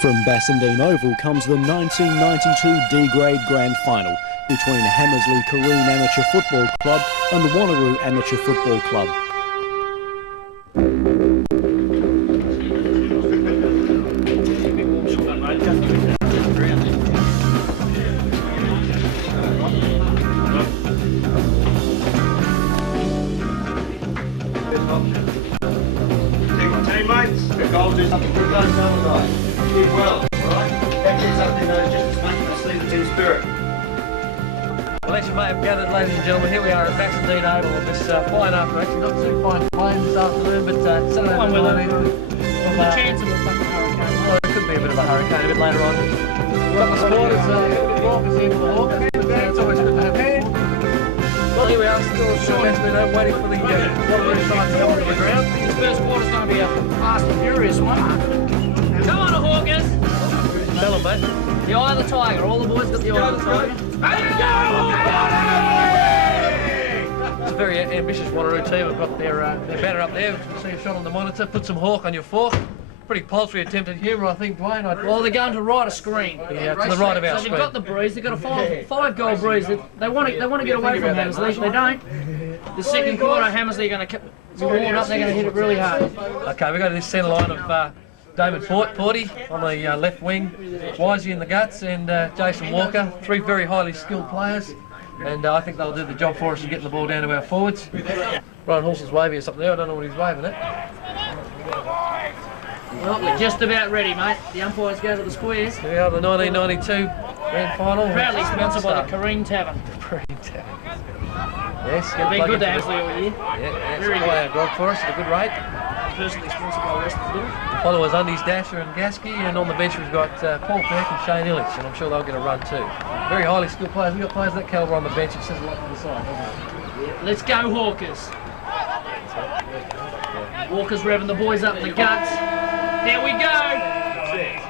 From Bassendean Oval comes the 1992 D-Grade Grand Final between Hammersley Kareem Amateur Football Club and Wanneroo Amateur Football Club. Teammates, the goal do something good, don't tell them. Keep well, alright? That is something just as making us see the team spirit. Well, as you may have gathered, ladies and gentlemen, here we are at Bassendean Oval on this fine afternoon. Actually, not too fine flying this afternoon, but Saturday fine weather. The chance of a fucking hurricane. Well, it could be a bit of a hurricane a bit later on. A couple of supporters, a bit raucous here for the Hawks, but it's always good to have them. Well, here we are, still at Bassendean Oval, waiting for the Wanneroo side to come onto the ground. This first quarter's going to be a fast and furious one. Come on, Hawkers! Tell them, mate. The eye of the tiger. All the boys got the eye of the tiger. It's a very ambitious Wanneroo team. We've got their banner up there, which you can see a shot on the monitor. Put some hawk on your fork. Pretty paltry attempt at humour, I think, Dwayne. Well, they're going to right a screen. Yeah, to the right of our So screen. they've got the breeze. They've got a five-goal breeze. They want to get away from Hammersley. They don't. The second quarter, Hammersley are going to be warmed up. They're going to hit it really hard. Okay, we've got this centre line of David Porty on the left wing, Wisey in the guts, and Jason Walker. Three very highly skilled players, and I think they'll do the job for us and getting the ball down to our forwards. Brian Halson's waving at something there. I don't know what he's waving at. Well, we're just about ready, mate. The umpires go to the squares. Here we are, the 1992 Grand Final. Proudly sponsored by the Kareem Tavern. Kareem Tavern. Yes, They've been good to Hammersley all year. Yeah, Very supply our grog for us at a good rate. Personally sponsored by Western Little. Followers Undies, Dasher and Gasky, and on the bench we've got Paul Peck and Shane Illich, and I'm sure they'll get a run too. Very highly skilled players. We've got players of that calibre on the bench. It says a lot to the side, doesn't it? Yeah, let's go, Hawkers. Walker's revving the boys up in the guts. There we go.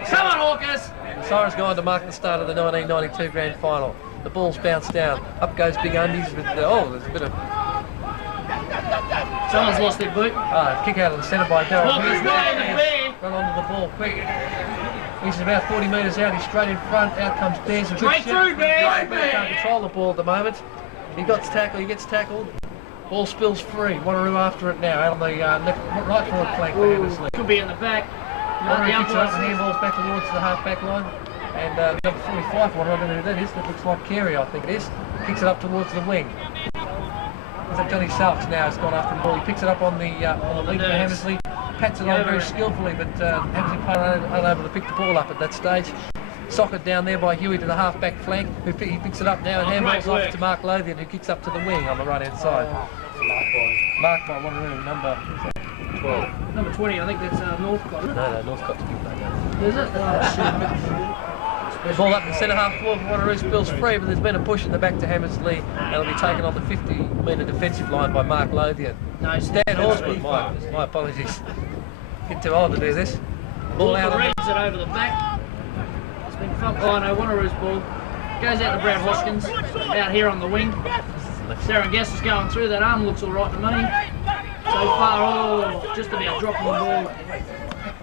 Come on, Hawkers. The siren's gone to mark the start of the 1992 Grand Final. The ball's bounced down. Up goes Big Undies with there's a bit of... Someone's lost their boot. Kick out of the centre by Darryl. Hawkers right in the bear. Run onto the ball quick. He's about 40 metres out. He's straight in front. Out comes Bears. Straight through, Bears. Can't control the ball at the moment. He gets tackled. Ball spills free. Wanneroo after it now. Out on the right forward flank for Hammersley. Could be in the back. Wanneroo picks it up and handballs back towards the half-back line. And number 45, I don't know who that is. That looks like Carey, I think it is. Kicks it up towards the wing. Is that Johnny Salks now? Has gone after the ball. He picks it up on the wing for Hammersley. Pats it on very skillfully, but Hammersley player unable to pick the ball up at that stage. Socket down there by Huey to the half-back flank. He picks it up now and handballs off to Mark Lothian, who kicks up to the wing on the right-hand side. Marked by Wanneroo, number 12. Number 20, I think that's Northcott. No, Northcott's kicked that. Is it? Ball up in the centre half forward for Wanneroo, spills free, but there's been a push in the back to Hammersley, and it'll be taken on the 50-metre defensive line by Mark Lothian. No, Stan Horsman, my apologies. Get too old to do this. Ball out. Reads it over the back. It's been fun. Oh no, Wanneroo's ball. Goes out to Brad Hoskins, out here on the wing. Darren Guess is going through. That arm looks all right to me. So far, just about dropping the ball.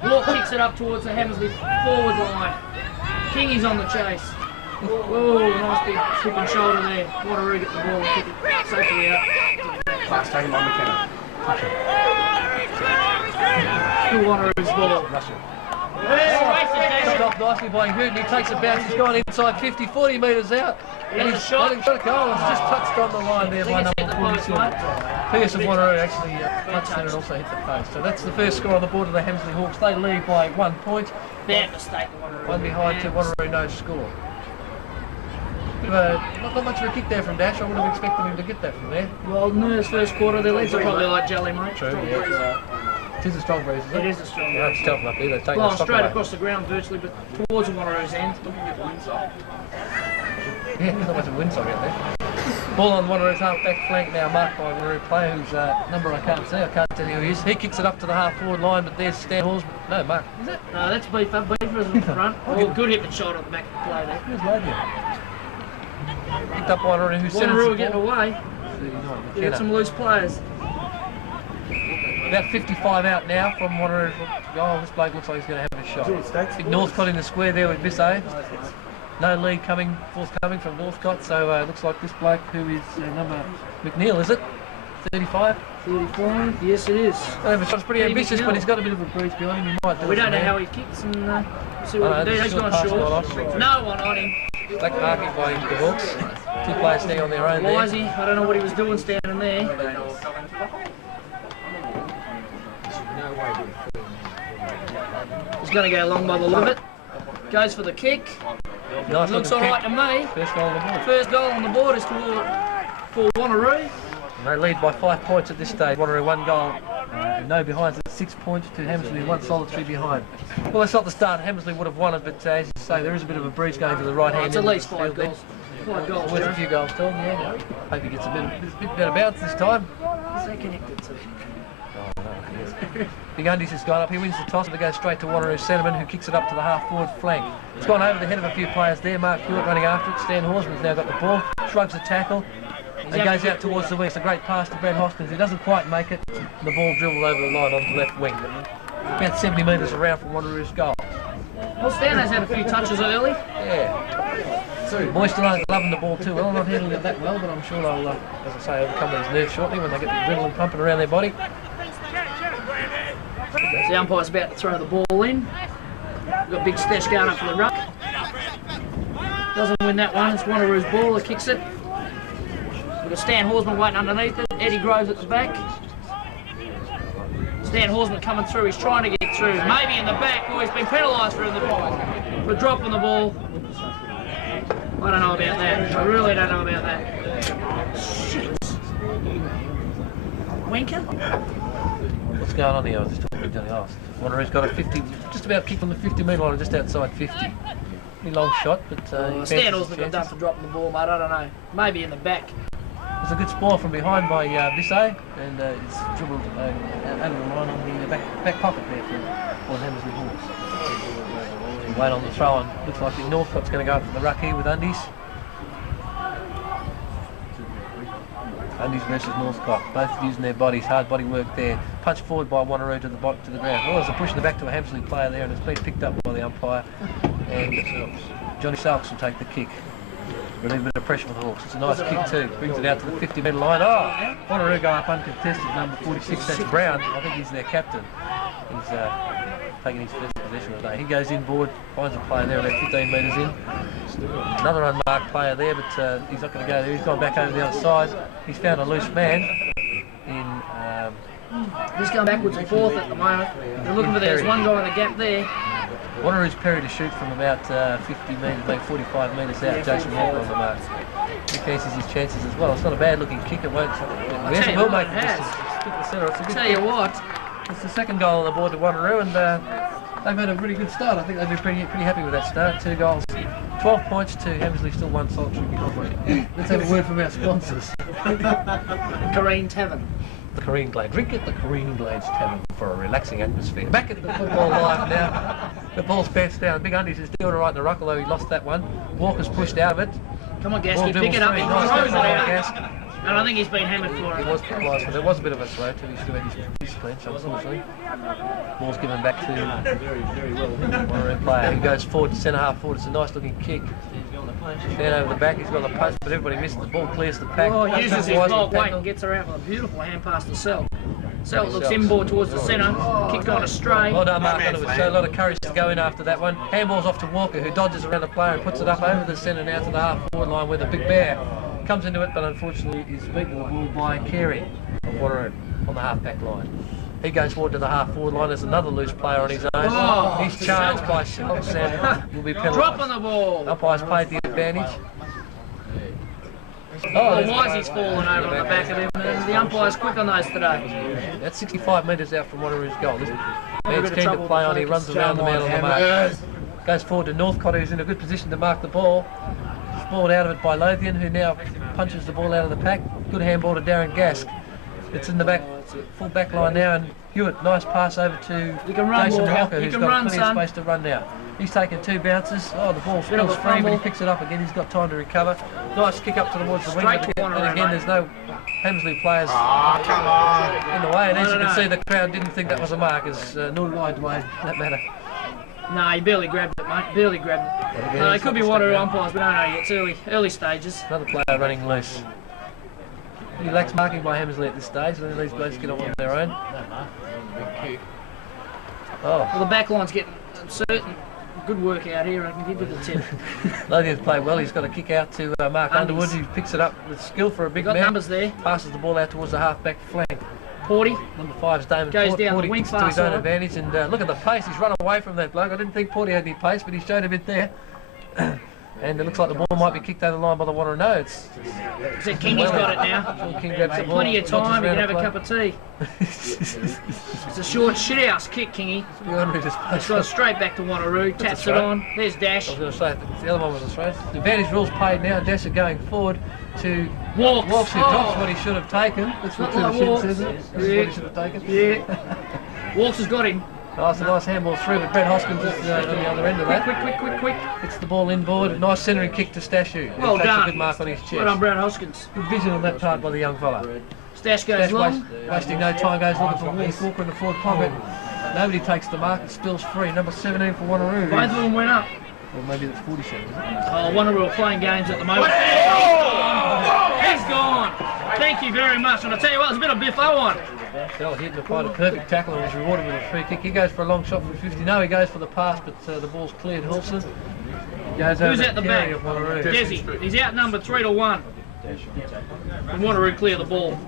Hawk kicks it up towards the Hammersley forward line. Kingy's on the chase. Oh, nice big hip and shoulder there. Wanneroo get the ball and kick it safely out. Clark's taken by McKenna. Still Wanneroo's ball. Shot off nicely by Hooten. He takes a bounce. He's gone inside 50, 40 metres out. And he's shot a goal. It's just touched on the line there by number 42. Pierce of Wanneroo actually touched there and also hit the post. So that's the first score on the board of the Hammersley Hawks. They lead by 1 point. Bad mistake, Wanneroo. One behind to Wanneroo, no score. Not much of a kick there from Dash. I would have expected him to get that from there. Well, no, this first quarter, their legs are probably like jelly, mate. True, yeah. It is a strong breeze, isn't it? It is a strong breeze. It's tough up there. They're taking well, the stock straight away. across the ground virtually, but towards Wanneroo's end. Yeah, there's not much of a windsock out there. Ball on Wanneroo's half-back flank now, marked by a Wanneroo player whose number I can't see. I can't tell you who he is. He kicks it up to the half-forward line, but there's Stan Horsman. No, Mark. Is it? No, that's Beaver. Beaver's in front. Oh, good hip and shoulder at the back of the play there. Where's Lothian? Picked up Wanneroo, who centres the Wanneroo ball. getting away. Get some loose players. About 55 out now from Wanneroo. Oh, this bloke looks like he's going to have a shot. Big Northcott in the square there with Bissay. No lead forthcoming from Northcott, so looks like this bloke, who is number McNeil, is it? 35? 35, yes it is. It's pretty ambitious, but he's got a bit of a breeze behind him. He might do We it don't know from how there. he kicks and see what he can do. He's gone short. No one on him. Black marking by the Hawks. Two players staying on their own there. Wisey, I don't know what he was doing standing there. He's going to go along by the look of it. Goes for the kick. Nice Looks looking alright kick. to me. First goal on the board. First goal on the board is for Wanneroo. And they lead by 5 points at this stage. Wanneroo 1 goal, no behinds at 6 points to Hammersley, 1 solitary behind. Well, that's not the start Hammersley would have wanted, but as you say, there is a bit of a breeze going to the right hand. It's at least 5 goals. 5 goals. Worth a few goals, Tom, yeah. Hope he gets a bit better bounce this time. Is they connected to? Big Undies has gone up. He wins the toss, but it goes straight to Wanneroo Centreman, who kicks it up to the half-forward flank. It's gone over the head of a few players there. Mark Hewitt running after it. Stan Horsman's now got the ball, shrugs a tackle, and goes out towards the wing. It's a great pass to Brad Hoskins. He doesn't quite make it. The ball dribbled over the line on the left wing. About 70 metres around from Wanneroo's goal. Well, Stan has had a few touches early. Yeah. Moister loving the ball too well. Not handling it that well, but I'm sure they'll, as I say, overcome these nerves shortly when they get the adrenaline pumping around their body. The umpire's about to throw the ball in. We've got Big Stesh going up for the ruck. Doesn't win that one. It's Wanneroo's ball that kicks it. We've got Stan Horsman waiting underneath it. Eddie Groves at the back. Stan Horsman coming through. He's trying to get through. Maybe in the back. Oh, he's been penalised for dropping the ball. I don't know about that. I really don't know about that. Shit. Winker? What's going on here? I was just talking to Johnny Hoss. Wanneroo's got a 50, just about kicked on the 50-metre line, just outside 50. Pretty long shot, but Stan Horsman got done for dropping the ball, mate. I don't know. Maybe in the back. There's a good spoil from behind by Bissay, and it's dribbled over the line on the back pocket there for Hammersley Hawks. Wait on the throw on. Looks like the Northcott's going to go up for the ruck here with Undies. Undies versus Northcott, both using their bodies, hard body work there. Punch forward by Wanneroo to the ground. Oh, there's a push in the back to a Hammersley player there, and it's been picked up by the umpire. And Johnny Salks will take the kick. Relieve a bit of pressure for the Hawks. It's a nice kick too. Brings it out to the 50-metre line. Oh, Wanneroo go up uncontested. Number 46, that's Brown. I think he's their captain. He's taking his first possession of the day. He goes inboard, finds a player there about 15 metres in. Another unmarked player there, but he's not going to go there. He's gone back over the other side. He's found a loose man in... He's going backwards and forth at the moment. They're looking for there's one guy in the gap there. Wanneroo's Perry to shoot from about 50 metres, maybe 45 metres out. Jason Walker on the mark. He fancies his chances as well. It's not a bad looking kick. It won't. It will make the distance. Kick the centre. It's a good Tell you kick. what. It's the second goal on the board to Wanneroo, and they've had a really good start. I think they've been pretty happy with that start. 2 goals, 12 points to Hammersley, still 1 solitary behind. Let's have a word from our sponsors. Corrine Tavern. The Korean Glade. Drink at the Korean Glades Tavern for a relaxing atmosphere. Back at the football live now. The ball's bounced down. Big Undies is doing all right in the ruck, although he lost that one. Walker's pushed out of it. Come on, Gasky, Ball pick it up. He dribbles throws free. it Nice out. Gask. And I think he's been hammered for He it. was penalised, but there was a bit of a throw too. He still had his clench, unfortunately. Ball's given back to Wanneroo player. He goes forward to centre half forward. It's a nice looking kick. Down over the back, he's got the punch, but everybody misses the ball, clears the pack. Oh, he uses his bulk weight tackle. and gets her out with a beautiful hand pass to Sel. Sel looks inboard towards the centre, kicked on a stray. Well done, Mark. It was a lot of courage to go in after that one. Handball's off to Walker, who dodges around the player and puts it up over the centre now to the half-forward line where the big bear comes into it, but unfortunately is beaten the ball by Carey of Wanneroo on the half-back line. He goes forward to the half-forward line. There's another loose player on his own. Oh, He's charged by Salks and will be penalised. Dropping the ball. Umpire's played the advantage. Oh, Wisey's fallen over on the back of him, and the umpire's quick on those today. That's 65 metres out from Wanneroo's goal. This man's bit of keen to trouble play with on. He the runs focus. around the man on the mark. Goes forward to Northcott, who's in a good position to mark the ball. Balled out of it by Lothian, who now punches the ball out of the pack. Good handball to Darren Gask. It's in the back, full back line now, and Hewitt, nice pass over to You can run, Jason Walker. Walker, You who's can got run, plenty son. of space to run now. He's taken 2 bounces. Oh, the ball Bit of a spills free, but he fumble. picks it up again. He's got time to recover. Nice kick up towards the wing, Straight but to again, Wanneroo, and again mate. there's no Hammersley players come on. in the way, and as you can know. see, the crowd didn't think that was a mark, as nor did I, Dwayne, for that matter. No, he barely grabbed it, mate. Barely grabbed it. again, It could be Wanneroo umpires, but no, it's early stages. Another player running loose. He lacks marking by Hammersley at this stage, and then these blokes get on with their own. Oh, Well, the back line's getting certain good work out here. I can give you the tip. Lothian's played well. He's got a kick out to Mark Underwood. He picks it up with skill for a big Got man. numbers there. Passes the ball out towards the half-back flank. Porty. Number 5 is Damon Goes Port. down the Porty wing kicks to far his own side. advantage, and look at the pace. He's run away from that bloke. I didn't think Porty had any pace, but he showed a bit there. And it looks like the ball might be kicked over the line by the Wanneroo. No, it's So Kingy's got it now. King grabs the ball. Plenty of time. You can have a play. cup of tea. It's a short shithouse kick, Kingy. Wanneroo just It's gone straight back to Wanneroo. Taps it on. There's Dash. I was going to say, the other one was a throw. The advantage rule's paid now. Desser going forward to Walks. Walks, who drops what he should have taken. That's what Not like Tim Walks. says, isn't it? That's Yeah. what he should have taken. Yeah. Walks has got him. Nice, a nice handball through, but Brett Hoskins is on the other end of that. Quick. Gets the ball inboard. Nice centering kick to Stashu. Well Takes done. a good mark on his chest. Well done, Brad Hoskins. Good vision on that part by the young fella. Stash goes Stash long. wasting no time, goes looking for Wolf Walker in the forward pocket. Nobody takes the mark, it spills free. Number 17 for Wanneroo. Both of them went up. Or maybe that's 47, isn't it? Oh, Wanneroo are playing games at the moment. He's gone. Thank you very much. And I tell you what, there's a bit of biffo on. Bell hit and applied a perfect tackle and was rewarded with a free kick. He goes for a long shot from 50. No, he goes for the pass, but the ball's cleared. Hulson goes over Who's at the carry back? of Wanneroo. Desi. He's outnumbered 3-1. And Wanneroo clear the ball.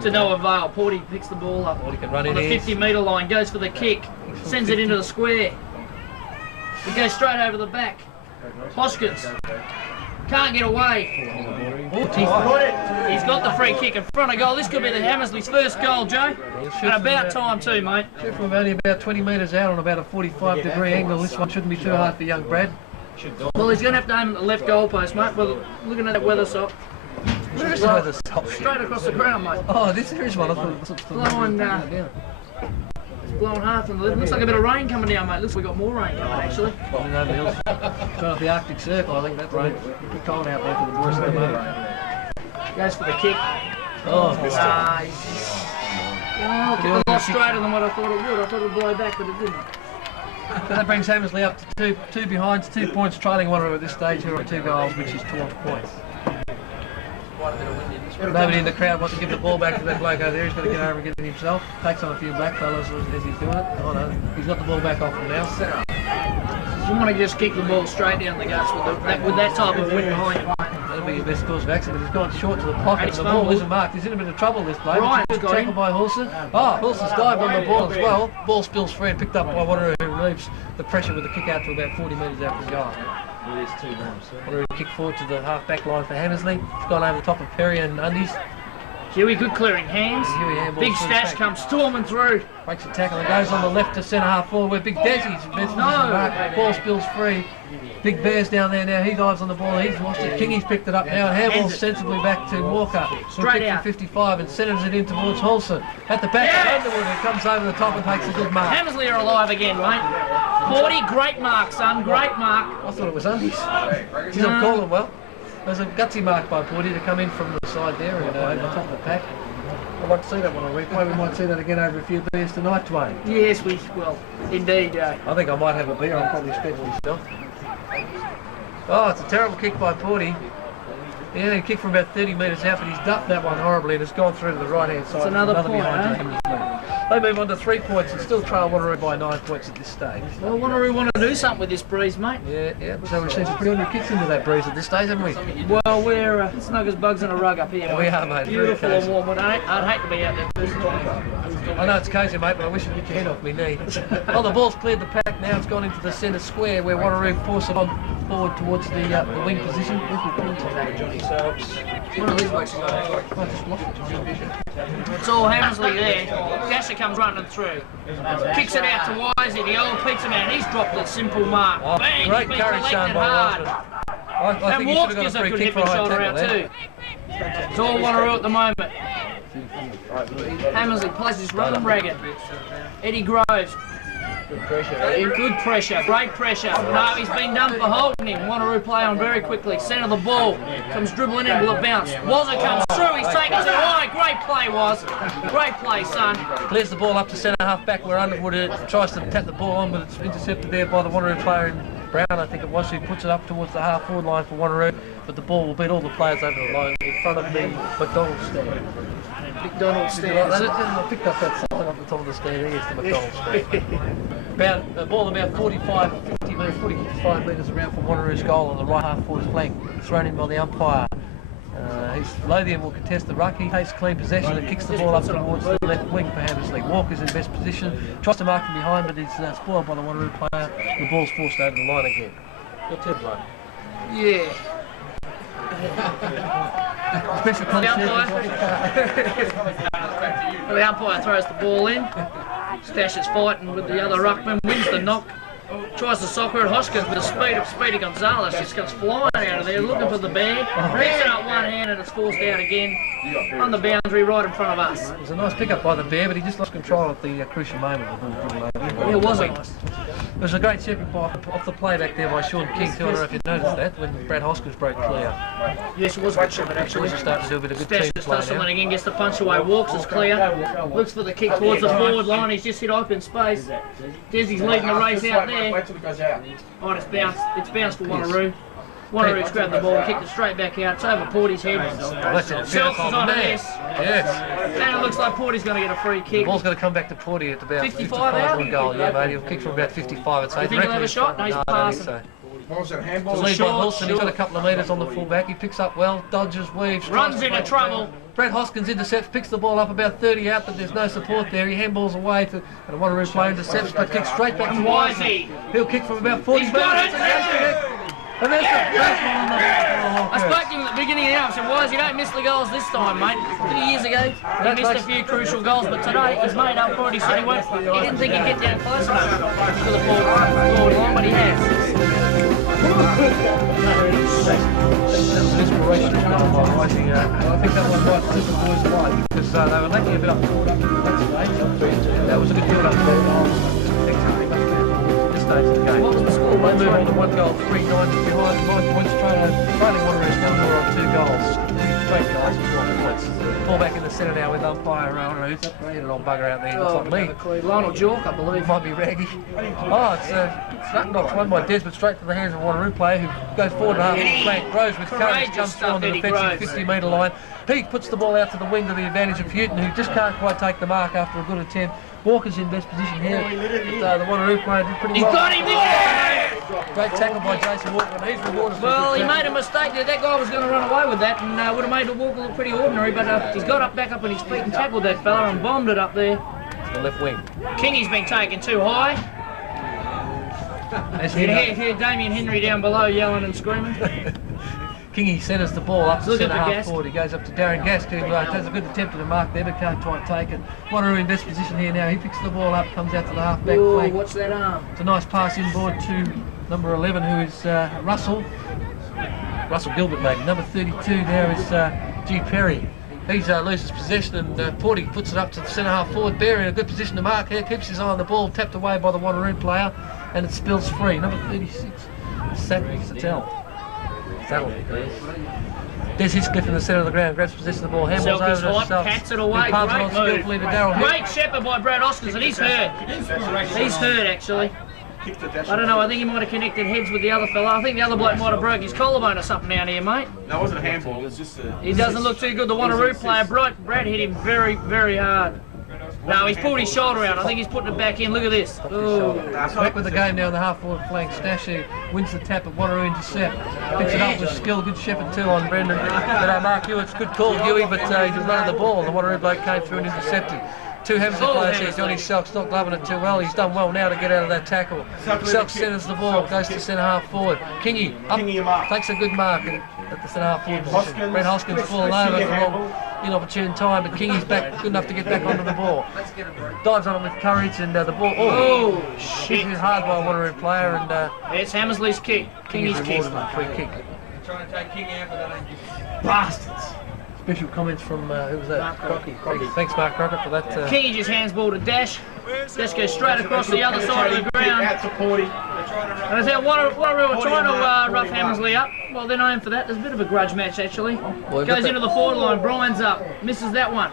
To no avail. Porty picks the ball up Porty can run on in the here. 50-metre line. Goes for the kick. Sends it into the square. He goes straight over the back. Hoskins can't get away. He's got the free kick in front of goal. This could be the Hammersley's first goal, Joe. And about time too, mate. Shoot from only about 20 metres out on about a 45-degree angle. This one shouldn't be too hard for young Brad. Well, he's going to have to aim at the left goalpost, mate. Well, looking at that weather sock. Where is the weather stop? Straight across the ground, mate. Oh, there is one. I thought it was Blowing, it's blowing hard from the left. Looks like a bit of rain coming down, mate. Looks like we got more rain coming, actually. Falling over the hills. Going up the Arctic Circle, I think that rain. It's cold out there for the boys at the moment. Goes for the kick. Oh, Kicked a lot straighter than what I thought it would. I thought it would blow back, but it didn't. so that brings Hammersley up to two behinds, 2 points, trailing Wanneroo at this stage here on 2 goals, which is 12 points. Nobody in the crowd wants to give the ball back to that bloke over there. He's got to get over and get it himself. Takes on a few black fellas as he's doing it. Oh no, he's got the ball back off him now. You want to just kick the ball straight down the guts with that type of wind behind you. That'll be your best course of action, but he's gone short to the pocket and the ball fumbled. isn't marked. He's in a bit of trouble, this bloke. Ryan's It's a good got tackle him. by Hulson. Oh, Hulson's dived on the ball as well. Ball spills free and picked up by Wanneroo, who relieves the pressure with a kick out to about 40 metres out from goal. Wanneroo kick forward to the half-back line for Hammersley. It's gone over the top of Perry and Undies. Huey, good clearing hands. Huey handball Big through the Stash back. comes storming through. Breaks a tackle and goes on the left to centre half forward where Big Desi's ball spills free. Big Bear's down there now. He dives on the ball. He's lost it. Kingy's picked it up now. And handball sensibly back to Walker. Straight From out. 55 and centres it in towards Hulson. At the back of Underwood, who comes over the top and takes a good mark. Hammersley are alive again, mate. 40, great mark, son. Great mark. I thought it was Undies. Geez, I'm calling well. There's a gutsy mark by Porty to come in from the side there and over the top of the pack. I'd like to see that one on replay. We might see that again over a few beers tonight, Dwayne. Yes, we will. Indeed, I think I might have a beer. I'll probably stretch myself. Oh, it's a terrible kick by Porty. Yeah, he kicked from about 30 metres out, but he's ducked that one horribly and it's gone through to the right-hand side. It's another point, behind eh? Jimmy's lead. They move on to 3 points and still trail Wanneroo by 9 points at this stage. well, Wanneroo want to do something with this breeze, mate. Yeah. So we've seen some pretty good kicks into that breeze at this stage, haven't we? Well, we're snug as bugs in a rug up here, mate. We are, mate. Beautiful Very and warm, but I'd hate to be out there personally. I know it's cosy, mate, but I wish you'd get your head off me knee. Oh, the ball's cleared the pack now. It's gone into the centre square where Wanneroo force it on forward towards the wing position. One of these blokes is It's all Hammersley there. Gasser comes running through. Kicks it out to Wisey, the old pizza man. He's dropped a simple mark. Oh, Bang, great he's been courage shown collected by hard. Wiseman. I And think he should Walks have gives got a a free good kick hip for a and high shoulder tackle out there. too. It's all Wanneroo at the moment. Hammersley plays this run ragged. Eddie Groves Good pressure. Good pressure, great pressure. No, he's been done for holding him. Wanneroo play on very quickly. Centre the ball. Comes dribbling in, will it bounce? Wazza comes through, he's taken it high. Great play, Was. Great play, son. Clears the ball up to centre half back where Underwood tries to tap the ball on, but it's intercepted there by the Wanneroo player in Brown, I think it was, who puts it up towards the half forward line for Wanneroo, but the ball will beat all the players over the line in front of the McDonald's stand. McDonald's stand. I picked up that sign up the top of the stand. Yes, the McDonald's stand. About a ball about 45 metres around from Wanneroo's goal on the right half forward flank, thrown in by the umpire. Lothian will contest the ruck. He takes clean possession and kicks the ball up towards the left wing for Hammersley. Walker's in best position, tries to mark from behind, but he's spoiled by the Wanneroo player. The ball's forced over the line again. Your turn, bloke. Yeah. Special The umpire throws the ball in. Stash is fighting with the other ruckman, wins the knock. Tries to soccer at Hoskins with the speed of Speedy Gonzalez. Just comes flying out of there, looking for the bear. Picks it up one hand and it's forced out again on the boundary right in front of us. It was a nice pick-up by the bear, but he just lost control at the crucial moment. Yeah, it was nice. It was a great shepherd off the play back there by Sean King too. I don't know if you noticed that when Brad Hoskins broke clear. Yes, it was a good shepherd actually. He's starting to do a bit of good Stash team just play does something now. again, gets the punch away, walks is clear. Looks for the kick towards the forward line, he's just hit open space. Desi's leading the race out there. Oh, it's bounced for Wanneroo. Wanneroo's grabbed the ball, kicked it straight back out. It's over Porty's head. Selfs is on this. Yes. And it looks like Porty's going to get a free kick. The ball's going to come back to Porty at about 55 out? on goal. Yeah, mate. He'll kick from about 55. It's You think he'll have a shot? No, he's passing. It's lead by Wilson. He's got a couple of metres on the full back. He picks up well, dodges, weaves, Runs into trouble. Brad Hoskins intercepts, picks the ball up about 30 out, but there's no support there. He handballs away to and Wanneroo player intercepts, but kicks straight back to Wisey. He'll kick from about 40 He's got metres. it! And there's the first one on the I spoke to him at the beginning of the hour. I said, Wise, you don't miss the goals this time, mate. 2 years ago, he missed a few crucial goals, but today he's made up for it. He said he didn't think he'd get down close enough to the forward line, but he has. That was an inspirational goal by Wisey. I think that one might flip the boys' life because they were lacking a bit up forward. That was a good build up stage of the game. What was the score? They move on to 1 goal, 3-9 behind, 9 points, trailing Wanneroo's number on 2 goals. Straight goals for 4 points. Ball back in the centre now with umpire Wanneroo. He had an old bugger out there. Looks like me. Lionel Jork, I believe. Might be Raggy. Oh, it's knocked one by Des, but straight to the hands of a Wanneroo player who goes forward and half the flank. Grows with courage, comes through on the defensive 50-metre line. He puts the ball out to the wing to the advantage of Houghton, who just can't quite take the mark after a good attempt. Walker's in best position here, but the Wanneroo player did pretty well. He's got him! Yeah! Great tackle by Jason Walker, and he's rewarded for Well, a he good made a tackle. mistake there. That guy was going to run away with that and would have made the Walker look pretty ordinary, but he's got back up on his feet and tackled that fella and bombed it up there. The left wing. Kingy's been taken too high. You hear Damien Henry down below yelling and screaming. Kingy centres the ball up to Look at centre the half Gask. forward. He goes up to Darren Gask, who does a good attempt at a mark there, but can't quite take it. Wanneroo in best position here now. He picks the ball up, comes out to the half back Ooh, flank. what's that arm? It's a nice pass inboard to number 11, who is Russell Gilbert, maybe. Number 32 now is G. Perry. He loses possession, and Porty puts it up to the centre half forward. Bear in a good position to mark here, keeps his eye on the ball, tapped away by the Wanneroo player, and it spills free. Number 36, Sattel. Des Hitchcliffe in the centre of the ground, grabs possession of the ball, handballs over to himself. Cats it away, Palms it great on skillfully to Darryl move. Hill. Great shepherd by Brad Hoskins, and he's hurt. He's hurt, actually. I don't know, I think he might have connected heads with the other fella. I think the other bloke might have broke his collarbone or something down here, mate. No, it wasn't a handball, it was just a... He doesn't look too good. The Wanneroo player, Brad hit him very, very hard. No, he's pulled his shoulder out. I think he's putting it back in. Look at this. Ooh. Back with the game now on the half-forward flank. Stashy wins the tap at Wanneroo intercept. Picks it up with skill. Good shepherd too on Brendan. But Mark Hewitt's good call, Huey, but he was none of the ball. The Wanneroo bloke came through and intercepted. 2 Hammersley players here. Johnny Selk's not gloving it too well. He's done well now to get out of that tackle. Selk centres the ball, goes to centre half forward. Kingy up, takes a good mark at the centre half forward position. Brett Hoskins falling over at the wrong inopportune time, but Kingy's back good enough to get back onto the ball. Dives on it with courage, and the ball. Oh, shit! Hit hard by a Wanneroo player, and it's Hammersley's kick. Kingy's kick. Free kick. Trying to take King out, but they don't give Bastards. special comments from, who was that? Mark Crockett. Thanks, Mark Crockett, for that. Kingy just hands ball to Dash. Dash goes straight across the other side of the ground. Out to 40. And I think Wanneroo are trying to rough Hammersley up. Well, they're known for that. There's a bit of a grudge match, actually. Well, Goes into the forward line. Brian's up. Misses that one.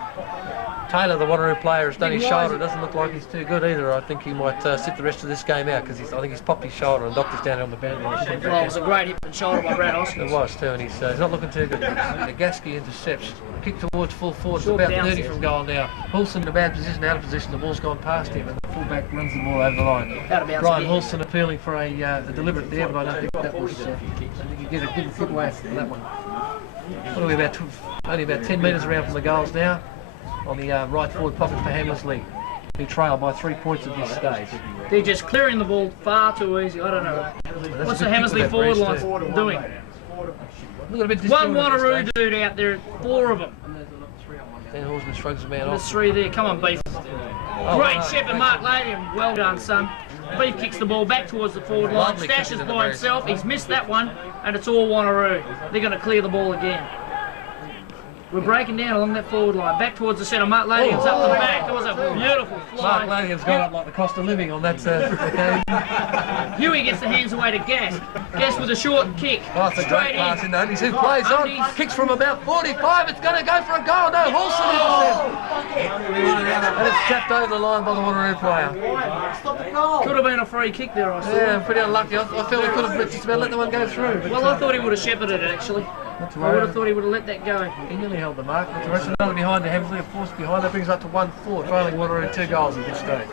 Taylor, the Wanneroo player, has done his shoulder. It doesn't look like he's too good either. I think he might sit the rest of this game out because I think he's popped his shoulder and Doctor's down on the boundary. Well, it was a great hip and shoulder by Brad Hoskins. It was too, and he's not looking too good. Gaski intercepts. Kick towards full forward. It's Short about down 30 there. from goal now. Hulson in a bad position, out of position. The ball's gone past him, and the fullback runs the ball over the line. Out of bounds Brian again. Hulson appealing for a deliberate there, but I don't think that was. I think he didn't fit away for that one. What are we about? Only about 10 metres around from the goals now. On the right forward pocket for Hammersley, who trail by 3 points at this stage. They're just clearing the ball far too easy. I don't know. What's the Hammersley forward line doing? Look at a bit One disjointed at this Wanneroo stage. dude out there, 4 of them. Dan Horsman shrugs the man There's off. 3 there. Come on, Beef. Oh, Great no. shepherd, Mark Ladian. Well done, son. Beef kicks the ball back towards the forward line. Lovely kick Stashes into the by brace. himself. He's missed that one, and it's all Wanneroo. They're going to clear the ball again. We're breaking down along that forward line. Back towards the centre. Mark Ladian's up the back. That was a beautiful Mark fly. Lanigan's gone up like the cost of living on that occasion. Huey gets the hands away to Gas. Gas with a short kick. Oh, it's a great Straight pass in. in there. He's who plays on. Undies. Kicks from about 45. It's going to go for a goal. No, Hulson intercepts. And it's tapped over the line by the Wanneroo player. Could have been a free kick there, I saw. Yeah, pretty unlucky. I felt he could have just about let the one go through. But, Well, I thought he would have shepherded it, actually. not to I would worry. have thought he would have let that go. He nearly held the mark. But the rest of another behind the Hammersley, a force behind. That brings up to 1-4, trailing Wanneroo 2 goals at this stage.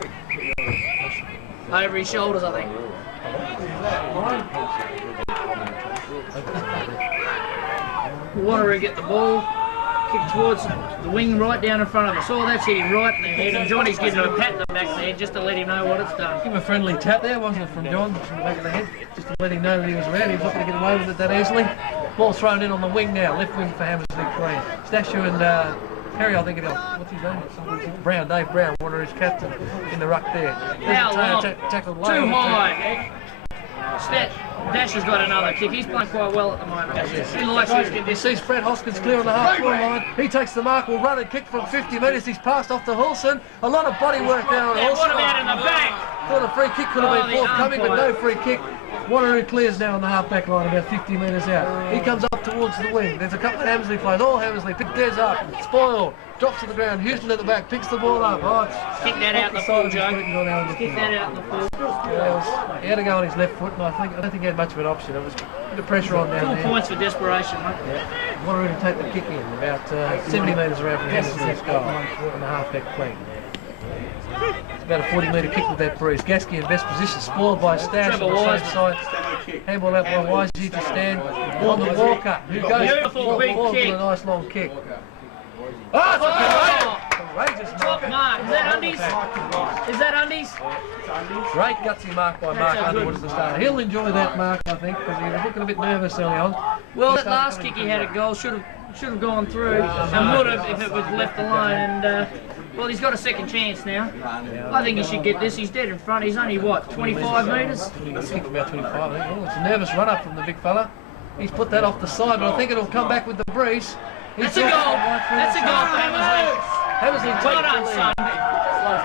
Over his shoulders, I think. Wanneroo get the ball. Kick towards the wing right down in front of us. Oh, that's hit him right in the head. And Johnny's giving him a pat in the back of the head just to let him know what it's done. Give him a friendly tap there, wasn't it, from John, from the back of the head, just to let him know that he was around. He was not going to get away with it that easily. Ball thrown in on the wing now, left wing for Hammersley Green. Stashu and Harry, I think it is. What's his name? Brown, Dave Brown, Wanneroo's captain, in the ruck there. Now long, Tackled too low. high. Dash has got another kick. He's playing quite well at the moment. He likes his You conditions. see Brad Hoskins clear on the half-forward line. He takes the mark, will run and kick from 50 metres. He's passed off to Hulson. A lot of body work there on Yeah, Hulson. what about in the back? Thought a free kick could have Oh, been the forthcoming, but umpire. no free kick. Wanneroo clears now on the half-back line, about 50 metres out. He comes up towards the wing. There's a couple of Hammersley players. All Hammersley. Pick theirs up. Spoiled. Drops to the ground. Houston at the back. Picks the ball up. Oh, it's Kick that out the full, Joe. Kick that out the full. He had to go on his left foot, and I don't think he had much of an option. There was a bit of pressure on down 4 there. points for desperation, mate. Wanneroo to take the kick in, about 70 metres around from Hammersley's goal on the half-back flank. It's about a 40-metre kick with that breeze. Gaski in best position, spoiled by Stash on Trevor the Wise. same side. Handball out by Wisey to stand on the Walker, who goes Beautiful big forward with kick. a nice long kick. Oh, it's a courageous Top mark. mark. Is that undies? Is that undies? Great gutsy mark by Mark That's a Underwood good- at the start. He'll enjoy that mark, I think, because he was looking a bit nervous early on. Well, that last kick he had a goal should have gone through and would have if it was left alone. And well, he's got a second chance now. I think he should get this. He's dead in front. He's only what, 25 metres? He's kicked about 25, I think. Oh, it's a nervous run up from the big fella. He's put that off the side, but I think it'll come back with the breeze. That's a goal. That's a goal for Hammersley. Hammersley Well takes done, the son. lead.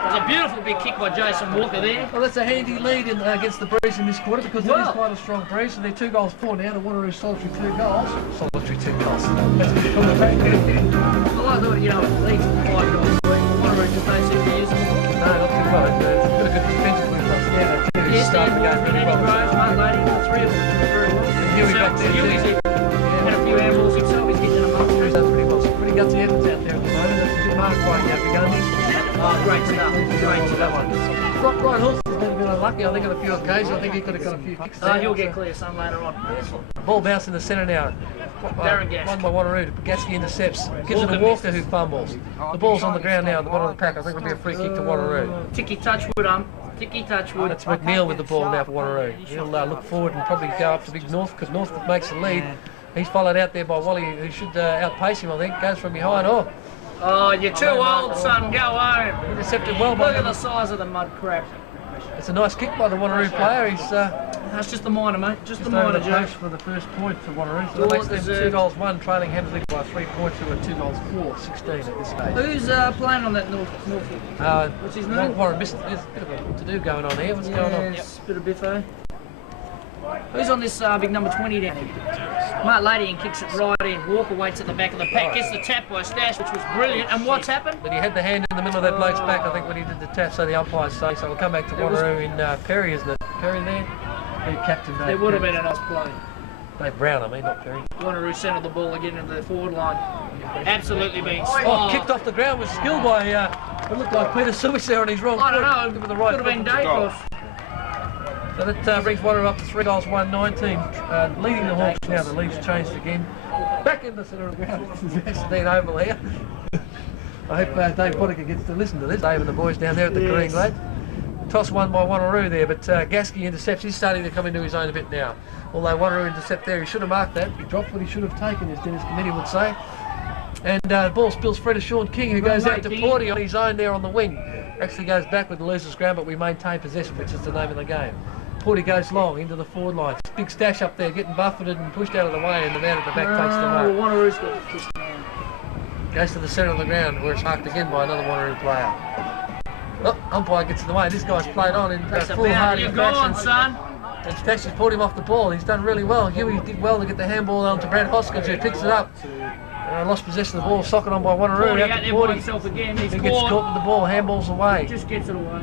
There's a beautiful big kick by Jason Walker there. Well, that's a handy lead against the breeze in this quarter because it Well. is quite a strong breeze. And they're 2 goals for now. The Wanneroo solitary 2 goals. Solitary 2 goals. That's a good comment. Well, I thought, you know, at least 5 goals. Wanneroo just don't seem to use them. No, not too well. It's got a good defensive move from Stanley too. He Yes, started Dan the game Walker, really Danny well. Groves, Mark Lady, all 3 of them doing very well. Huey got there too. Huey's had a few handballs himself. He's getting them up. He's done pretty well. Some pretty gutsy efforts out there at the moment. That's a good mark by Gundies. Oh, great stuff. Great That stuff. one. Brian Hulson's been a bit unlucky, I think, on a few occasions. I think he could have got a few kicks there. He'll get clear some later on. Ball bounce in the centre now. Darren Gask. Won by Wanneroo. Gaski intercepts. Gives it to Walker Walker who fumbles. The ball's on the ground now at the bottom of the pack. I think it'll be a free kick to Wanneroo. Ticky Touchwood, Ticky Touchwood. That's McNeil with the ball now for Wanneroo. He'll look forward and probably go up to Big North because North makes the lead. He's followed out there by Wally, who should outpace him, I think. Goes from behind. Oh, you're too old, son. Go home. Intercepted well by Look at the size of the mud crap. It's a nice kick by the Wanneroo player. He's That's just the minor, mate. Just the over minor, the Joe. post for the first point for Wanneroo. So Well, that makes them there's 2 goals 1, trailing Hammersley by 3 points, who are 2 goals 4, 16 at this stage. Who's playing on that Norfolk? What's his name? Warren Bissett. There's a bit of a to-do going on here. What's going on? Yes, bit of biffo. Who's on this big number 20 down here? Mark Ladian kicks it right in. Walker waits at the back of the pack. Gets the tap by Stash, which was brilliant. And what's happened? But he had the hand in the middle of that bloke's back, I think, when he did the tap, so the umpires say. So we'll come back to Wanneroo in Perry, isn't it? Perry there? Captain Dave. There would have been a nice play. Dave Brown, I mean, not Perry. Wanneroo centred the ball again into the forward line. Absolutely been Oh, spot. kicked off the ground with skill by, it looked like Peter Summers there on his wrong I don't foot. know. Give him the right Could have been foot. Dacos. So that brings Wanneroo up to 3 goals 1, 19. Leading the Hawks now, the lead's changed again. Back in the centre of the ground. This is Dean Oval here. I hope Dave Pottinger gets to listen to this. Dave and the boys down there at the Green Glade. Toss won by Wanneroo there, but Gasky intercepts. He's starting to come into his own a bit now. Although Wanneroo intercept there, he should have marked that. He dropped what he should have taken, as Dennis Committee would say. And the ball spills free to Sean King, who goes out to Porty on his own there on the wing. Actually goes backward and loses ground, but we maintain possession, which is the name of the game. Porty goes long into the forward line. Big Stash up there, getting buffeted and pushed out of the way, and the man at the back takes the mark. Wanneroo's got the kiss man. Goes to the centre of the ground, where it's marked again by another Wanneroo player. Oh, umpire gets in the way. This guy's played on in foolhardy You're gone, fashion. son. And Stash has pulled him off the ball. He's done really well. Huey did well to get the handball on to Brad Hoskins, who picks it up. Lost possession of the ball, socket on by Wanneroo. Porty Out out to there by Porty. himself again. He's He gets caught. caught with the ball, handballs away. Just gets it away.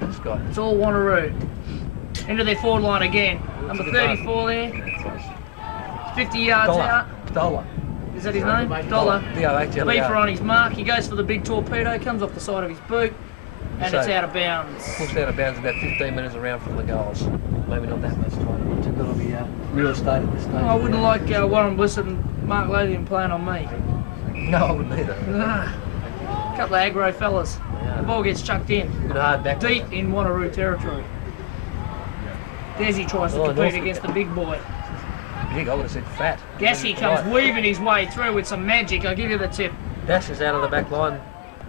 This guy. It's all Wanneroo. Into their forward line again. Number 34 there. 50 yards out. Dollar. Is that his name? Dollar. D-O-H-L-E-R. The beefer on his mark. He goes for the big torpedo. Comes off the side of his boot. And it's out of bounds. Pushed out of bounds about 15 metres around from the goals. Maybe not that much time. Too good on the real estate at this stage. I wouldn't like Warren Bliss and Mark Lothian playing on me. No, I wouldn't either. Nah. Couple of aggro fellas. Yeah. The ball gets chucked in. Good hard back. Deep in Wanneroo territory. Desi tries to compete Norfolk. against the big boy. Big, I would have said fat. Gassy comes weaving his way through with some magic. I'll give you the tip. Dashes out of the back line.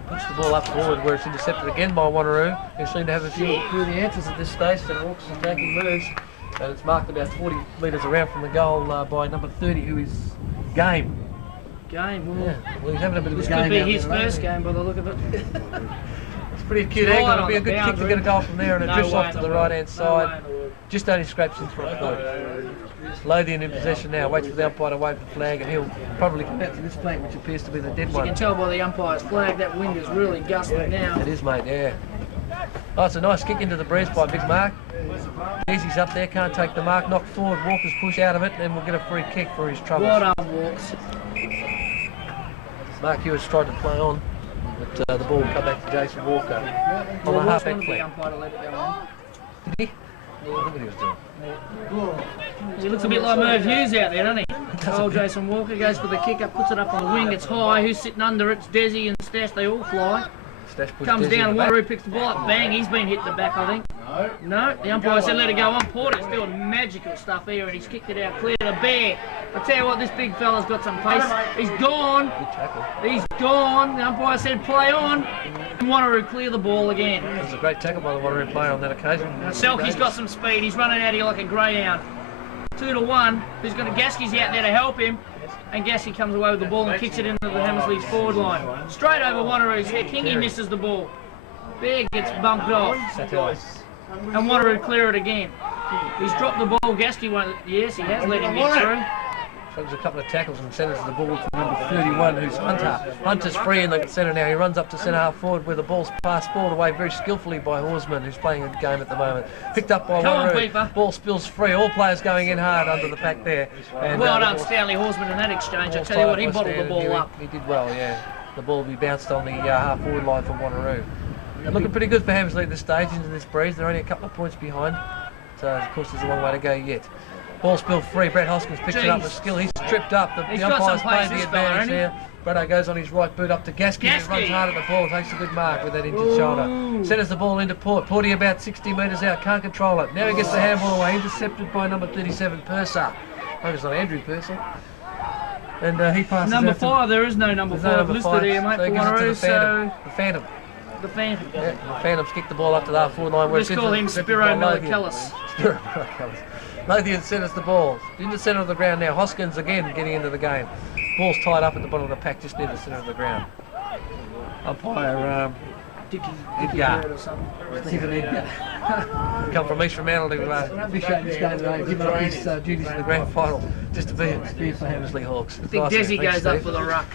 Puts the ball up forward where it's intercepted again by Wanneroo, who seem to have a few of the answers at this stage. So Hawks is attacking moves, and it's marked about 40 metres around from the goal by number 30, who is Game. Game. Yeah, well, he's having a bit of a This game. could be out his there, first isn't game by the look of it. he? It's pretty cute Right angle. It'll on be a the good kick to boundary. get a goal from there, and it No drifts way off in to the the world. right-hand No way side. in the world. Just only scrapes in front foot. Lothian in possession now, waits for the umpire to wave the flag, and he'll probably come out to this flank, which appears to be the dead As you can one. tell by the umpire's flag, that wind is really gusting now. It is, mate, yeah. Oh, it's a nice kick into the breeze by Big Mark. Easy's up there, can't take the mark, knocked forward, Walker's push out of it, and we'll get a free kick for his troubles. Well done, Walks. Mark Hewis tried to play on, but the ball will come back to Jason Walker on the Walks half-back wanted the flank. umpire to let it go on. Did he? Look what he was doing. He looks a bit like Merv Hughes out there, doesn't he? Old Jason Walker goes for the kick up, puts it up on the wing, it's high. Who's sitting under it? It's Desi and Stash, they all fly. Stash pushed Comes Desi in down, the back. Wanneroo picks the ball up, bang, he's been hit in the back, I think. No, the umpire said let it go on. Porter's doing magical stuff here and he's kicked it out clear to Bear. I tell you what, this big fella's got some pace. He's gone. Good tackle. He's gone. The umpire said play on. Wanneroo clear the ball again. It was a great tackle by the Wanneroo player on that occasion. Now Selke's got some speed. He's running out here like a greyhound. 2-1. Who's going to Gasky's out there to help him. And Gassy comes away with the ball and kicks it into the Hammersley's forward line. Straight over Wanneroo's head. Kingy misses the ball. Bear gets bumped off. Satellite. And Wanneroo clear it again. He's dropped the ball. Gasky won't. Yes, he has let him get through. So there's a couple of tackles and centres the ball to number 31, who's Hunter. Hunter's free in the centre now. He runs up to centre half forward where the ball's passed forward away very skillfully by Horsman, who's playing a game at the moment. Picked up by Come on, Wanneroo. Beaver. Ball spills free. All players going in hard under the pack there. And, Well the done, ball's- Stanley Horsman, in that exchange. I ball's tell you what, tied he by bottled the Stan ball Huey. up. He did well, yeah. The ball will be bounced on the half forward line for Wanneroo. Looking pretty good for Hammersley at this stage into this breeze. They're only a couple of points behind. So, of course, there's a long way to go yet. Ball spilled free. Brad Hoskins picks it up with skill. He's tripped up. He's The got umpire's some pace, played the this fella, advantage hasn't he? there. Brado goes on his right boot up to Gasky. He runs hard at the ball. Takes a good mark with that injured shoulder. Centres the ball into Port. Porty about 60 metres out. Can't control it. Now he gets the handball away. Intercepted by number 37, Purser. I it's not Andrew Purser. And he passes Number out to 5, there is no number There's no 5 number listed 5, here, mate, so for he gives it to Wanneroo, the Phantom. so... The Phantom. The Phantom. Yeah, the Phantoms kicked the ball up to the half-forward line. Let's call him Spiro Milokelis. Spiro Milokelis. Lothian centres the ball. In the centre of the ground now. Hoskins again getting into the game. Ball's tied up at the bottom of the pack, just near the centre of the ground. Umpire Dickie Edgar. Bird or something. Stephen Edgar. Come from East Fremantle to officiate this game today, give up his duties in the grand final, just to be here for Hammersley Hawks. I think Desi goes up for the ruck.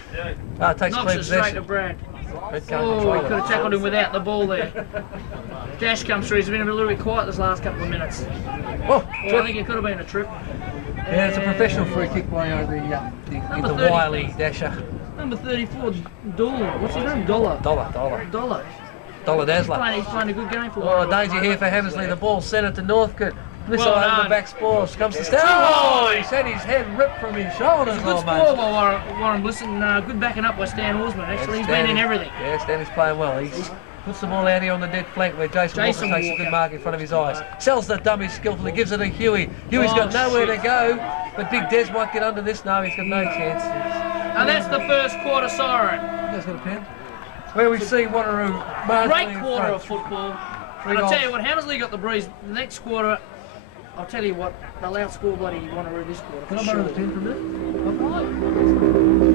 Takes Knocks clean it straight to possession. Brad. Brad can't Oh, control he it. could have tackled him without the ball there. Dash comes through. He's been a little bit quiet this last couple of minutes. Oh, I think it could have been a trip. yeah, it's a professional free kick by the wily Dasher. Number 34, Dolan. What's his name? Dollar. Dollar Dazzler. He's playing a good game for Oh, Wanneroo. danger here for Hammersley. The ball centred to Northcote. Missile Well over done. the back spores. Comes to Stan. Oh, he's had his head ripped from his shoulders. Good score almost. by Warren Blissett. Good backing up by Stan Orsman. Actually, he's been in everything. Yeah, Stanley's playing well. He puts the ball out here on the dead flank where Jason Walker takes a good mark in front of his eyes. Sells the dummy skillfully, gives it to Huey. Huey's got nowhere to go, but Big Des might get under this. No, he's got no chance. And that's the first quarter siren. You guys got a pen? Where we see Wanneroo marginally Great in quarter front. of football. Three And I'll goals. tell you what, Hammersley got the breeze. The next quarter, I'll tell you what, they'll outscore bloody Wanneroo this quarter. Can I for borrow sure. the pen from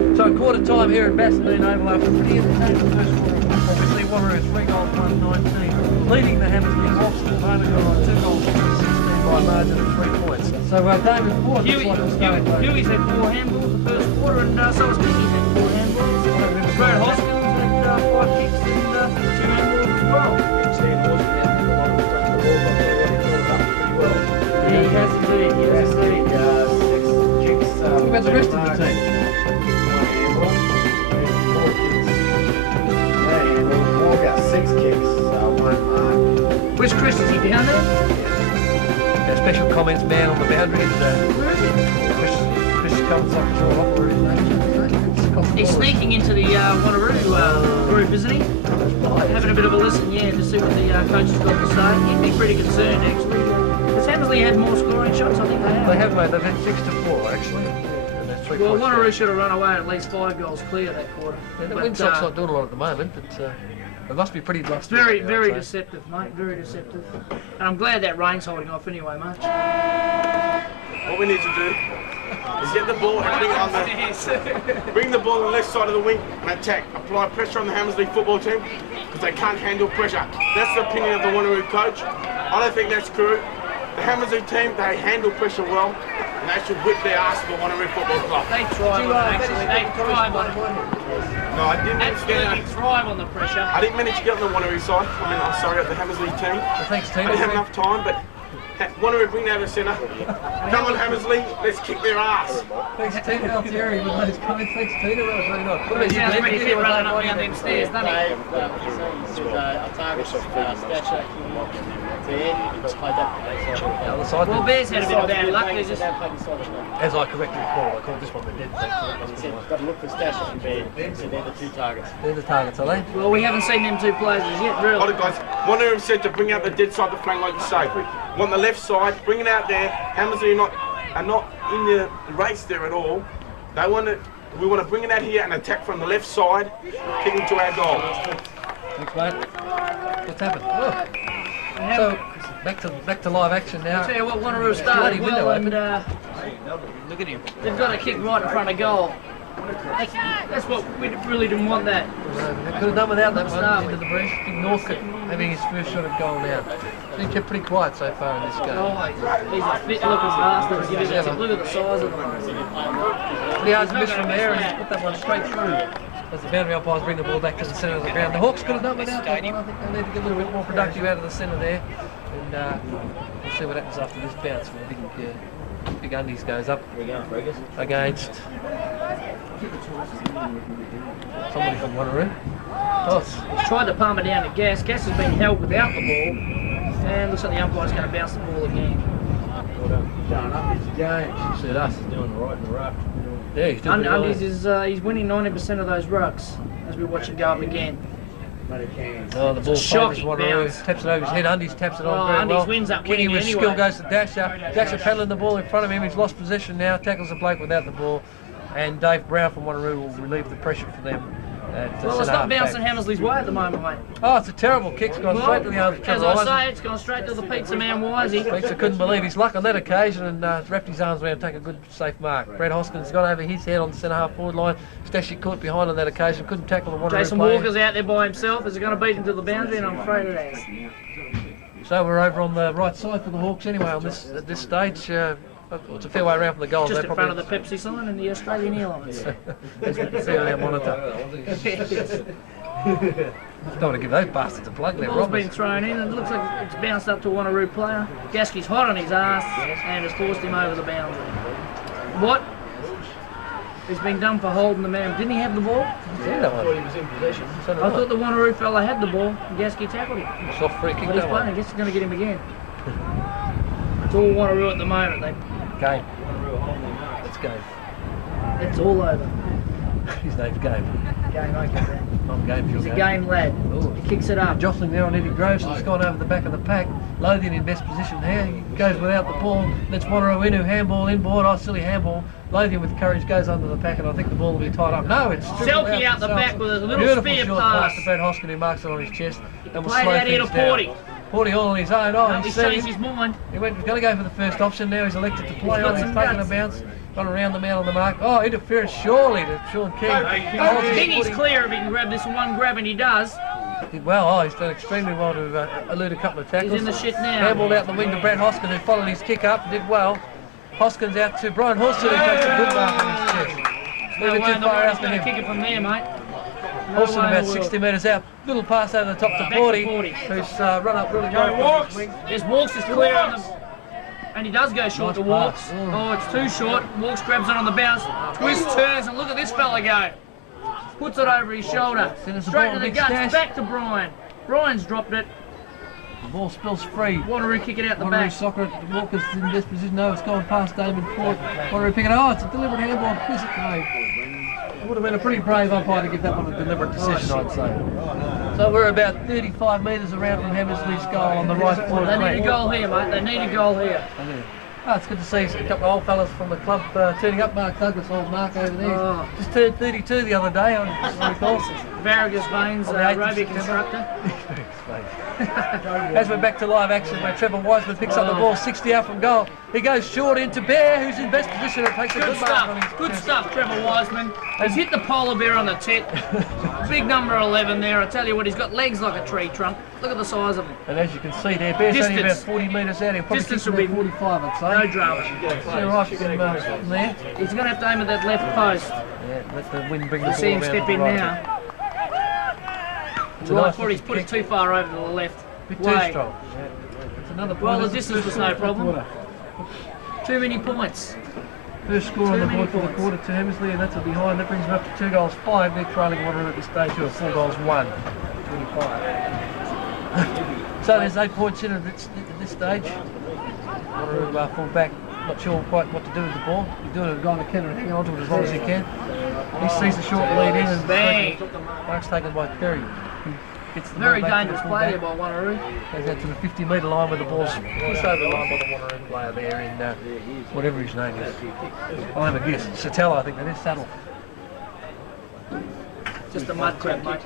there? So quarter time here at Basildine Oval after a pretty entertaining first quarter of football. We see Wanneroo 3 goals, 1-19, leading the Hammersley Hawks at the moment on 2 goals, 16 by a margin of 3 points. So David Ford looks like the starting line. Huey's had 4 handballs the first quarter, and so has Mickey's had 4 handballs. Brad Hoskins had 5 kicks and 2 handballs as well. Yeah, he has indeed. He has indeed. What about the rest of the team? Where's Chris? Is he down there? Special comments man on the boundary. Chris comes up to whatever his name is. He's sneaking into the Wanneroo group, isn't he? Having a bit of a listen, yeah, to see what the coach has got to say. He'd be pretty concerned, actually. Has Hammersley had more scoring shots? I think they have. They have, mate. They've had 6-4, actually. And that's 3 Well, points. Wanneroo should have run away at least 5 goals clear that quarter. Yeah, the But, Windsock's not doing a lot at the moment, but it must be pretty rough. very, very deceptive, mate. Very deceptive. And I'm glad that rain's holding off anyway, mate. What we need to do is get the ball and bring the ball on the left side of the wing and attack. Apply pressure on the Hammersley football team because they can't handle pressure. That's the opinion of the Wanneroo coach. I don't think that's true. The Hammersley team, they handle pressure well and they should whip their ass for Wanneroo Football Club. They thrive on it, actually. They thrive on it. No, I didn't manage to get Absolutely thrive on the pressure. I didn't manage to get on the Wanneroo side. I mean, I'm sorry, at the Hammersley team. Thanks, team. I didn't have enough time, but Wanneroo, bring that to the centre. Come on, Hammersley, let's kick their ass. Thanks, Tina Altieri, with those comments. Thanks, Tina. That was really nice. What about He you, sounds Glenn? pretty fit running up and down them stairs, doesn't he? The other side. Well, Bears had a bit of bad luck. They just... As I correctly recall, I called this one the dead flank. Got to look for Stash and Bear. So they're the 2 targets. They're the targets, are they? Well, we haven't seen them 2 players as yet, really. Hold it, guys. Wanneroo said to bring out the dead side of the flank like you say. Want the left side, bring it out there. Hammersley are not in the race there at all. We want to bring it out here and attack from the left side, kicking to our goal. Thanks, mate. What's happened? Oh. So, back to live action now. I'll tell you what, Wanneroo Bloody started window well, and Look at him. they've got a kick right in front of goal. That's what we really didn't want that. They could have done without that Start one into with. the breach. Big Northcote having his first shot at goal now. Been kept pretty quiet so far in this game. Oh, he's a fit looking bastard. Give us a tip. Look at the size of him. Pretty hard to miss from there and he's put that one straight through. As the boundary umpires bring the ball back to the centre of the ground. The Hawks could have done without that one. I think they need to get a little bit more productive out of the centre there. And we'll see what happens after this bounce when Big Undies goes up against somebody from Wanneroo. Toss. He's tried to palm it down to Gas. Gas has been held without the ball. And looks like the umpire's going to bounce the ball again. Showing up his game. Suit us. He's doing right in the rough. Yeah, he's doing pretty well. Undies is he's winning 90% of those rucks as we watch him go up again. But he can. Oh, the ball shocking favours Wanneroo. bounce. Taps it over his head. Undies taps it on Oh, very Undies well. wins that Kenny winning with anyway. skill goes to Dasher. Dasher paddling the ball in front of him. He's lost possession now. Tackles the bloke without the ball. And Dave Brown from Wanneroo will relieve the pressure for them Well, it's not bouncing Hammersley's way at the moment, mate. Oh, it's a terrible kick. It's gone straight to the other. As I say, it's gone straight to the pizza man, Wisey. Pizza couldn't believe his luck on that occasion and wrapped his arms around to take a good, safe mark. Brad Hoskins got over his head on the centre half forward line. Stashy caught behind on that occasion, couldn't tackle the Wanneroo Jason player. Walker's out there by himself. Is he going to beat him to the boundary? And I'm afraid it is. So we're over on the right side for the Hawks anyway at this stage. It's a fair way around from the goals. Just in front of the Pepsi sign and the Australian Airlines. As we can see on our monitor. Don't want to give those bastards a plug. The ball's been thrown in and it looks like it's bounced up to a Wanneroo player. Gaskey's hot on his ass and has forced him over the boundary. What has been done for holding the man? Didn't he have the ball? Yeah, that one. He was in possession. So I thought the Wanneroo fella had the ball and Gaskey tackled him. soft free kick. But he's That playing. I one. guess he's going to get him again. It's all Wanneroo at the moment. Game. It's game. It's all over. His name's Game. Game, okay. I'm Game. He's a game lad. Ooh. He kicks it up. Jostling there on Eddie Groves, he's gone over the back of the pack. Lothian in best position here. He goes without the ball. Let's Wanneroo in, who handball inboard. Oh, silly handball. Lothian with courage goes under the pack, and I think the ball will be tied up. No, it's Selkie out the back with a little beautiful spear short pass. to Brad Hoskin, who marks it on his chest. And will Played slow out here to things down. Porty. Porty all on his own. Oh, He's he's changed seen his mind. He went going to go for the first option. Now he's elected to play He's got on. He's some taken a guts. bounce. Gone around the man on the mark. Oh, interference surely to Sean King. I think he's clear if he can grab this one grab, and he does. Did well. Oh, he's done extremely well to elude a couple of tackles. He's in the shit now. Handballed out the wing to Brad Hoskin, who followed his kick up, did well. Hoskins out to Brian Horston, who takes a good mark on his chest. No Moving way too in the far world out he's for going to him. kick it from there, mate. No Horston way in about the 60 world. metres out. Little pass over the top to Back to Porty, Porty. who's run up really well from his wing. There's Walks is clear on the... And he does go short Nice to Walks. pass. Oh, it's too short. Walks grabs it on the bounce. Twist, turns, and look at this fella go. Puts it over his shoulder. Sends the Straight ball to the big guts. stash. Back to Brian. Brian's dropped it. The ball spills free. Wanneroo kick it out the Wanneroo back. soccer, Walker's in this position. No, it's gone past Damon Ford. Wanneroo picking it. Oh, it's a deliberate handball. Quiz it today. It would have been a pretty brave umpire to give that one a deliberate decision, I'd say. So we're about 35 metres around from Hammersley's goal on the right quarter They flank. need a goal here, mate. They need a goal here. Oh, it's good to see a couple of old fellas from the club turning up. Mark Douglas, old Mark over there. Oh. Just turned 32 the other day, I recall. Vargas Baines, On the 8th of aerobic September. instructor. As we're back to live action, where Trevor Wiseman picks up the ball 60 out from goal. He goes short into Bear, who's in best position and takes a Good good mark on his stuff. Good chest. stuff, Trevor Wiseman. He's hit the polar bear on the tit. Big number 11 there. I tell you what, he's got legs like a tree trunk. Look at the size of him. And as you can see there, Bear's only about Distance. 40 metres out. He'll probably Distance kick will about be 45, I'd say. No drama. See right from there. He's going to have to aim at that left post. Yeah, let the wind bring the You ball see him around step to the in right. now. It's a Right nice foot, he's looking put it kick. too far over to the left. Bit too Way. strong. Yeah. It's another point. Well, the isn't it? distance was no problem. Too many points. First score on Too the many board for the points. quarter to Hammersley, and that's a behind. That brings them up to 2 goals 5. They're trailing Wanneroo at this stage to a 4 goals 1. 25. So there's 8 points in at this stage. Wanneroo full back, not sure quite what to do with the ball. He's doing it, a guy in the cannon, hanging on to it as long as he can. He sees the short lead in, and Bang. mark's taken by Perry. Who gets the Very ball back to dangerous the play full there back. by Wanneroo. Goes out to the 50-metre line where the ball's pushed over the line by the Wanneroo player there in whatever his name is. I'll have a guess. Satella, I think that is. Saddle. Just a mud crab, mate.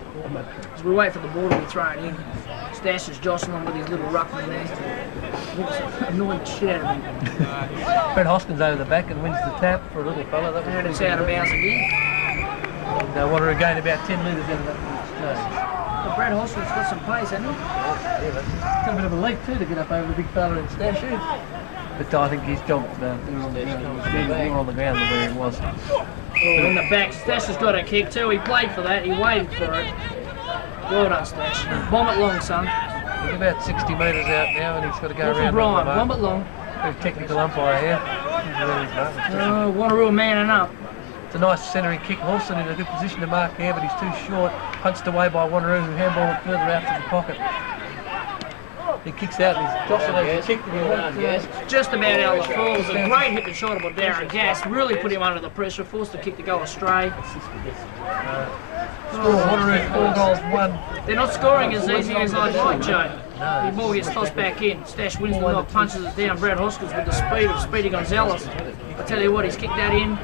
As we wait for the ball to be thrown in, Stash is jostling with his little ruckman there. Looks annoying the shit out of him. Brad Hoskins over the back and wins the tap for a little fella. That was And it's pretty out of good. bounds again. And Wanneroo gained about 10 metres out of that exchange. But Brad Hoskins got some pace, hasn't he? Got a bit of a leap too to get up over the big fella in Stash. But I think his job more on the ground than where he was. In the back, Stash has got a kick too. He played for that. He waited for it. Well done, Stash. Bomb it long, son. He's about 60 metres out now, and he's got to go Not for around. Brian. the Bomb mark. it long. Very technical umpire here. Oh, Wanneroo manning up. It's a nice centering kick. Wilson in a good position to mark here, but he's too short. Punched away by Wanneroo, who handballed it further out to the pocket. He kicks out and he's jostling over the kick that he wants. Just about out of the fall. It was a great hit and shot by Darren Gass. Really put him under the pressure. Forced the kick to go astray. Wanneroo 4 goals 1. They're not scoring as easy as I'd like, Joe. The ball gets tossed back in. Stash wins the knock, punches it down. Brad Hoskins with the speed of Speedy Gonzalez. I tell you what, he's kicked that in.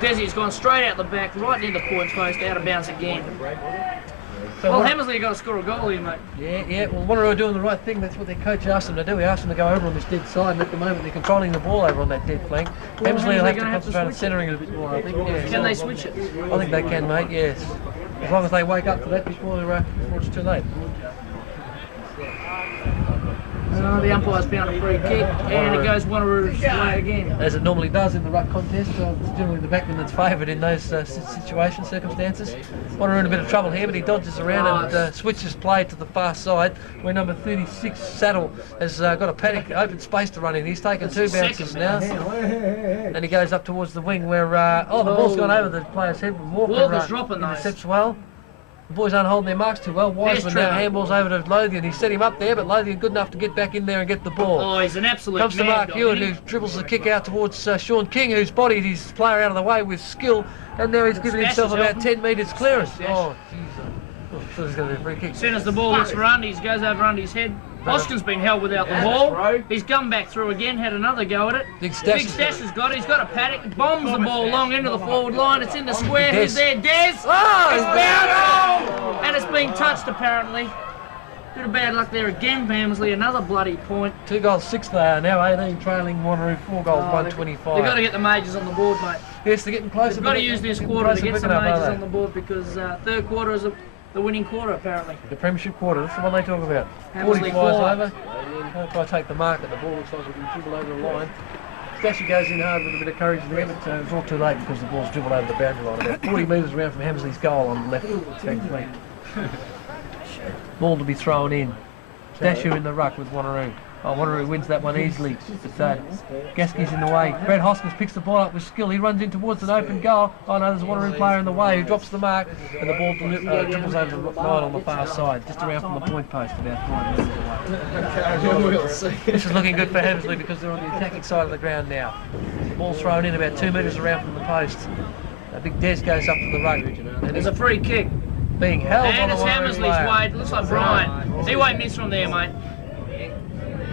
Desi's gone straight out the back, right near the points post, out of bounds again. So Well, Hammersley got to score a goal here, mate. Yeah. Well, Wanneroo are doing the right thing. That's what their coach asked them to do. He asked them to go over on this dead side, and at the moment they're controlling the ball over on that dead flank. Well, Hammersley will have to gonna have to concentrate on switch centering it a bit more, I think. Yeah. Can they switch it? I think they can, mate, yes. As long as they wake up to that before it's too late. The umpire's found a free kick, and it goes Wanneroo's way again. As it normally does in the ruck contest, it's generally the backman that's favoured in those circumstances. Wanneroo in a bit of trouble here, but he dodges around and switches play to the far side, where number 36, Saddle, has got a panic open space to run in. He's taken 2 bounces now, and he goes up towards the wing where, the ball's gone over the player's head. Walker's dropping those. Intercepts well. The boys aren't holding their marks too well. Wiseman now handballs over to Lothian. He set him up there, but Lothian good enough to get back in there and get the ball. Oh, he's an absolute Comes to Mark Hewitt, who dribbles the kick out towards Sean King, who's bodied his player out of the way with skill, and now he's given himself about 10 metres clearance. Oh, jeez. I thought he was going to be a free kick. As soon as the ball hits for Undies, goes over Undies' head. Hoskins been held without the ball. He's come back through again, had another go at it. Big Stash has got it. He's got a paddock. Bombs the ball long into the forward line. It's in the square. Who's there? Des! Oh, It's bounced! And it's been touched apparently. Bit of bad luck there again for Hammersley. Another bloody point. 2 goals, 6 they are now. 18 trailing Wanneroo, 4 goals, 125. They've got to get the majors on the board, mate. Yes, they're getting closer. They've got to use this quarter to get some majors on the board because third quarter is the winning quarter apparently. The premiership quarter, that's the one they talk about. Hammersley 40 flies forward. over. If I take the mark at the ball, looks like we can dribble over the line. Stashy goes in hard with a bit of courage there, but it's all too late because the ball's dribbled over the boundary line. About 40 metres around from Hammersley's goal on the left back flank. Ball to be thrown in. Stashu in the ruck with Wanneroo. Oh, Wanneroo wins that one easily. But Gaskey's in the way. Brad Hoskins picks the ball up with skill. He runs in towards an open goal. Oh no, there's a Wanneroo player in the way who drops the mark, and the ball dribbles over the line on the far side, just around from the point post, about 9 metres away. This is looking good for Hammersley because they're on the attacking side of the ground now. The ball's thrown in about 2 metres around from the post. A big Des goes up to the ruck. And There's a free kick. being held And by it's the Wanneroo Hammersley's player. way. It looks like Brian. He won't miss from there, mate.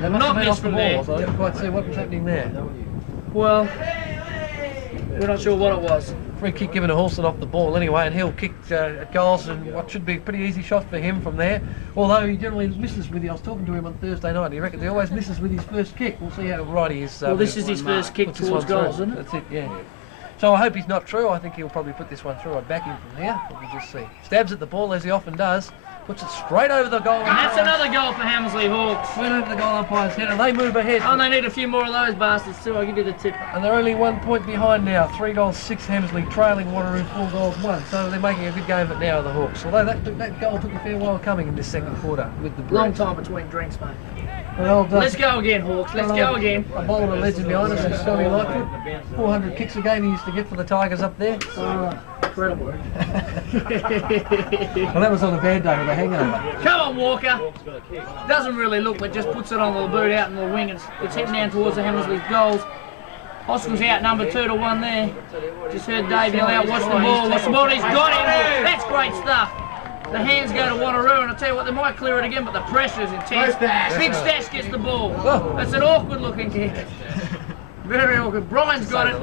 They must Not have been missed off the from ball, there. so I didn't quite see what was happening there. Well, we're not sure what it was. Free kick given to Halston off the ball anyway, and he'll kick at goals, and what should be a pretty easy shot for him from there. Although he generally misses with it. I was talking to him on Thursday night, and he reckons he always misses with his first kick. We'll see how right he is. Well, this is his first kick puts this towards one goals, through. isn't it? That's it, yeah. So I hope he's not true. I think he'll probably put this one through. I'd back him from here, but we'll just see. Stabs at the ball as he often does. Puts it straight over the goal. And that's another goal for Hammersley Hawks. Straight over the goal umpire's head, and they move ahead. Oh, they need a few more of those bastards too. I'll give you the tip. And they're only 1 point behind now. 3 goals, 6 Hammersley, trailing Wanneroo 4 goals, 1. So they're making a good game of it now, the Hawks. Although that goal took a fair while coming in this second quarter with the Long Brits. time between drinks, mate. Well, Let's go again, Hawks. Let's go again. A bowler legend behind us is Scotty Lightfoot. 400 kicks a game he used to get for the Tigers up there. Oh, incredible. Well, that was on a bad day with a hangover. Come on, Walker. Doesn't really look, but just puts it on the boot out in the wing. It's heading down towards the Hammersley goals. Hoskins out number 2 to 1 there. Just heard Dave yell out, watch the ball, watch the ball. He's got him. That's great stuff. The hands go to Wanneroo, and I tell you what, they might clear it again, but the pressure is intense. Big Stash gets the ball. That's an awkward looking kick. Very awkward. Brian's got it.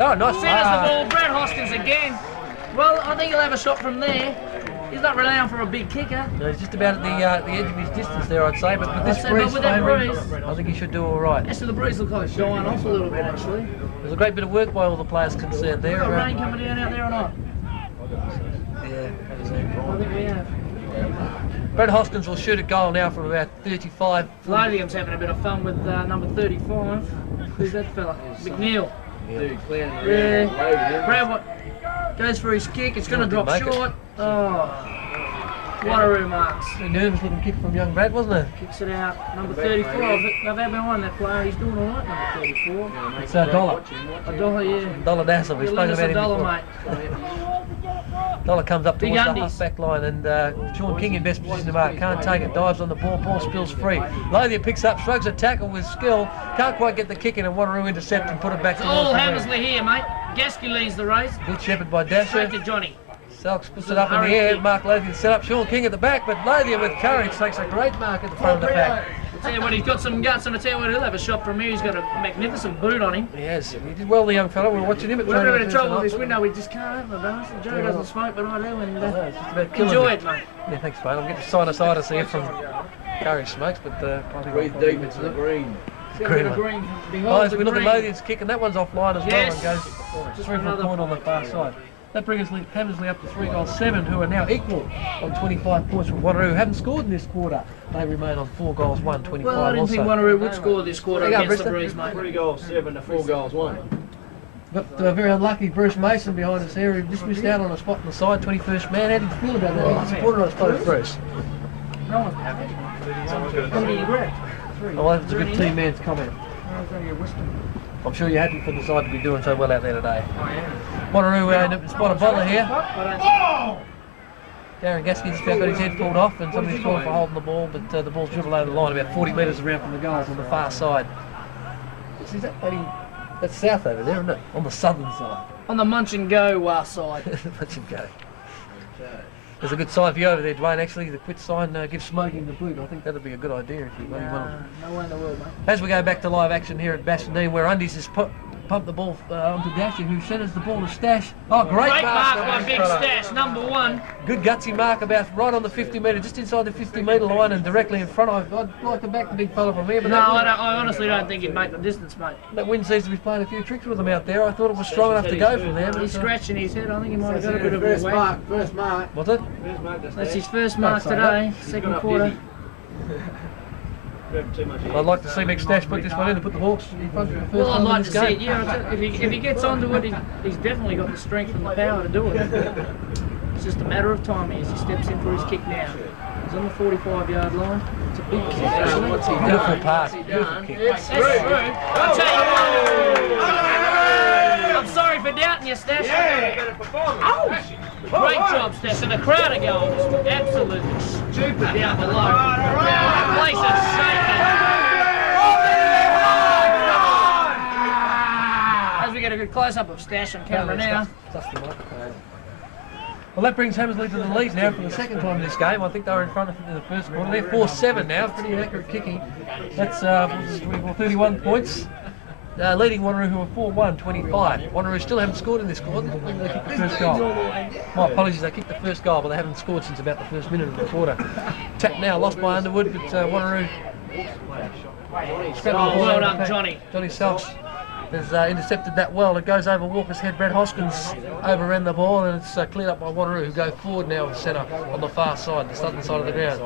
Oh, nice. Centres the ball. Brad Hoskins again. Well, I think he'll have a shot from there. He's not relying for a big kicker. No, he's just about at the edge of his distance there, I'd say. But with this breeze with that favouring, breeze. I think he should do all right. Actually, the breeze looks like it's showing off a little bit, actually. There's a great bit of work by all the players concerned there. Got rain coming down out there or not? Yeah. I think we have. Brad Hoskins will shoot a goal now from about 35. Lothian's having a bit of fun with number 35. Who's that fella? McNeil. Yeah. Brad goes for his kick. It's going to drop Make it. short. Oh. Wanneroo marks. A nervous looking kick from young Brad, wasn't it? Kicks it out. Number 34. I've had behind that player. He's doing all right, number 34. It's $1. $1, yeah. Dollar Dassel, we've You'll spoken lend us about him $1, before. mate. Dollar comes up Big towards the undies. half-back line, and Sean King in best position to mark. Can't take it, dives on the ball, ball spills free. Lothian picks up, shrugs a tackle with skill. Can't quite get the kick in, and Wanneroo intercept and put it back It's towards all the Hammersley here, mate. Gaskey leads the race. Good shepherd by Straight Dasher. to Johnny. Selks puts it up in the air. Mark Lothian set up. Sean King at the back, but Lothian with courage takes a great mark at the front of the pack. tell you what, he's got some guts, and I tell you what, he'll have a shot from here. He's got a magnificent boot on him. He has. He did well, the young fellow. We're watching him at We're having a bit training of trouble with Thursday this night. window. We just can't open the bastard. Joe doesn't smoke, but I do, and It's just about killing enjoy me. it, mate. Yeah, thanks, mate. I'm getting sinusitis here from Curry Smokes, but I think Breathe I'll deep into the green. See a bit of Green green. Oh, Behold as the we look at green. Lothian's kick, and that one's offline as well Yes. and goes Just through for a another point on the far side. That brings Hammersley up to 3-7, who are now equal on 25 points from Wanneroo, who haven't scored in this quarter. They remain on 4 goals, 1, 25 Well, I didn't think also. Wanneroo would score this quarter There you go, against the Bristol. Breeze, mate. 3 goals 7 to 4 goals 1. Got very unlucky Bruce Mason behind us there. He just missed out on a spot on the side, 21st man. How did you feel about that? He's a supporter, I suppose, Bruce. No one's happy. How many you grabbed? 3. Well, that's a good team man's comment. I'm sure you're happy for the side to be doing so well out there today. I am. Wanneroo spot a bowler here. I Darren Gaskey's just about got his head pulled off and somebody's fallen for holding the ball, but the ball's dribbled over the line about 40 metres around from the goals on the far side. Is that bloody... That's south over there, isn't it? On the southern side. on the munch and go side. Let him go. There's a good sign for you over there, Dwayne, actually. The quit sign gives smoking the boot. I think that'd be a good idea if you really want to. No way in the world, mate. As we go back to live action here at Bassendean, where Undies has pumped the ball onto Dasher, who centres the ball to Stash. Oh, great Mark mark by Big Stash, number 1. Good gutsy mark about right on the 50 metre, just inside the 50 metre line and directly in front. I'd like to back the big fella from here, but No, I honestly don't think he'd make the distance, mate. that wind seems to be playing a few tricks with him out there. I thought it was strong enough to go from there. He's But, scratching his head. I think he might have got a bit of a First whack. mark, first mark. was it? That's his first mark Don't say today, second quarter. I'd like to see Big Stash put this one in and put the Hawks in front for the first Well, I'd time in like this to see it, game. yeah. If he gets onto it, he's definitely got the strength and the power to do it. It's just a matter of time as he steps in for his kick now. He's on the 45-yard line. It's a big kick, actually. Beautiful pass, beautiful kick. That's true. I'll tell you what. I'm sorry for doubting you, Stash. Great job, Stash. And the crowd are going just absolutely stupid down below. The place is shaking. As we get a good close-up of Stash on camera now. Dust the microphone. Well, that brings Hammersley to the lead now for the second time in this game. I think they were in front of in the first quarter. They're 4-7 now, pretty accurate kicking. That's 31 points. Leading Wanneroo, who are 4-1, 25. Wanneroo still haven't scored in this quarter. They kicked the first goal. My apologies, they kicked the first goal, but they haven't scored since about the first minute of the quarter. Tap now, lost by Underwood, but Wanneroo. Oh, well done, Johnny. Johnny Selks has intercepted that well. It goes over Walker's head. Brad Hoskins overran the ball, and it's cleared up by Wanneroo, who go forward now in centre on the far side, the southern side of the ground.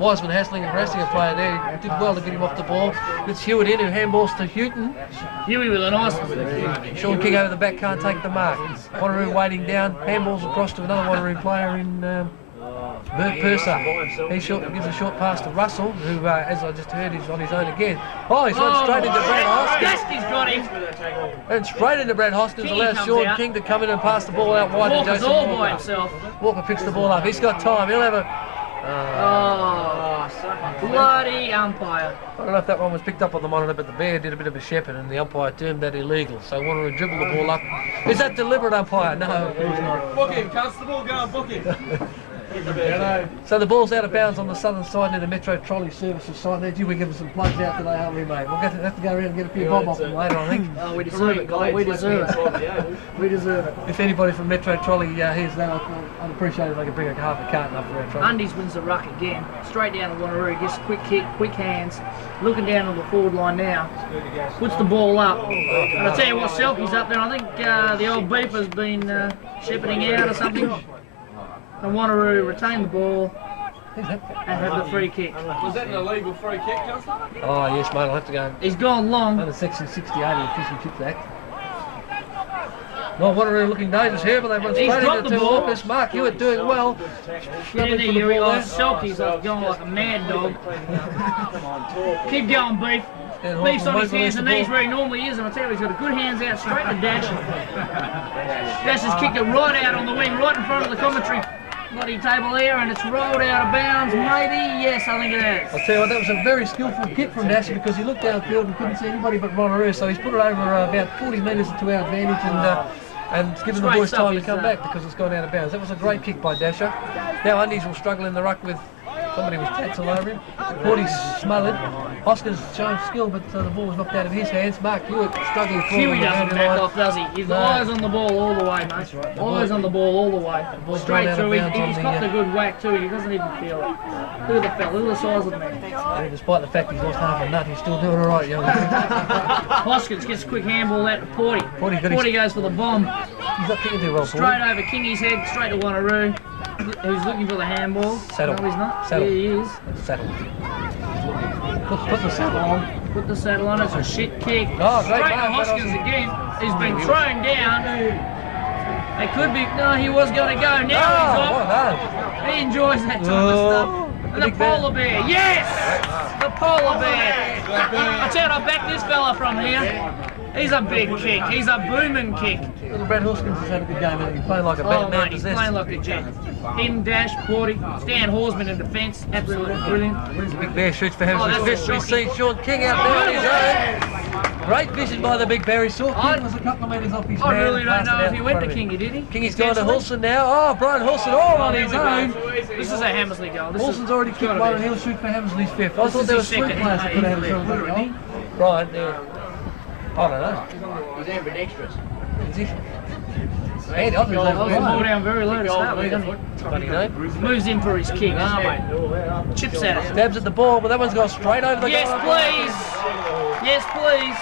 Wiseman hassling and harassing a player there. He did well to get him off the ball. It's Hewitt in, who handballs to Houghton. Huey with a nice one. Sean King over the back, can't take the mark. Wanneroo waiting down, handballs across to another Wanneroo player in Bert Purser. He gives a short pass to Russell, who, as I just heard, is on his own again. Oh, he's run straight into Brad Hoskins. Gaskey's got him. And straight into Brad Hoskins, King allows comes Sean out. King to come in and pass the ball out wide to Walker's Jason all by Walker. himself. Walker picks the ball up. He's got time. He'll have a... Oh, bloody umpire. I don't know if that one was picked up on the monitor, but the bear did a bit of a shepherd and the umpire termed that illegal. So Wanneroo dribbled the ball up. Is that deliberate, umpire? No, it was not. Book him, Constable, go and book him. So the ball's out of bounds on the southern side near the Metro Trolley Services site there. Gee, we give them some plugs out today, aren't we, mate? We'll have to go around and get a few bob off them later, I think. Oh, we deserve it, guys. We deserve it. We deserve it. If anybody from Metro Trolley hears that, I'd appreciate it if they could bring a half a carton up for our trolley. Undies wins the ruck again. Straight down to Wanneroo. Gets a quick kick, quick hands. Looking down on the forward line now. Puts the ball up. And I tell you what, Selkie's up there. I think the old beeper's been shepherding out or something. And Wanneroo retain the ball and have the free kick. Was that an illegal free kick, Constable? Oh, yes, mate, I'll have to go He's gone long. under Section 68 of the Fish and Chips Act. Well, Wanneroo looking dangerous here, but they run He's straight dropped into the two ball. Walkers. Mark Hewitt doing well. Get in there, for the Yuri. ball Oh, there. Selkie's going like a mad dog. Keep going, Beef. And Beef's on his Hoffman hands and the knees ball. where he normally is, and I tell you, he's got a good hands out straight to Dash. Dash has kicked it right out on the wing, right in front of the commentary bloody table there, and it's rolled out of bounds, maybe? Yes, I think it is. I'll tell you what, that was a very skillful kick from Dasher because he looked downfield and couldn't see anybody but Wanneroo, so he's put it over about 40 metres to our advantage and given the Great boys stuff, time to he's, come back because it's gone out of bounds. That was a great kick by Dasher. Now Undies will struggle in the ruck with Somebody was tats all over him. Porty's smothered. Hoskins showing skill, but the ball was knocked out of his hands. Mark Hewitt struggling forward. Huey doesn't back off, does he? His eyes on the ball all the way, mate. That's right. Eyes on the ball all the way. Straight through. He's got the good whack too. He doesn't even feel it. Look at the fella. Look at the size of the man. Yeah, despite the fact he's lost half a nut, he's still doing all right, young man. Hoskins gets a quick handball out to Porty. Porty goes for the bomb. He's not kicking too well, Straight over Kingy's head, straight to Wanneroo, who's looking for the handball. Saddle. No, he's not. Saddle. Yeah, he is. Saddle. Put the saddle on. Put the saddle on. It's a shit kick. Oh, straight great to mark, Hoskins again. He's been thrown down. It could be. No, he was going to go. Now he's off. Well done. He enjoys that type of stuff. And the polar bear. Yes! The polar bear. I tell you, I back this fella from here. He's a big kick. He's a booming kick. Little Brad Hoskins has had a good game, hasn't he? He's playing like a Oh, man mate, he's possessed. playing like a jet. In dash, Porty, Stan Horsman in defence, absolutely brilliant. Big Bear shoots for him. Oh, that's We've shocking. seen Sean King out there on his own. Great vision by the Big Bear. He saw King was a couple of metres off his I man. really don't passed it know out if he in went front to of him. Kingy, did he? Kingy's gone to Hulson now. Oh, Brian Hulson all on his own. This is a Hammersley goal. Hulson's already kicked one and he'll shoot for Hammersley's fifth. I This thought is there were his three second. players that could have had a shot at that goal. Brian, yeah. I don't know. He's having extras. Is he? Ed, I think He's ball down very low to start with, doesn't he? funny name. Moves in for his kick. Chips at it. Stabs at the ball, but that one's gone straight over the Yes, goal. please. Yes, please.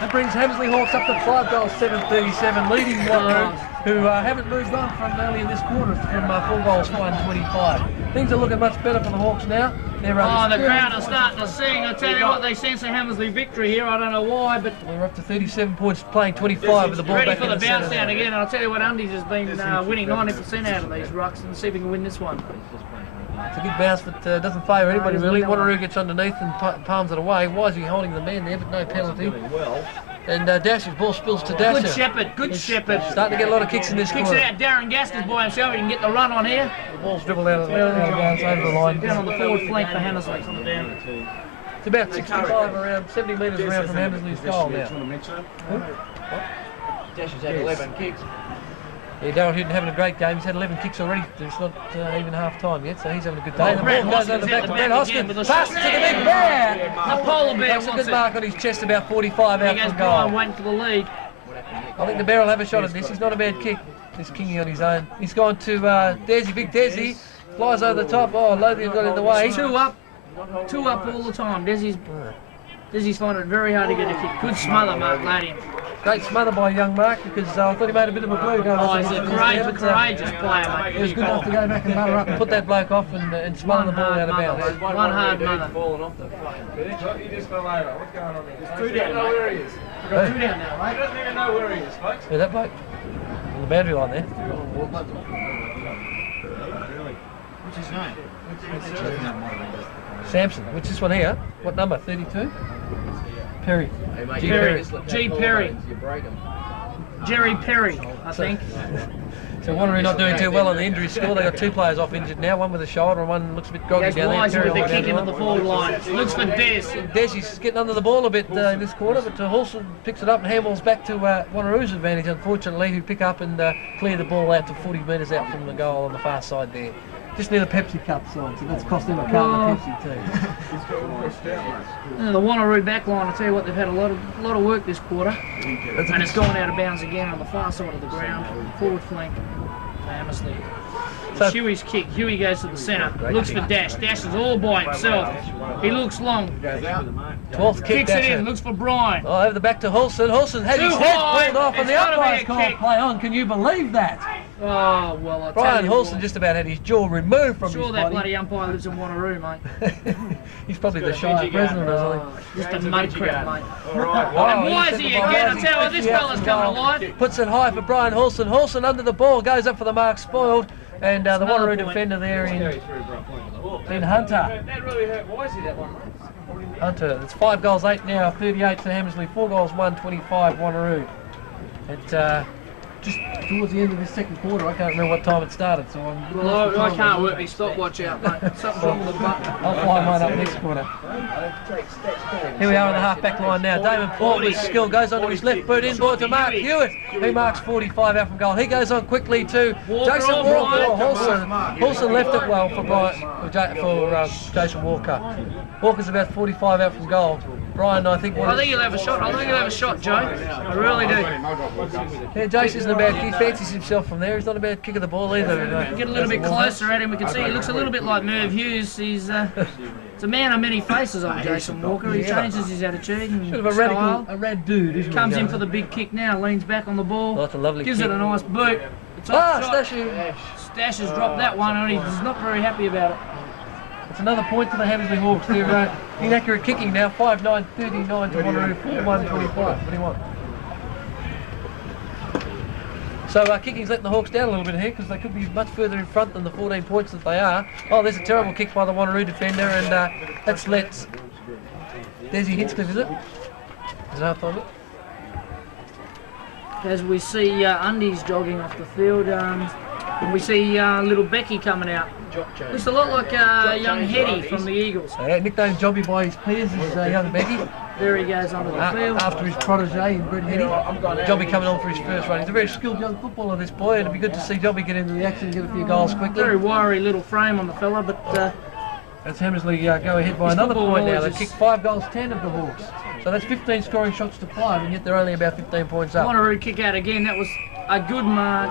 That brings Hammersley Hawks up to 5 goals, 7-37, leading Wanneroo, who haven't moved on from early in this quarter from 4 goals, 125. Things are looking much better for the Hawks now. They're Oh, the crowd are starting to sing. I tell you what, they sense a Hammersley victory here. I don't know why, but We're up to 37 points, playing 25 with the ball ready back for in the the bounce centre down now. again. And I'll tell you what, Undies has been winning 90% out of these rucks, and see if we can win this one. It's a good bounce, but doesn't favour anybody really. Wanneroo gets underneath and palms it away. Wisey holding the man there, but no penalty. And Dasher's ball spills to Dasher. Good Shepherd, good Shepherd. Starting to get a lot of kicks in this Kicks quarter. it out. Darren Gaskins by himself. He can get the run on here. The ball's dribbled out of bounds over the line. Down on the forward flank for Hammersley. It's about 65 around, 70 metres around from Hammersley's goal now. Dash has had 11 kicks. Yeah, Darryl Hutton having a great game. He's had 11 kicks already. It's not even half time yet, so he's having a good day. The Brad ball goes over Hoskins the back at to the Brad back Hoskins. again with a Pass to the Big Bear. The polar bear Makes a wants good it. mark on his chest, about 45 out He goes from Brian goal. waiting for the lead. I think the Bear will have a shot at this. He's not a bad kick. This Kingy on his own. He's gone to Desi, big Desi. Flies over the top. Oh, Lothian got in the way. Two up all the time. Desi's finding it very hard to get a kick. Good smother, Mark Ladian. Great smother by young Mark because I thought he made a bit of a blue going Oh, on. he's a courageous player, It was mate. good enough to go back and mutter up and put that bloke off and smother the ball out of bounds. One hard mother. Falling off the fucking He just fell over. What's going on there? Two down, I don't know where he is. We've got two down now, He mate. doesn't even know where he is, folks. Yeah, that bloke. On the boundary line there. What's his name? Samson. Which is this one here? What number? 32? Perry. G. Perry. G. Perry. You break them. Jerry Perry, I think. So Wanneroo not doing too well on the injury score. They've got 2 players off injured now. One with a shoulder and one looks a bit groggy Goes down there. wise Perry with the on the kick into boundary the forward line. Looks for Des. Desi's getting under the ball a bit in this quarter, but Hulson picks it up and handballs back to Wanneroo's advantage, unfortunately, who pick up and clear the ball out to 40 metres out from the goal on the far side there. Just near the Pepsi Cup side, so that's cost them a carton of Pepsi too. The Wanneroo back line, I tell you what, they've had a lot of work this quarter. And it's gone out of bounds again on the far side of the ground. Forward flank for Hammersley. So- Huey's kick. Huey goes to the centre. Looks for Dash. Dash is all by himself. He looks long. 12th kick, Kicks it Dasher. in. Looks for Brian. Oh, over the back to Hulson. Hulson had his Too head high. pulled off and It's the gotta be umpire's a called kick. play on. Can you believe that? Oh, well, I tell Brian you Hulson what. just about had his jaw removed from Sure his that body. bloody umpire lives in Wanneroo, mate. He's probably the Shire president or something. Just a mud crab, mate. Oh, And why he is he sent the again? I ball. tell you what, this fella's coming alive. Puts it high for Brian Hulson. Hulson under the ball, goes up for the mark, spoiled. And the Another Wanneroo point. defender there in Hunter. That really hurt. Why is he that one, mate? Hunter, it's 5 goals, 8 now, 38 to Hammersley, 4 goals, 1, 25 Wanneroo. At just towards the end of this second quarter. I can't remember what time it started, so I'm... Well, I can't work my stopwatch out, mate. Something's wrong with the button. I'll fly mine up next quarter. Here we are on the half-back line now. Damon Port with skill goes onto his left boot, inboard to Mark Hewitt. He marks 45 out from goal. He goes on quickly to Jason Walker. Halson left it well for Jason Walker. Walker's about 45 out from goal. Brian, I think he'll have a shot. I think he'll have a shot, Joe. I really do. Yeah, Jace isn't a bad kick. He fancies himself from there. He's not a bad kick of the ball either. Get a little bit closer at him. We can see he looks a little bit like Merv Hughes. He's it's a man of many faces on Jason Walker. He changes his attitude and sort of a rad dude, isn't he? Comes in for the big kick now. Leans back on the ball. That's a lovely gives kick. it a nice boot. Stash has dropped that one and he's not very happy about it. It's another point to the Hammersley Hawks. They're inaccurate kicking now. 5-9-39 to Wanneroo. 4-1-25. 21. So kicking's letting the Hawks down a little bit here because they could be much further in front than the 14 points that they are. Oh, there's a terrible kick by the Wanneroo defender, and that's let Desi Hinchcliffe, is it? Is it half-time? As we see Undies jogging off the field, and we see little Becky coming out. Looks a lot like young Hetty from the Eagles. Nicknamed Jobby by his peers is young Becky. There he goes onto the field. After his protege in Brett Hetty. Jobby coming on for his first run. He's a very skilled young footballer, this boy, and it'd be good to see Jobby get into the action and get a few goals quickly. Very wiry little frame on the fella, but... That's Hammersley go ahead by another point now. They kicked 5 goals, 10 of the Hawks. So that's 15 scoring shots to 5, and yet they're only about 15 points up. Wanneroo kick out again. That was a good mark.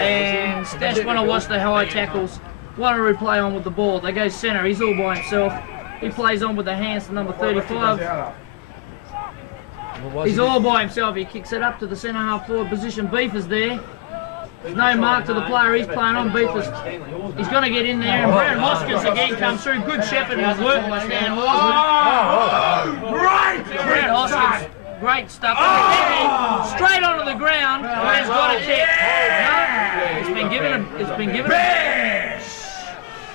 And Stash want to watch the high tackles. Wanneroo play on with the ball. They go centre. He's all by himself. He plays on with the hands to number 35. He's all by himself. He kicks it up to the centre half forward position. Beef is there. There's no mark to the player he's playing on. Beef is, he's going to get in there. And Brad Hoskins again comes through. Good shepherd in his work by Stan Horsman. Brad Hoskins, great stuff. Straight onto the ground. He's got a kick. No, it's been given him. It's been given him.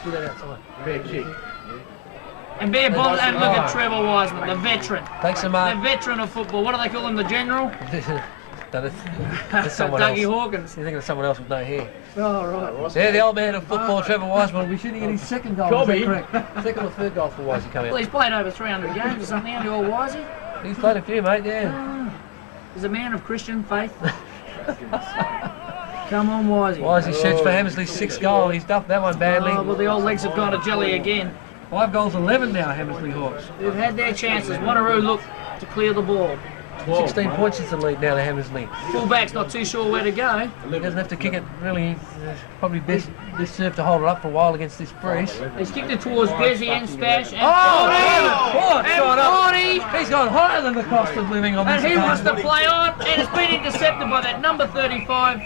Do that outside. Bad kick. And Bear Bond, and look at Trevor Wiseman, the veteran. Thanks so The much. veteran of football. What do they call him? The general? That's someone Dougie else. Hawkins. You're thinking of someone else with no hair. Oh, right. Yeah, the old man of football, Trevor Wiseman, will be shooting at his second goal. Is that correct? Second or third goal for Wisey coming Well, out. he's played over 300 games or something, hasn't he, old Wisey? He's played a few, mate, yeah. He's a man of Christian faith. Come on, Wisey. Wisey shoots for Hammersley's 6th goal. He's duffed that one badly. Oh, well, the old legs have gone to jelly again. 5 goals, 11 now, Hammersley Hawks. They've had their chances. Wanneroo look to clear the ball. 16 points is the lead now to Hammersley. Fullback's not too sure where to go. He doesn't have to kick it really. Probably best served to hold it up for a while against this breeze. He's kicked it towards Desi and Stash and He's gone higher than the cost of living on this. And he wants to play on, and it's been intercepted by that number 35.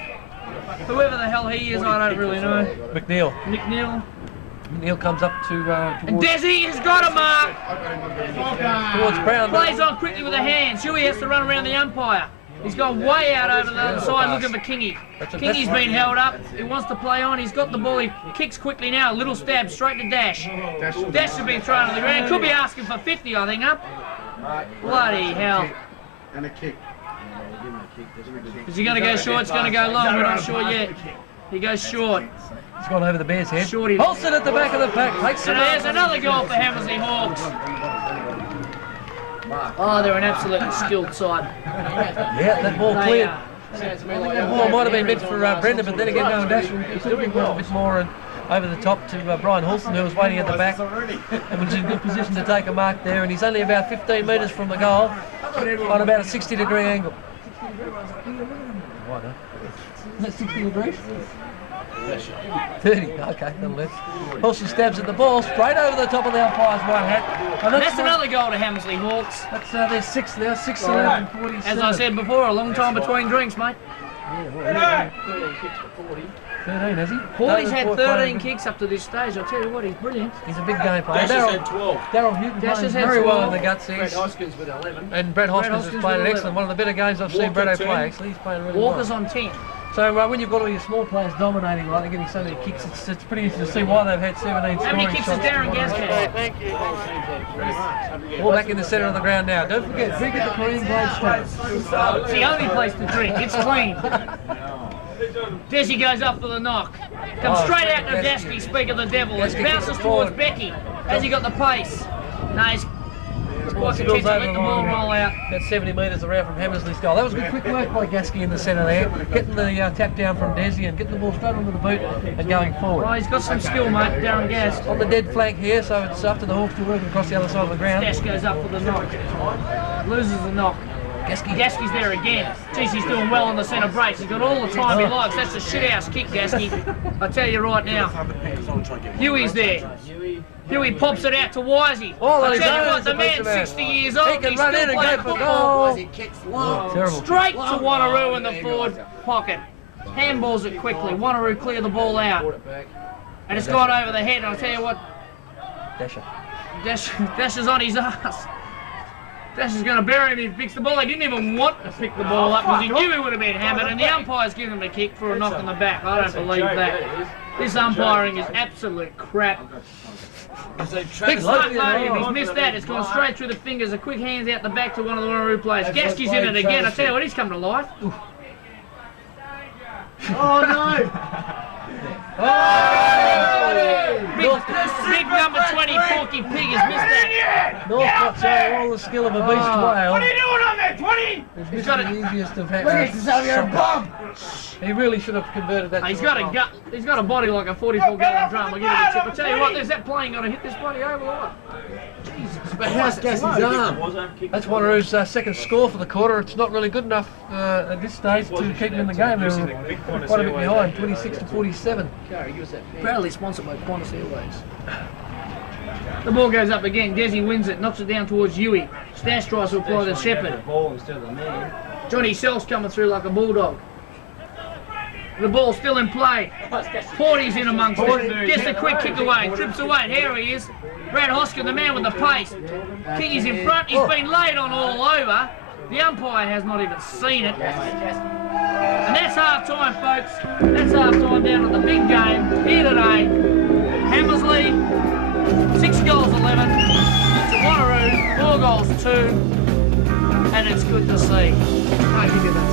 Whoever the hell he is, I don't really know. McNeil. Nick Neal. McNeil comes up to And towards, Desi has got a mark. towards Brown. Plays on quickly with the hands. Huey has to run around the umpire. He's gone way out over the other side looking for Kingy. Kingy's been held up. He wants to play on. He's got the ball. He kicks quickly now. A little stab straight to Dash. Dash should be thrown to the ground. Could be asking for 50, I think, up. Bloody hell. And a kick. Is he going to go short? It's going to go long. We're not sure yet. He goes short. He's gone over the Bears' head. Shorty. Holston at the back of the pack. Takes And it there's another goal for Hammersley Hawks. Oh, they're an absolutely skilled side. Yeah, that ball They cleared. are. I think that ball might have been meant for Brendan, but then again, no, Dash could have been a bit more and over the top to Brian Halston, who was waiting at the back and was in good position to take a mark there. And he's only about 15 metres from the goal on about a 60-degree angle. Why not? Is that 60 degrees? 30, okay, nonetheless. Halston stabs at the ball straight over the top of the umpire's white hat. And That's another goal to Hammersley Hawks. That's their 6th now, 6-11, 47. As I said before, a long time between drinks, mate. 13, has he? Hawley's had 13 kicks up to this stage. I'll tell you what, he's brilliant. He's a big game player. Dash has had 12. Darryl Houghton Dash plays has had very well 12. in the guts. Brett Hoskins with 11. And Brett Hoskins has Hoskins played with an excellent, 11. one of the better games I've seen Walker Bretto 10. play. Actually, he's playing really Walker's well. on 10. So when you've got all your small players dominating, like they're getting so many kicks, it's pretty easy to see why they've had 17 How many scoring kicks shots. has Darren Gask had? All back in the centre of the ground now. Don't forget, drink at the Korean Gladstone. It's the only place to drink. It's clean. Desi goes up for the knock. Comes straight out to Gaski, speak of the devil. It bounces towards Becky. Has he got the pace? No, he's quite content to let the ball roll out. About 70 metres around from Hammersley's goal. That was good quick work by Gaski in the centre there. Getting the tap down from Desi and getting the ball straight onto the boot and going forward. Well, he's got some skill, mate, Darren Gask. On the dead flank here, so it's up to the Hawks to work across the other side of the ground. Dash goes up for the knock. Loses the knock. Gaski's there again. Jeez, he's doing well on the centre breaks. He's got all the time he likes. That's a shithouse kick, Gaski. I tell you right now. Huey's there. Huey pops it out to Wisey. I tell you what, the man's 60 years old. He can He's run still in and playing go for football. goal. Terrible. Straight to Wanneroo in the forward pocket. Handballs it quickly. Wanneroo clear the ball out. And it's gone over the head. And I'll tell you what, Dash is on his ass. Dash is going to bury him if he picks the ball. He didn't even want to pick the ball up because he knew he would have been hammered, and the umpire's given him a kick for a knock on the back. I don't believe that. This umpiring is absolute crap. Big smart podium. He's missed that. It's gone straight through the fingers. A quick hands out the back to one of the Wanneroo players. Gaski's in it again. I tell you what, he's come to life. Oh no! Big number 20 Porky Pig has missed that. Northcott's showing all the skill of a beast whale. What are you doing on there, 20? He's got the easiest of He really should have converted that. He's got a gut. He's got a body like a 44-gallon drum. I'll give it a tip. I tell you what, there's that plane going to hit this bloody over or what? That's Wanneroo's second score for the quarter. It's not really good enough at this stage to keep them in the game. They're quite a bit behind, 26-47. Proudly sponsored by Qantas Airways. The ball goes up again. Desi wins it, knocks it down towards Huey. Stash tries to apply to Shepherd. Johnny Self's coming through like a bulldog. The ball's still in play. Porty's in amongst it. Gets a quick kick away. Trips away. Here he is. Brad Hoskin, the man with the pace. Kicky's in front. He's been laid on all over. The umpire has not even seen it. And that's half time, folks. That's half time down at the big game here today. Hammersley, 6 goals 11. To Wanneroo, 4 goals 2. And it's good to see. Can't give you that.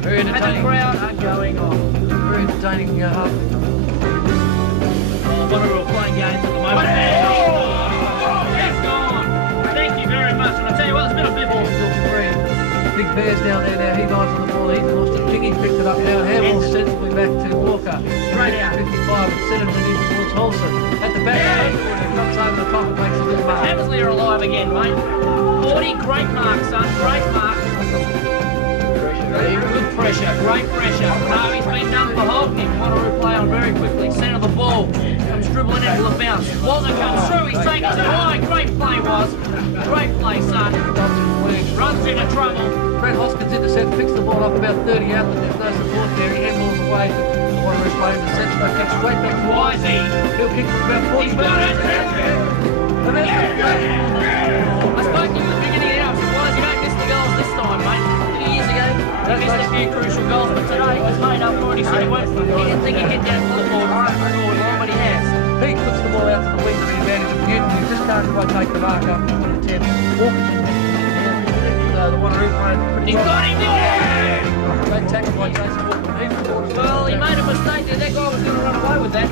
Very And the entertaining. crowd are going on. Very entertaining half. Wanneroo are playing games at the moment. It's gone. Thank you very much. And I tell you what, there's been a bit more. Still free. Big Bear's down there now. He dives on the ball. He's lost it. Kingy picked it up now. Handball sensibly back to Walker. Straight out. 55 and sends it in towards Holson. At the back, it comes over the top and makes a good mark. Hammersley are alive again, mate. 40, great mark, son. Great mark. Good pressure, great pressure. Harvey's been done for holding him. Wanneroo play on very quickly. Centre the ball. Comes dribbling into the bounce. Walter comes through. He's taken too high. Great play was. Great play, son. Runs into trouble. Brad Hoskins intercept, picks the ball up about 30 out, but there's no support there. He handballs away to Wanneroo's play in the centre. But kicks straight back to Wisey. He'll kick from about 40 He's got it. And then I spoke to you at the beginning of the hour. I said, Wisey, you don't miss the goals this time, mate. 2 years ago, he missed a few crucial goals, but today he was made up for it. He said he didn't think he'd hit that football right forward line, but he has. He puts the ball out to the wing to the advantage of Newton. He just can't quite take the mark up. Walker's the Wanneroo playing pretty He's well. got him there! Great tackle by Jason Walker. Well, he made a mistake there. That guy was going to run away with that.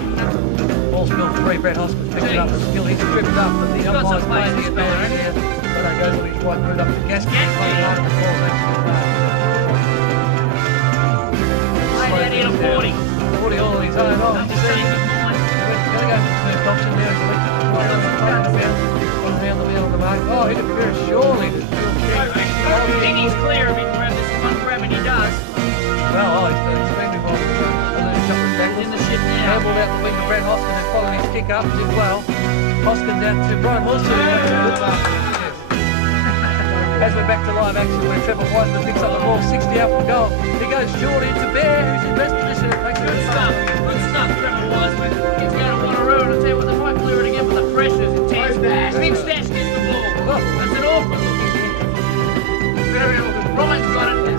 Ball's spilled free. Brad Hoskins picked it up. Still, he's tripped up, but the He's got some umpire's pace playing in his his ball, there. So that goes on his white boot up to Gaskell. Gaskell. Playing hard on the ball. Makes it Laid out here to 40. 40 all on his own. Oh, Don't he's you see going him, good point? to go for the first option now. He's elected to play on the front of the bounce. Around the man on the mark. Oh, hit it very surely. He's clear of it, grab this one grab and he does. Well, oh, he's done extremely well. He's in the shit now. Handball out the wing to Brad Hoskins and followed his kick up, did well. Hoskins out to Brian Wilson. As we're back to live action where Trevor Wiseman picks up the ball 60 out from goal. He goes short into Bear, who's in best position. Makes Good stuff, Trevor Wiseman. He's going to Wanneroo, and I'll tell you what, they might clear it again, but the pressure's intense. Big Stash gets the ball. That's an awkward looking kick. Very awkward. Brian's got it.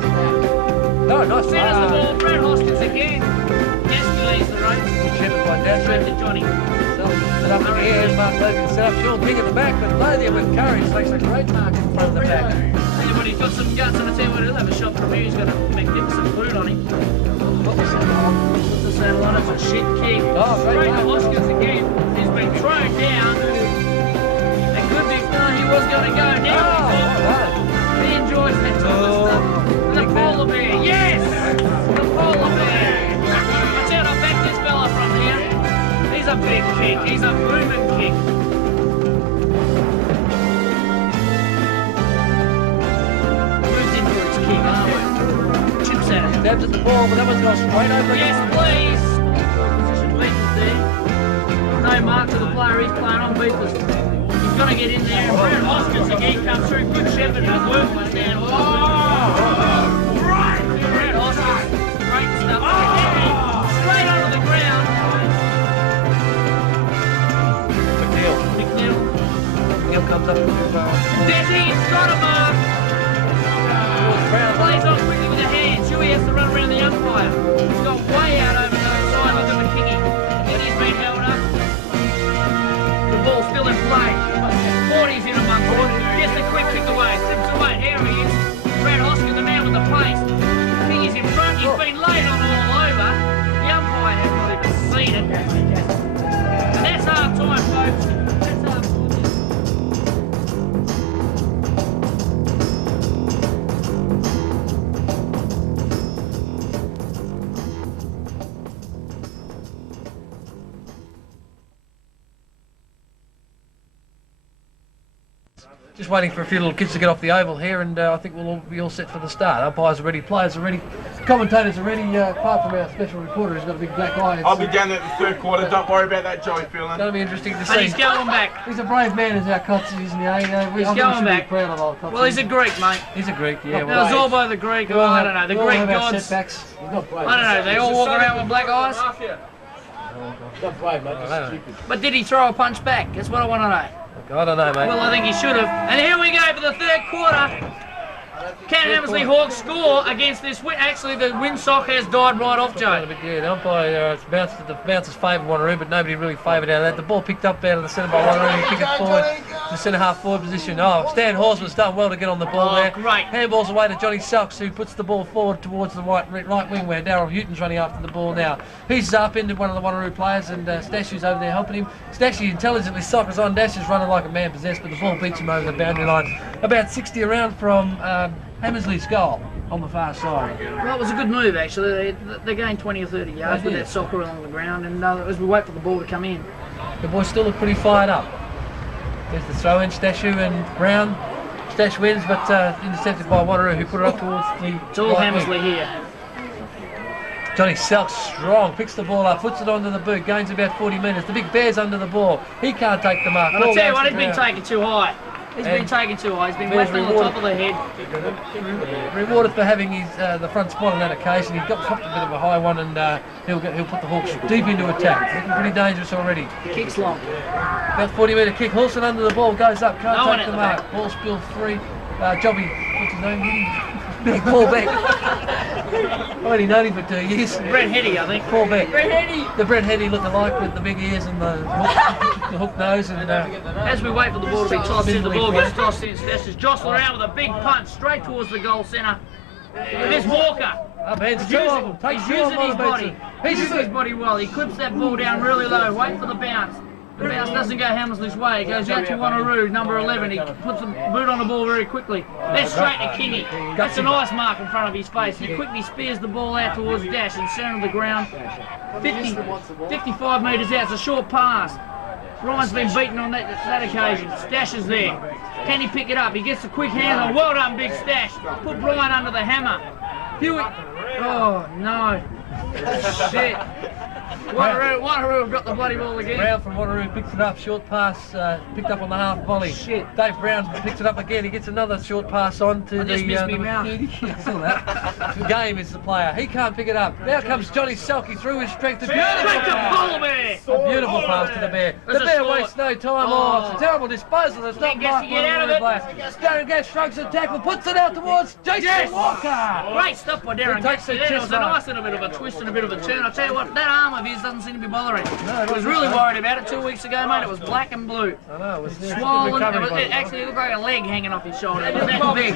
No, Oh, nice. Centres the ball, Brad Hoskins again. Escalates the race. Good shepherd by Dash. Straight to Johnny. Set up in the air, Mark Logan set up. Sean King at the back, but Lothian with courage takes a great mark in front of the back. Yeah, but he's got some guts, and I tell you what, he'll have a shot from here. He's going to get some food on him. Put the saddle on. Put the saddle on, it's a shit kick. Oh, great Straight to mark. Hoskins again. He's been thrown down. And good big, no, he was going to go. Now he's off. He enjoys that type of stuff. The polar bear, yes! The polar bear. I tell you, I'll back this fella from here. He's a big kick. He's a booming kick. Moves into its kick, chips at it. Stabs at the ball, but that one's gone straight over. Yes, please. Position beaters there. No mark to the player. He's playing on beaters. He's got to get in there. Brad Hoskins again comes through. Good shepherd and the work was down. Brad Hoskins, great stuff. Straight onto the ground. McNeil. Neil comes up to Desi, he's got a mark. Plays on quickly with the hands. Huey has to run around the umpire. He's gone way out over the side. Look at McKinney. McKinney's been held up. The ball's still in play. 40's in among it. Gets the quick kick away. Slips away. Here he is. Brad Hoskins, the man with the pace. King is in front. He's been laid on all over. The umpire hasn't even seen it. And that's half time, folks. That's half time. just waiting for a few little kids to get off the oval here, and I think we'll all be all set for the start. Umpires are ready, players are ready, commentators are ready, apart from our special reporter who's got a big black eye. I'll be down there at the third quarter, don't worry about that, Joey Phelan. It's going to be interesting to see. And he's going back. He's a brave man, as our Cotsy, isn't he? He's going back. Proud of old Cotsy. Well, he's a Greek, mate. He's a Greek, yeah. Now, Zorbo the Greek, well, I don't know, the Greek gods. Setbacks. He's not brave. I don't know, they all walk around with black eyes. He's not brave, mate, just stupid. But did he throw a punch back? That's what I want to know. I don't know, mate. Well, I think he should have. And here we go for the third quarter. Can Hammersley Hawks score against this win? Actually, the windsock has died right off, Joe. Yeah, the umpire bounces favoured Wanneroo, but nobody really favoured out of that. The ball picked up out of the centre by Wanneroo, kick it forward to centre half forward position. Oh, Stan Horsman's done well to get on the ball there. Great. Handballs away to Johnny Selks, who puts the ball forward towards the right wing where Darryl Houghton's running after the ball now. He's upended one of the Wanneroo players, and Stashu's over there helping him. Stashu intelligently soccers on. Dash is running like a man possessed, but the ball beats him over the boundary line. About 60 around from Hammersley's goal on the far side. Well, it was a good move, actually. They gained 20 or 30 yards with that soccer along the ground, and as we wait for the ball to come in. The boys still look pretty fired up. There's the throw-in, Stashu and Brown. Stash wins, but intercepted by Wanneroo, who put it up towards the It's all right Hammersley wing. here. Johnny Selks strong, picks the ball up, puts it onto the boot, gains about 40 metres. The big bear's under the ball. He can't take the mark. But I'll tell you what, Ball he's been bounces taken too high. He's been taken too high. He's been whacked on the top of the head. Rewarded for having his the front spot on that occasion. He's got popped a bit of a high one, and he'll put the Hawks deep into attack. Looking pretty dangerous already. Kicks long. About 40-metre kick. Hulson under the ball, goes up, can't No one take at the the mark. back. Ball spilled free. Jobby, what's his name? Big Paul Beck. I've only known him for 2 years. Brett Hetty, I think. Paul Beck. Brett Hetty. The Brett Hetty look-alike with the big ears and the hook nose. And As we wait for the ball to be tossed in, the ball gets tossed in. Stashes jostle around with a big punch straight towards the goal centre. There's Walker. up hands, He's two of them. Takes using his body. He's He's using his body well. He clips that ball down really low. Wait for the bounce. The bounce doesn't go Hammersley's way. It goes out to Wanneroo, number 11. He puts the boot on the ball very quickly. Then straight to Kingy. That's a nice mark in front of his face. He quickly spears the ball out towards Dash in centre of the ground. 55 metres out. It's a short pass. Ryan's been beaten on that occasion. Stash is there. Can he pick it up? He gets a quick handle. Well done, Big Stash. Put Brian under the hammer. Hewitt. Oh, no. Shit. Wanneroo have got the bloody ball again. Brown from Wanneroo picks it up, short pass, picked up on the half volley. Shit. Dave Brown picks it up again, he gets another short pass on to just missed me number mouth. 30. Saw that. Game is the player, he can't pick it up. Now comes Johnny Selke through his strength. Straight to Polar Bear. A beautiful pass to the Bear. The There's a Bear short. wastes no time. Oh, it's a terrible disposal. It's not Gets to get out of it. Darren Gass shrugs the tackle, puts it out towards Jason Walker. Great stuff by Darren takes Gass. the There chest was a mark. nice little bit of a twist and a bit of a turn. I'll tell you what, that arm of his doesn't seem to be bothering. No, I it was wasn't. really worried about it 2 weeks ago, mate. It was black and blue. I know, it was Swollen. It actually looked like a leg hanging off his shoulder. It was that big.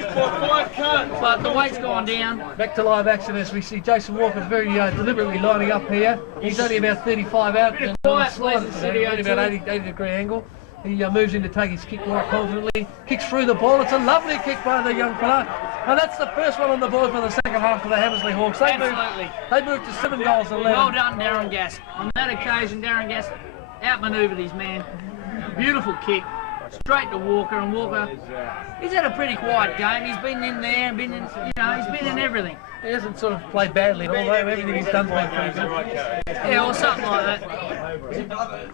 But the weight's gone down. Back to live action as we see Jason Walker very deliberately lining up here. He's only about 35 out. And quiet, slide, please, Studio only about 80-degree angle. He moves in to take his kick more confidently. Kicks through the ball. It's a lovely kick by the young fella. And that's the first one on the board for the second half for the Hammersley Hawks. Absolutely. They moved to 7 goals 11. Well done, Darren Gass. On that occasion, Darren Gass outmanoeuvred his man. Beautiful kick. Straight to Walker, and Walker, he's had a pretty quiet game. He's been in there, he's been in everything. He hasn't sort of played badly, although everything he's done has been pretty good. Yeah, or something like that.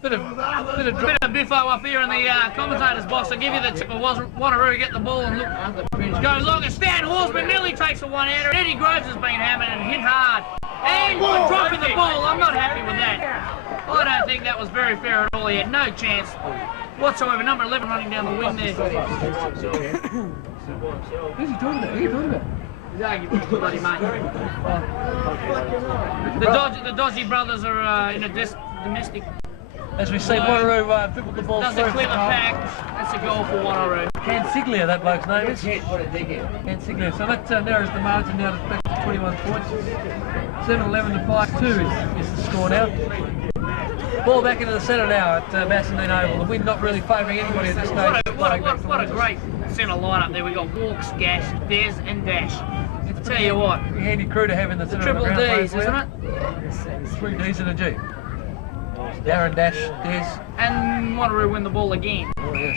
Bit of Biffo up here in the commentator's box. I'll give you the tip. I Wanneroo to get the ball and look. Goes long. And Stan Horsman nearly takes a one-hander. Eddie Groves has been hammered and hit hard. And dropping the ball. I'm not happy with that. I don't think that was very fair at all. He had no chance whatsoever. Number 11 running down the wing there. Who's he talking about? Who are you talking about? He's arguing with the bloody mate. The Dodgy brothers are in a domestic. As we see Wanneroo dribble the ball Does through. a clever pack. That's a goal for Wanneroo. Cansiglia, that bloke's name is. Cansiglia. So that narrows the margin now to back to 21 points. 7-11 to 5-2 is the score now. Ball back into the centre now at Bassendean Oval. The wind not really favouring anybody at this stage. What a great centre lineup there. We got Walks, Gash, Des, and Dash. I tell you what, Handy crew to have in the centre. triple of the ground D's, playing isn't it? 3 D's and a G. Darren, Dash, Des. And Wanneroo win the ball again. Oh yes.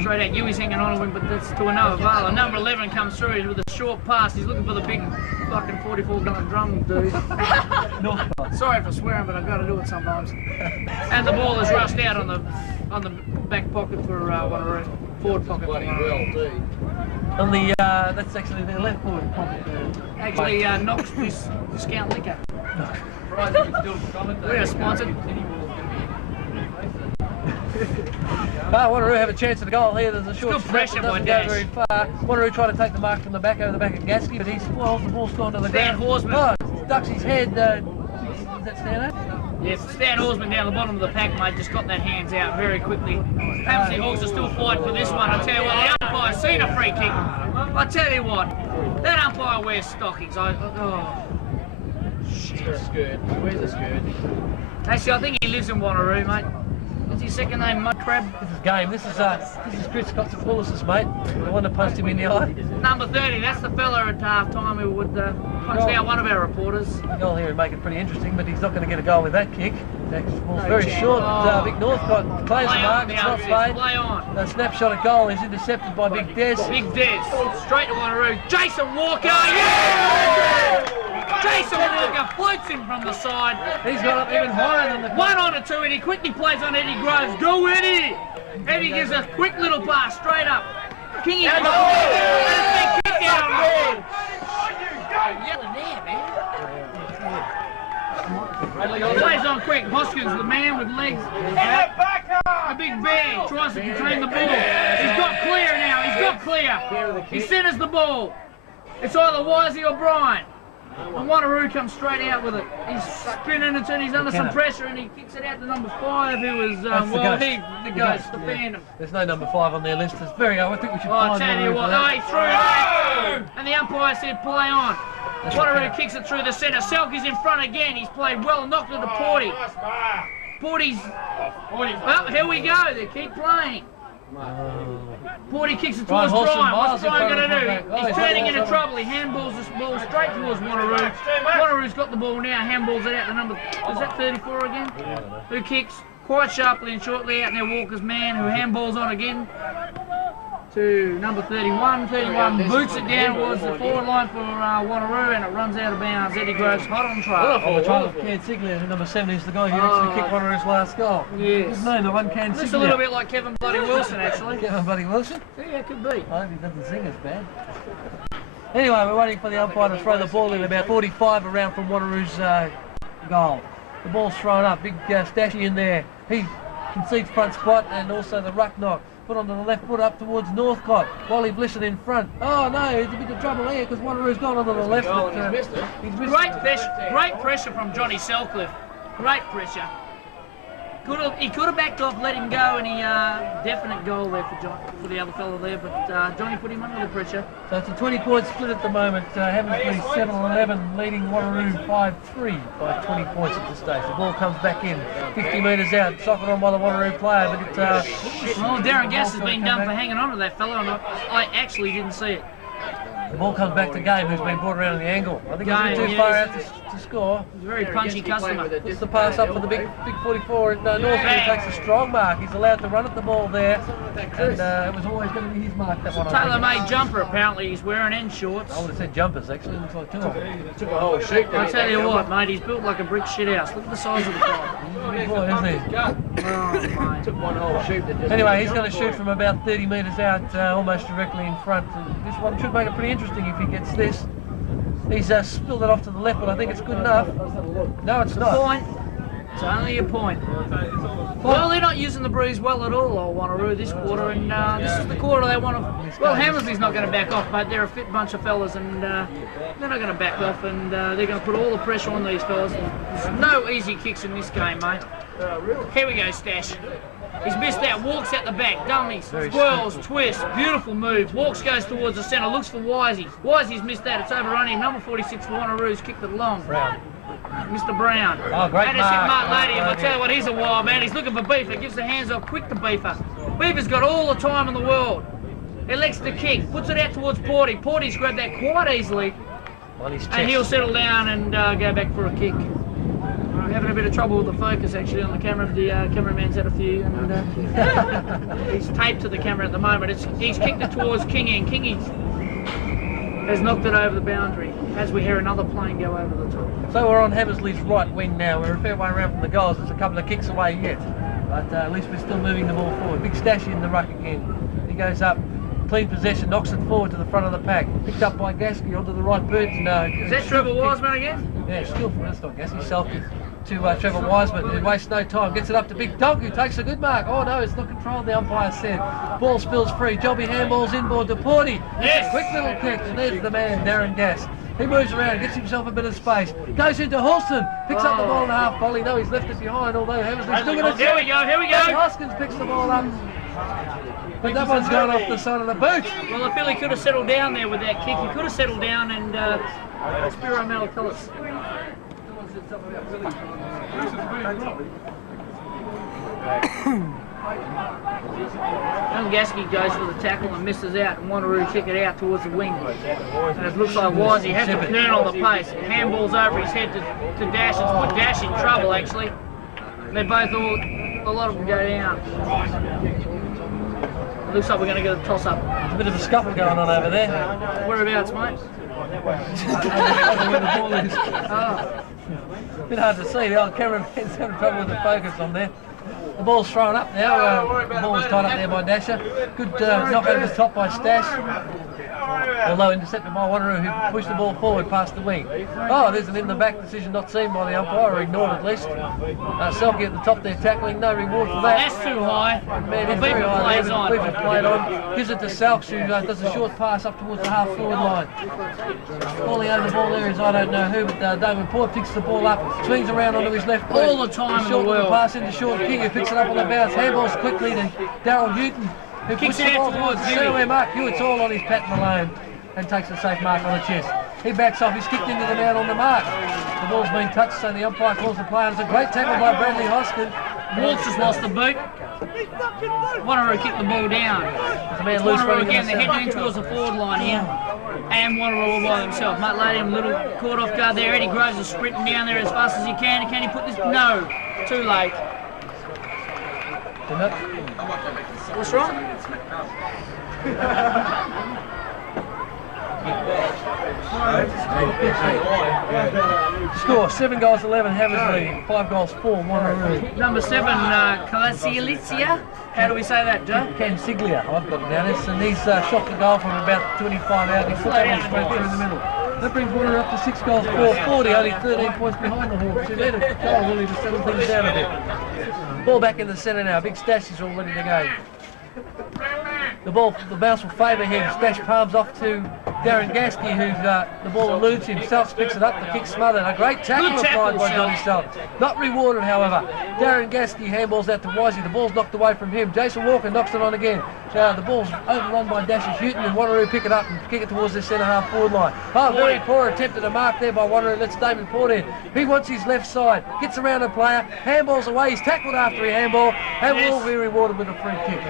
Straight out, Yui's hanging on to him, but that's to no avail. Number 11 comes through with a short pass. He's looking for the big fucking 44-gun drum dude. Sorry for swearing, but I've got to do it sometimes. And the ball is rushed out on the back pocket for Wanneroo. Forward pocket for Wanneroo. On the that's actually their left forward pocket. Actually, Knox discount liquor. We are sponsored. Wanneroo have a chance at a goal here. There's a short Good pressure snap that by doesn't go Dash. very far. Wanneroo trying to take the mark from the back over the back of Gasky, but he's well, the ball's gone to the Stan ground. Horsman. Oh, ducks his head. Is that Stan? Yes, Stan Horsman down the bottom of the pack, mate, just got that hands out very quickly. Hammersley Hawks are still fighting for this one. I tell you what, the umpire's seen a free kick. I tell you what, that umpire wears stockings. Skirt. Where's the skirt? Actually, I think he lives in Wanneroo, mate. What's his second name, Mud Crab? This is game. This is Chris Cotsopoulos' mate. The one that punched him in the eye. Number 30, that's the fella at half time who would punch out one of our reporters. The goal here would make it pretty interesting, but he's not going to get a goal with that kick. That ball's very chance. short. Oh. Big Northcott plays the Play mark. on It's now, not kids, Spade. play on. The snapshot of goal is intercepted by Big Des. Big Des, straight to Wanneroo. Jason Walker, yeah! Jason Walker floats him from the side. He's got up even higher than the 1 on 2, and he quickly plays on Eddie Groves. Go Eddie! Eddie gives a quick little pass straight up. Kingy and a big kick down. Yelling there, man. Plays on quick. Hoskins, the man with legs. A big bear tries to contain the ball. He's got clear now. He's got clear. He centers the ball. It's either Wisey or Brian. And Wanneroo comes straight out with it. He's spinning and turning. He's under some pressure, and he kicks it out to number 5, who was the ghost, the Phantom. There's no number 5 on their list. It's very. I think we should I find tell you Wanneroo what, for that. he threw it, and the umpire said play on. Wanneroo kicks it through the centre. Selke's in front again. He's played well, knocked it to Porty. Porty's. Well, here we go. They keep playing. Porty kicks it towards Brian. What's Brian going to do? He's turning into trouble. He handballs this ball straight towards Wanneroo. Wanneroo's got the ball now. Handballs it out to number. Is that 34 again? Who kicks? quite sharply and shortly out there Walker's man, who handballs on again to number 31. 31 boots it down towards the forward line for Wanneroo, and it runs out of bounds. Eddie Groves hot on trail. On the trial of Can Siglia, number 7 is the guy who actually kicked Wanneroo's last goal. Yes. His name, the one Can Siglia. Looks a little bit like Kevin Bloody Wilson, actually. Kevin Bloody Wilson? Yeah, could be. I hope he doesn't sing as bad. Anyway, we're waiting for the umpire to throw the ball in about 45 around from Wanneroo's goal. The ball's thrown up, big Stashy in there. He concedes front spot and also the ruck knock. Put onto the left foot up towards Northcott. Wally Blissett in front. Oh no, there's a bit of trouble here because Wanneroo's gone onto the left. But, he's missed it. Great pressure from Johnny Selcliffe. Great pressure. He could have backed off, let him go, and he definite goal there for the other fellow there. But Johnny put him under the pressure. So it's a 20-point split at the moment. Hammersley 7-11, leading Wanneroo 5-3 by 20 points at this stage. The ball comes back in, 50 metres out, socked on by the Wanneroo player, but it. Well, Darren Gass has been done for hanging on to that fellow, and I actually didn't see it. The ball comes back to Game, who's been brought around in the angle. I think he's a bit too far out to score. He's a very punchy customer. Puts the pass up for the big 44 at Northwood. He takes a strong mark. He's allowed to run at the ball there. And it was always going to be his mark, that one. Tailor-made jumper, apparently, he's wearing, and shorts. I would have said jumpers, actually. It looks like two of them. Took a whole sheet. I tell you what, mate, he's built like a brick shithouse. Look at the size of the guy. He's a big boy, isn't he? Oh, mate. Took one whole sheet. Anyway, he's going to shoot from about 30 metres out, almost directly in front. This one should make it pretty interesting if he gets this. He's spilled it off to the left, but I think it's good enough. No, it's not. Point. It's only a point. Well, they're not using the breeze well at all, Wanneroo, this quarter, and this is the quarter they want to... Well, Hammersley's not going to back off, but they're a fit bunch of fellas, and they're not going to back off, and they're going to put all the pressure on these fellas. There's no easy kicks in this game, mate. Here we go, Stash. He's missed out, walks out the back, dummies, swirls, twists, beautiful move. Walks, goes towards the centre, looks for Wisey. Wisey's missed that, it's overrun him. Number 46 for Wanneroo's kicked it long. Brown. Mr. Brown. Oh, great mark. Mark Lady, I tell you what, he's a wild man. He's looking for Beaver, gives the hands off quick to Beaver. Beaver's got all the time in the world. Elects to kick, puts it out towards Porty. Porty's grabbed that quite easily. And he'll settle down and go back for a kick. I'm having a bit of trouble with the focus actually on the camera. The cameraman's had a few, and he's taped to the camera at the moment. He's kicked it towards Kingy, and Kingy has knocked it over the boundary as we hear another plane go over the top. So we're on Hammersley's right wing now. We're a fair way around from the goals. There's a couple of kicks away yet, but at least we're still moving the ball forward. Big Stash in the ruck again. He goes up, clean possession, knocks it forward to the front of the pack. Picked up by Gasky onto the right boot. Is that Trevor Wiseman again? Yeah, skillful. That's not Gasky. Selkie to Trevor Wiseman, who wastes no time. Gets it up to Big Dog, who takes a good mark. Oh no, it's not controlled, the umpire said. Ball spills free. Jobby handballs inboard to Porty. Yes! Quick little kick, and there's the man, Darren Gass. He moves around, gets himself a bit of space, goes into Holston, picks up the ball in a half volley. No, he's left it behind, although Hammersley's still going to... Here we go, here we go! Hoskins picks the ball up, but that one's gone off the side of the boot. Well, I feel he could have settled down there with that kick. He could have settled down and Spiro Malakillis. Young Gasky goes for the tackle and misses out, and Wanneroo kick it out towards the wing. And it looks like Wisey has to turn on the pace. Handballs over his head to Dash. It's put Dash in trouble, actually. They both a lot of them go down. It looks like we're going to get a toss-up. There's a bit of a scuffle going on over there. Whereabouts, mate? Where the ball is. Oh. A bit hard to see. The old cameraman's having trouble with the focus on there. The ball's thrown up now. The ball's tied up there by Dasher. Good knock over the top by Stash. Although intercepted by Wanneroo, who pushed the ball forward past the wing. Oh, there's an in-the-back decision not seen by the umpire, or ignored at least. Selkie at the top there tackling, no reward for that. That's too high. Man, it's very high. Beaver played on. Gives it to Salks, who does a short pass up towards the half-forward line. Falling over the ball there is I don't know who, but David Port picks the ball up, swings around onto his left foot. All the time in the world. Pass into Sean King, who picks it up on the bounce. Handballs quickly to Darryl Newton, who kicks pushes it the ball out towards towards Jimmy. Mark Hewitt's all on his Pat Malone and takes a safe mark on the chest. He backs off, he's kicked into the man on the mark. The ball's been touched, so the umpire calls the play. It's a great tackle by Bradley Hoskin. Waltz has lost the boot. Wanneroo kicked the ball down. There's a man loose Wanneroo running again, they're in the heading in towards the forward line here. And Wanneroo all by himself. Matt Ladium, little caught off guard there. Eddie Groves is sprinting down there as fast as he can. Can he put this? No. Too late. Isn't it? What's wrong? Score 7 goals 11, Hammers leading. 5 goals 4, Wanneroo. Number 7, Calasializia. How do we say that, Joe? Ken Siglia, I've got it down this, and he's shot the goal from about 25 out. He's put that one straight through the middle. That brings Wanneroo up to 6 goals 4, 40, only 13 points behind the Hawks. He led a goal really to settle things down a bit. Ball back in the centre now. Big Stash is all ready to go. The bounce will favour him. Stash palms off to Darren Gasky, who the ball eludes him. Selks picks it up, the kick smothered. A great tackle applied by Johnny Selks. Not rewarded, however. Darren Gasky handballs out to Wisey. The ball's knocked away from him. Jason Walker knocks it on again. The ball's overrun by Dasher Houghton, and Wanneroo pick it up and kick it towards the centre half forward line. Oh, very poor attempt at a mark there by Wanneroo. Let's David Port in. He wants his left side. Gets around the player. Handballs away. He's tackled after he handball and will be rewarded with a free kick.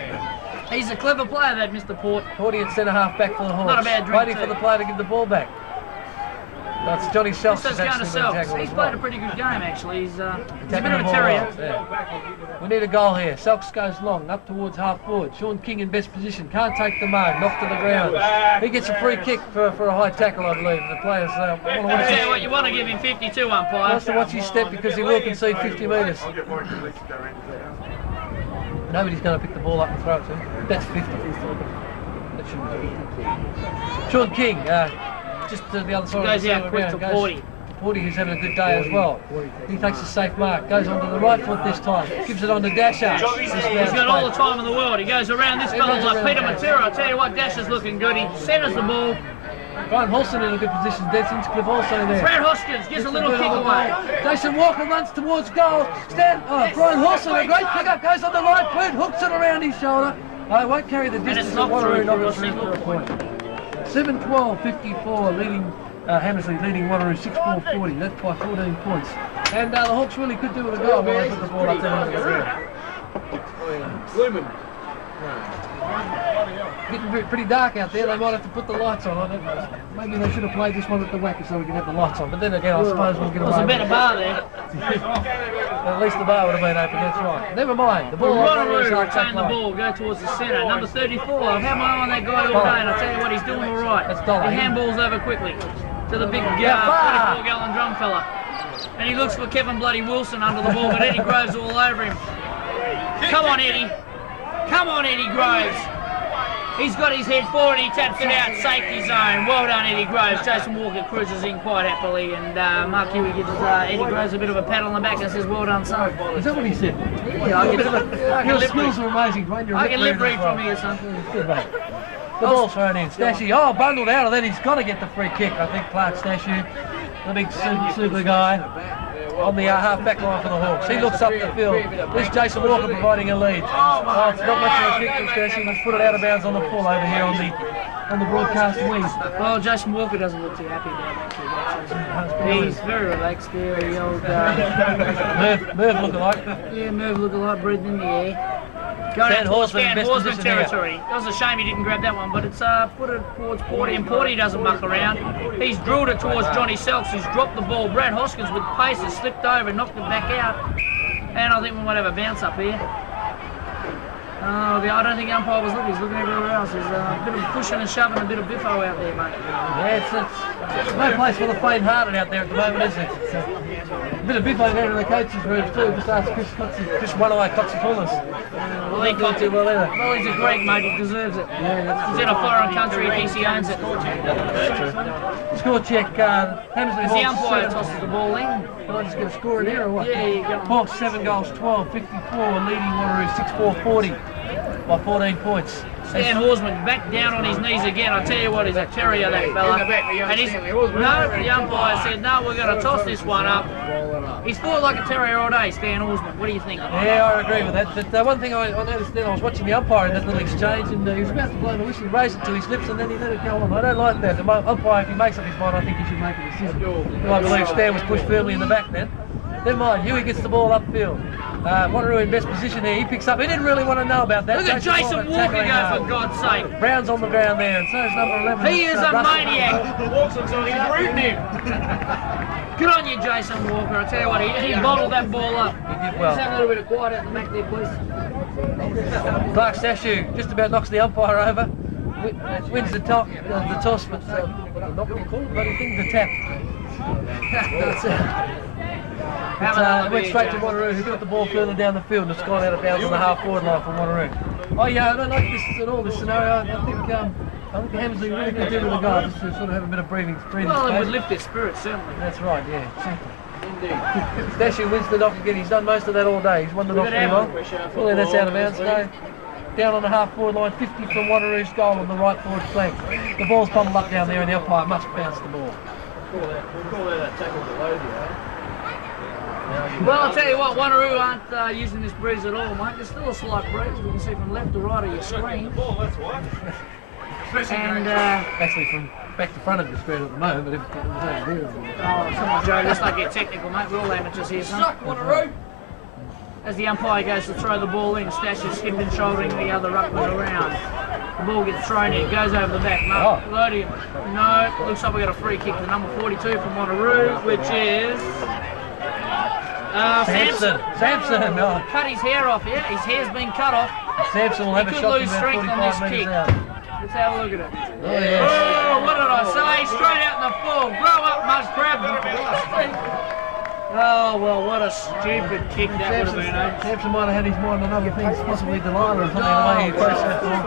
He's a clever player, that Mr. Port. Porty at centre half back for the Hawks. Not a bad drink waiting for the player to give the ball back. That's Johnny Selks. He's played a pretty good game, actually. He's a bit of a terrier. Yeah. We need a goal here. Selks goes long, up towards half forward. Sean King in best position. Can't take the mark. Knocked to the ground. He gets a free kick for a high tackle, I believe. The players want to watch I tell you what, you want to give him 52, umpire. Wants to watch his step because he will concede 50 metres. Nobody's going to pick the ball up and throw it to him. That's 50. That shouldn't be 50. Sean King, just to the other side Goes of the out quick to Porty. Porty, who's having a good day as well. He takes a safe mark, goes onto the right foot this time, gives it on to Dasher. He's got all the time in the world. He goes around this fella like Peter Matera. I'll tell you what, Dasher's looking good. He centres the ball. Brian Holston in a good position. Des Inchcliffe also there. Brad Hoskins gives a little kick away. Jason Walker runs towards goal. Brian Holston, a great pick up, goes on the right foot, hooks it around his shoulder. I won't carry the distance. Wanneroo not for a point. 7-12-54 leading Hammersley leading Wanneroo 6-4-40. That's by 14 points. And the Hawks really could do with a goal when they put the ball up there under the ground. Getting pretty dark out there. They might have to put the lights on. Maybe they should have played this one at the Wacker so we can have the lights on. But then again, I suppose we'll get away. There's a better bar there. At least the bar would have been open. That's right. Never mind. The ball. Wanneroo retain the ball. Go towards the centre. Number 34. I've had my eye on that guy all day, and I tell you what, he's doing all right. That's Dollar. He handballs over quickly to the big 44-gallon drum fella, and he looks for Kevin Bloody Wilson under the ball, but Eddie Groves all over him. Come on, Eddie. Come on, Eddie Groves. He's got his head forward, he taps it out, safety zone. Well done, Eddie Groves. Jason Walker cruises in quite happily, and Mark Huey gives Eddie Groves a bit of a pat on the back and says, well done, son. Is that what he said? Yeah, your skills are amazing, mate. I can lip read from here, son. Good, mate. The ball's thrown in. Stashy, bundled out of that. He's got to get the free kick. I think Clark Stashy, the big super guy, on the half back line for the Hawks. He looks up the field. There's Jason Walker providing a lead. Oh, it's not much of a kick from Stashy. He's put it out of bounds on the full over here on the broadcast wing. Well, Jason Walker doesn't look too happy about that. He's very relaxed there. The old Merv lookalike. Yeah, Merv lookalike, breathing in the air. Stan Horsman territory. It was a shame he didn't grab that one, but it's put it towards Porty, and Porty doesn't muck around. He's drilled it towards Johnny Selks, who's dropped the ball. Brad Hoskins with pace has slipped over and knocked it back out. And I think we might have a bounce up here. I don't think the umpire was looking. He's looking everywhere else. There's a bit of pushing and shoving, a bit of biffo out there, mate. Yeah, it's no place for the faint-hearted out there at the moment, is it? It's a bit of biffo there in the coach's room too. Just ask Chris Wanneroo Coxie-Pullers. Well, he can't do well either. Well, he's a Greek, mate. He deserves it. Yeah, he's in a foreign country. He thinks he owns it. That's true. Score check. Hammersley As the umpire tosses the ball in. Can I just get a score in here or what? Yeah, you go. Hawks 7 goals 12, 54, leading Wanneroo 6-4-40 by 14 points. Stan Horsman back down on his knees again. I tell you what, he's a terrier, that fella. And the umpire said, no, we're going to toss this one up. He's fought like a terrier all day, Stan Horsman. What do you think? Yeah, I agree with that. But one thing I noticed then, I was watching the umpire in that little exchange, and he was about to blow the whistle, raise it to his lips, and then he let it go on. I don't like that. The umpire, if he makes up his mind, I think he should make a decision. I believe Stan was pushed firmly in the back then. Never mind, Huey gets the ball upfield. Wanneroo in best position here. He picks up. He didn't really want to know about that. Look at Jason Walker go, for God's sake. Brown's on the ground there, and so is number 11. He is a maniac. Walks until he's rooting him. Good on you, Jason Walker. I tell you what, he bottled that ball up. He did well. Just have a little bit of quiet out the back there, please. Clark Stashew just about knocks the umpire over. Wins the toss, but not the call, bloody thing, the tap. That's it. It went straight to Wanneroo, who got the ball further down the field and it's gone out of bounds on the half-forward line for Wanneroo. Oh yeah, I don't like this at all, this scenario. I think Hammersley really could do with a goal just to sort of have a bit of breathing space. Well, it would lift their spirits, certainly. That's right, yeah, exactly. Indeed. Stashew wins the knock again. He's done most of that all day. He's won the knock pretty well. Well, that's out of bounds today. Down on the half-forward line, 50 from Wanneroo's goal on the right forward flank. The ball's bundled up down there and the umpire must bounce the ball. We'll call that a tackle below you, eh? Well, I'll tell you what, Wanneroo aren't using this breeze at all, mate. There's still a slight breeze. We can see from left to right of your screen. And actually from back to front of the screen at the moment, but if it was over there. Oh, come on, Joe, let's not get technical, mate. We're all amateurs here, son. Wanneroo! As the umpire goes to throw the ball in, Stash is hip and shouldering the other ruckman around. The ball gets thrown in, goes over the back. No, loading him. No, looks like we got a free kick to number 42 from Wanneroo, which is Sampson. Sampson, no. Cut his hair off here. His hair's been cut off. Sampson will have a shot lose from strength about on this 45 kick. metres out. Let's have a look at it. Oh, yes. Oh, what did I say? Straight out in the full. Grow up, must grab. Oh, well, what a stupid kick that would have been, eh? Sampson might have had his mind on other things, possibly Delilah or something, the way he processed that ball.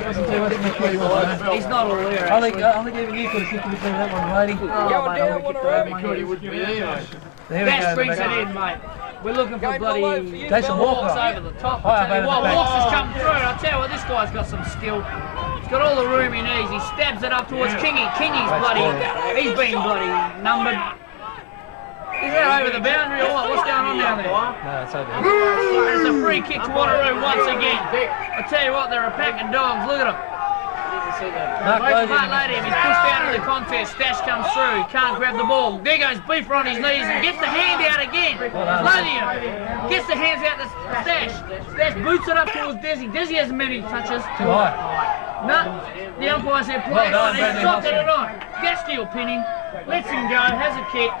Wasn't too much in the free ball, eh? He's not all there, I think even you could have kicked between that one, lady. Oh, mate, I would have kicked over my head. Bash brings it in, mate. We're looking for bloody Jason Walks Walker over the top. I tell you what, Walks has come through. I'll tell you what, this guy's got some skill. He's got all the room he needs. He stabs it up towards Kingy. Kingy's bloody, he's been bloody numbered. Is that over the boundary or what? What's going on down there? No, it's over. It's a free kick to Wanneroo once again. I tell you what, they're a pack of dogs. Look at them. Mark Ladium, he's pushed out of the contest. Stash comes through, he can't grab the ball. There goes Beefer on his knees and gets the hand out again. Ladium gets the hands out to Stash. Stash boots it up towards Desi. Desi hasn't many touches. Too high. No, the umpire said play on. He's dropped it on. Gatsky will pin him. Lets him go, has a kick.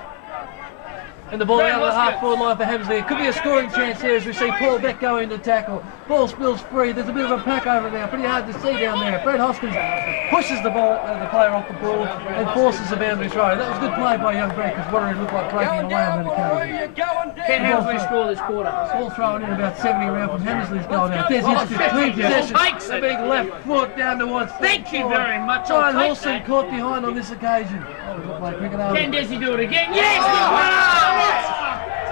And the ball out of the half-forward line for Hammersley. It could be a scoring chance here as we see Paul Beck go into tackle. Ball spills free. There's a bit of a pack over there. Pretty hard to see down there. Brad Hoskins pushes the player off the ball and forces the boundary throw. That was good play by young Brad because Wanneroo looked like breaking away on that occasion. Can Hammersley score this quarter? Ball thrown in about 70 around from Hammersley's goal now. There's his clean possession. A big left foot down towards. Thank you very much. John Wilson caught behind on this occasion. Can Desi do it again? Yes!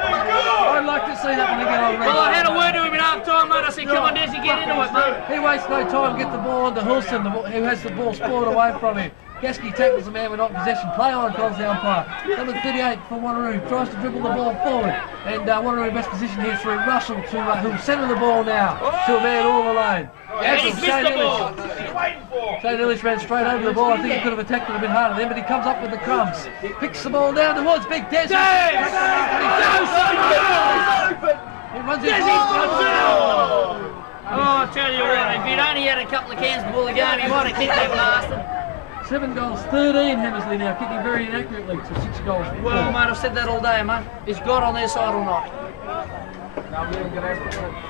I'd like to see that one again on Well, I had a word to him at half-time, mate. I said, come on, Desi, get into it, mate. He wastes no time, get the ball onto Hulson, who has the ball spoiled away from him. Gatsky tackles the man with not possession. Play on, calls the umpire. Number 38 for Wanneroo. Tries to dribble the ball forward. And Wanneroo best position here through Russell to who'll centre the ball now to a man all alone. He's missed the ball. Shane Illich ran straight over the ball. I think he could have attacked it a bit harder then, but he comes up with the crumbs. Picks the ball down towards Big Desi. He runs it. Oh, I tell you what, if he'd only had a couple of cans before the game, he might have kicked that bastard. 7 goals, 13 Hammersley now, kicking very inaccurately, so 6 goals. Well, mate, I've said that all day, mate. Is God on their side or not?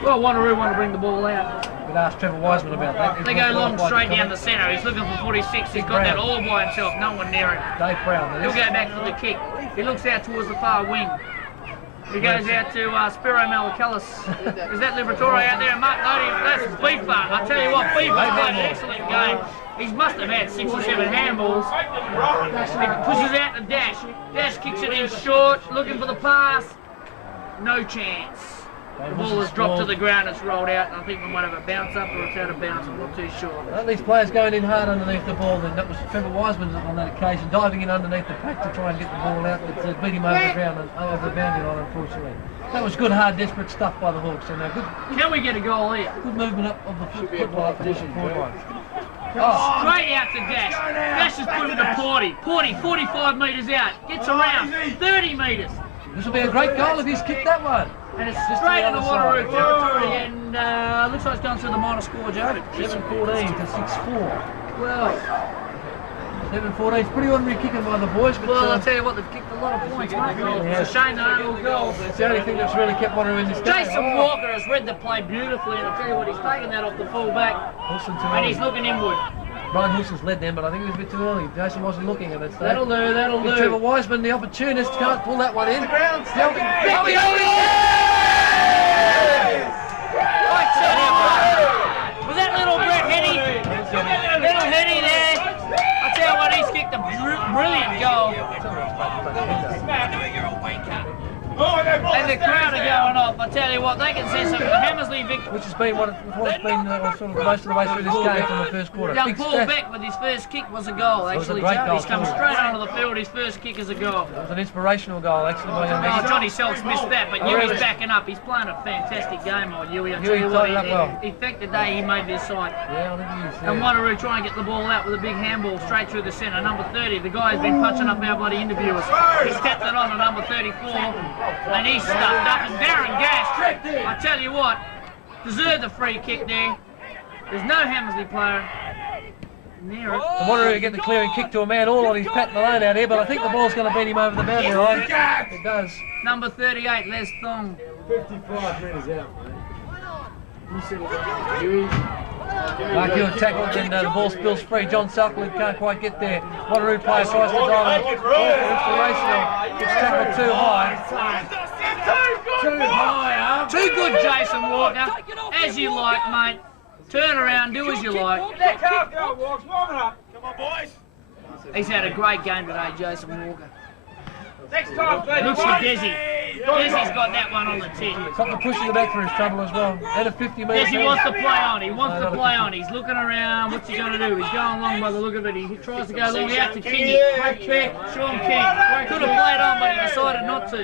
Well, Wanneroo want to bring the ball out. We'd ask Trevor Wiseman about that. They go long straight down the centre. He's looking for 46. He's got that all by himself. No one near him. Dave Brown. He'll go back for the kick. He looks out towards the far wing. He goes out to Spiro Malakalis. Is that Liberatore out there? Mark Lodium. That's Beefer. I tell you what, Beefer played an excellent game. He must have had 6 or 7 handballs. He pushes out the Dash. Dash kicks it in short, looking for the pass. No chance. The ball has dropped to the ground, it's rolled out, and I think we might have a bounce up or it's out of bounds, I'm not too sure. Well, these players going in hard underneath the ball, and that was Trevor Wiseman on that occasion, diving in underneath the pack to try and get the ball out, but beat him over the ground and over the boundary line, unfortunately. That was good, hard, desperate stuff by the Hawks, and good. Can we get a goal here? Good movement up of the football up the forward line. Oh. Straight out to Dash. Dash has put it to Porty. Porty, 45 metres out, gets around 30 metres. This will be a great goal if he's kicked that one. And it's straight into Wanneroo territory, and looks like it's going through the minor score, Joe. 7-14 to 6-4. Well, 7-14. It's pretty ordinary kicking by the boys, but Well, I'll tell you what, they've kicked a lot of points, mate. It's a shame they don't all goals. it's the only thing that's really kept Wanneroo in this game. Jason Walker has read the play beautifully, and I'll tell you what, he's taken that off the full back, Wilson too and early. he's looking inward. Brian Wilson's led them, but I think it was a bit too early. Jason wasn't looking at it. That'll do, that'll do. Trevor Wiseman, the opportunist, can't pull that one in. I tell you what, was that little Brett Heady? Little Heady there. I tell you what, he's kicked a brilliant goal. And the crowd are going off. I tell you what, they can see something. The Hammersley victory. Which has been what it's been sort of most of the way through this game from the first quarter. Young Big Paul stat. Beck with his first kick was a goal. was a Actually, great goal he's come too. straight onto the field. His first kick is a goal. It was an inspirational goal, actually, by young Oh, man. Johnny Selk's missed that, but Huey's backing up. He's playing a fantastic game on Huey. I tell Huey you what, tightened up well. he thanked the day he made this side. Yeah, I think he is. And Yeah. Wanneroo try and get the ball out with a big handball straight through the centre. Number 30, the guy's been punching up our bloody interviewers. He's tapped it on to number 34, and he's stuffed up. And Darren Gass, I tell you what, deserved the free kick there. There's no Hammersley player near it. The Wanneroo get the clearing kick to a man all on his Pat Malone out here, but I think the ball's going to beat him over the boundary line. It does. Number 38, Les Thong. 55 metres out, mate. You said it, Huey. Mark Hewitt tackled and the ball spills free. John Selkwood can't quite get there. Wanneroo player tries to dive it. Inspirational. Gets tackled too high. Too high, Too good, Jason Walker. As you like, mate. Turn around, do as you like. He's had a great game today, Jason Walker. Next time, Looks for Desi. Desi's got that one on the tip. Got the push in the back for his trouble as well. And a 50 metre. Desi wants to play on. He wants to play on. He's looking around. What's he going to do? He's going long by the look of it. He tries to go long out to Kingy. Back, Sean King. Could have played on, but he decided not to.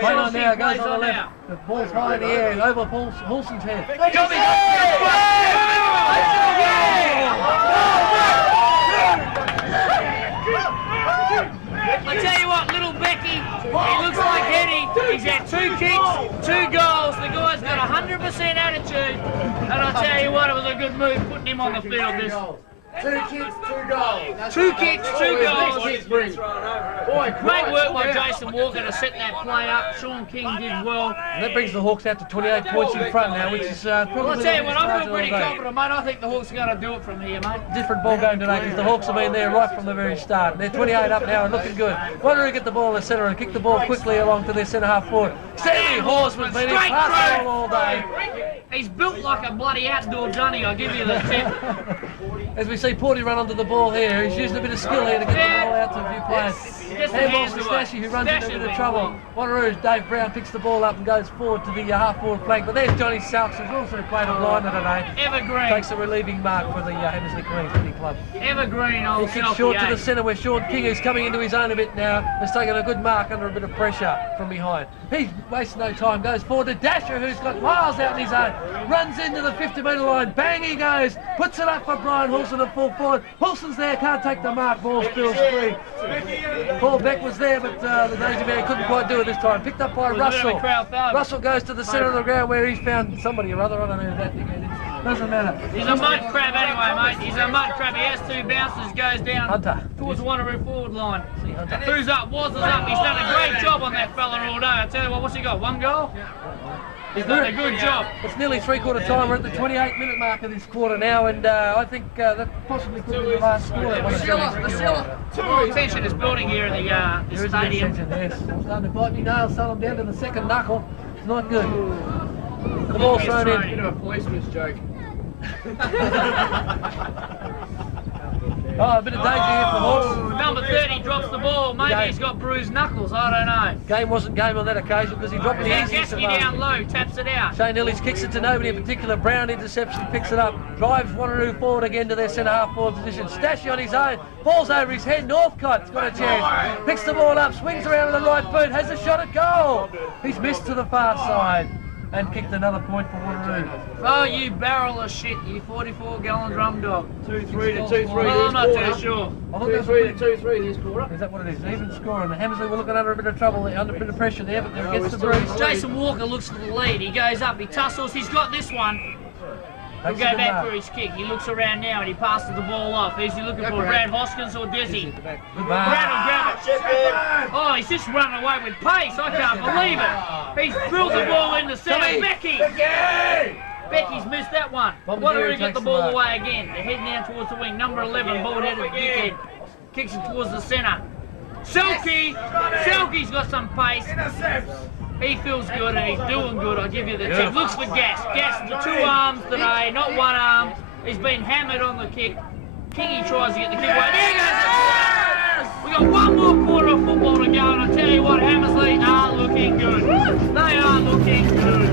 Playing on now, goes on the left. The ball's high in the air, over Paulson's head. I tell you what, little Becky, he looks like Eddie. He's had 2 kicks, 2 goals. The guy's got 100% attitude. And I tell you what, it was a good move putting him on the field. This 2 kicks, 2 goals. 2 kicks, 2 goals. Boy, Great work by Jason Walker to set that play up. Sean King did well. And that brings the Hawks out to 28 points in front now, which is probably Well, I tell you what, I feel the pretty biggest confident, mate. I think the Hawks are going to do it from here, mate. different ball game today because the Hawks have been there right from the very start. They're 28 up now and looking good. Wanneroo get the ball in the centre and kick the ball quickly along to their centre half forward. Stanley Horsman's been in past the ball all day. He's built like a bloody outdoor dunny, I'll give you the tip. As we see Porty run onto the ball here, he's using a bit of skill here to get the ball out to a few players. Gets the Handball hands for away. Stashy, who runs into a bit of Stashy trouble. went Wanneroo's Dave Brown picks the ball up and goes forward to the half-forward flank. But there's Johnny Salks, who's also played a blinder today. Evergreen. Takes a relieving mark for the Hammersley Green Footy Club. Evergreen, old He kicks short to the centre where Sean King, who's coming into his own a bit now, has taken a good mark under a bit of pressure from behind. He's wasting no time, goes forward to Dasher, who's got miles out in his own, runs into the 50-metre line, bang he goes, puts it up for Brian Hulson at full forward. Hulson's there, can't take the mark, ball spills free. Paul Beck was there, but the Daisy Man couldn't quite do it this time. Picked up by Russell. Russell goes to the centre of the ground where he's found somebody or other, I don't know who that is. Doesn't matter. He's a mud crab anyway, mate. He's a mud crab. He has 2 bounces, goes down Hunter. towards the Wanneroo forward line. Hunter. Who's up? Waz is up. He's done a great job on that fella all day. I tell you what, what's he got? 1 goal? He's done a good job. It's nearly 3/4 time. We're at the 28-minute mark of this quarter now, and I think that possibly could be the last score. The tension is building here in the There is a bit of stadium. tension there. I'm starting to bite me nails, so I'm down to the second knuckle. It's not good. The ball thrown in. Bit of a policeman's joke. Oh, a bit of danger here for Hawks. Number 30 drops the ball. Maybe he's got bruised knuckles. I don't know. Game wasn't game on that occasion because he dropped it easy. Gatsky down low, taps it out. Shane Ellis kicks it to nobody in particular. Brown intercepts and picks it up. Drives Wanneroo forward again to their centre half forward position. Stashy on his own. Ball's over his head. Northcott's got a chance. Picks the ball up. Swings around with the right boot. Has a shot at goal. He's missed to the far side. And kicked another point for Wanneroo. Oh, you barrel of shit, you 44-gallon drum dog. 2-3 to 2-3. Well, I'm not too sure. I thought that's 2-3 to 2-3 this quarter. Is that what it is? Even score, and the Hammersley were looking under a bit of trouble, under a bit of pressure there, but they're against the breeze. Jason Walker looks for the lead. He goes up, he tussles, he's got this one. He'll go back for his kick. He looks around now and he passes the ball off. Who's he looking for? Brad Hoskins or Desi? Brad will grab it. Oh, he's just running away with pace. I can't believe it. He's drilled the ball in the centre. Becky! Becky's missed that one. Wanneroo get the ball away again. They're heading down towards the wing. Number 11, ball-headed dickhead. Kicks it towards the centre. Selkie's got some pace. He feels good and he's doing good, I'll give you the tip. Looks for Gas. Gas with the 2 arms today, not 1 arm. He's been hammered on the kick. Kingy tries to get the kick away. There goes it! We got 1 more quarter of football to go, and I tell you what, Hammersley are looking good. They are looking good.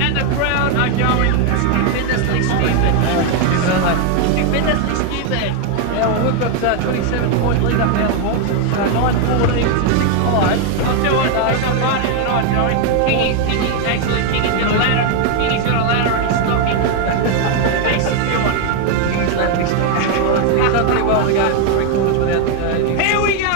And the crowd are going stupendously stupid. Stupendously stupid. Yeah, well, we've got 27-point lead up now, the Hawks. It's 9-14 to 6-5. I'll tell you what, there's some fun in tonight, Joey. Kingy's got a ladder. Kingy's got a ladder in his stocking. He's secured. He's done pretty well to go 3 quarters without Here we go!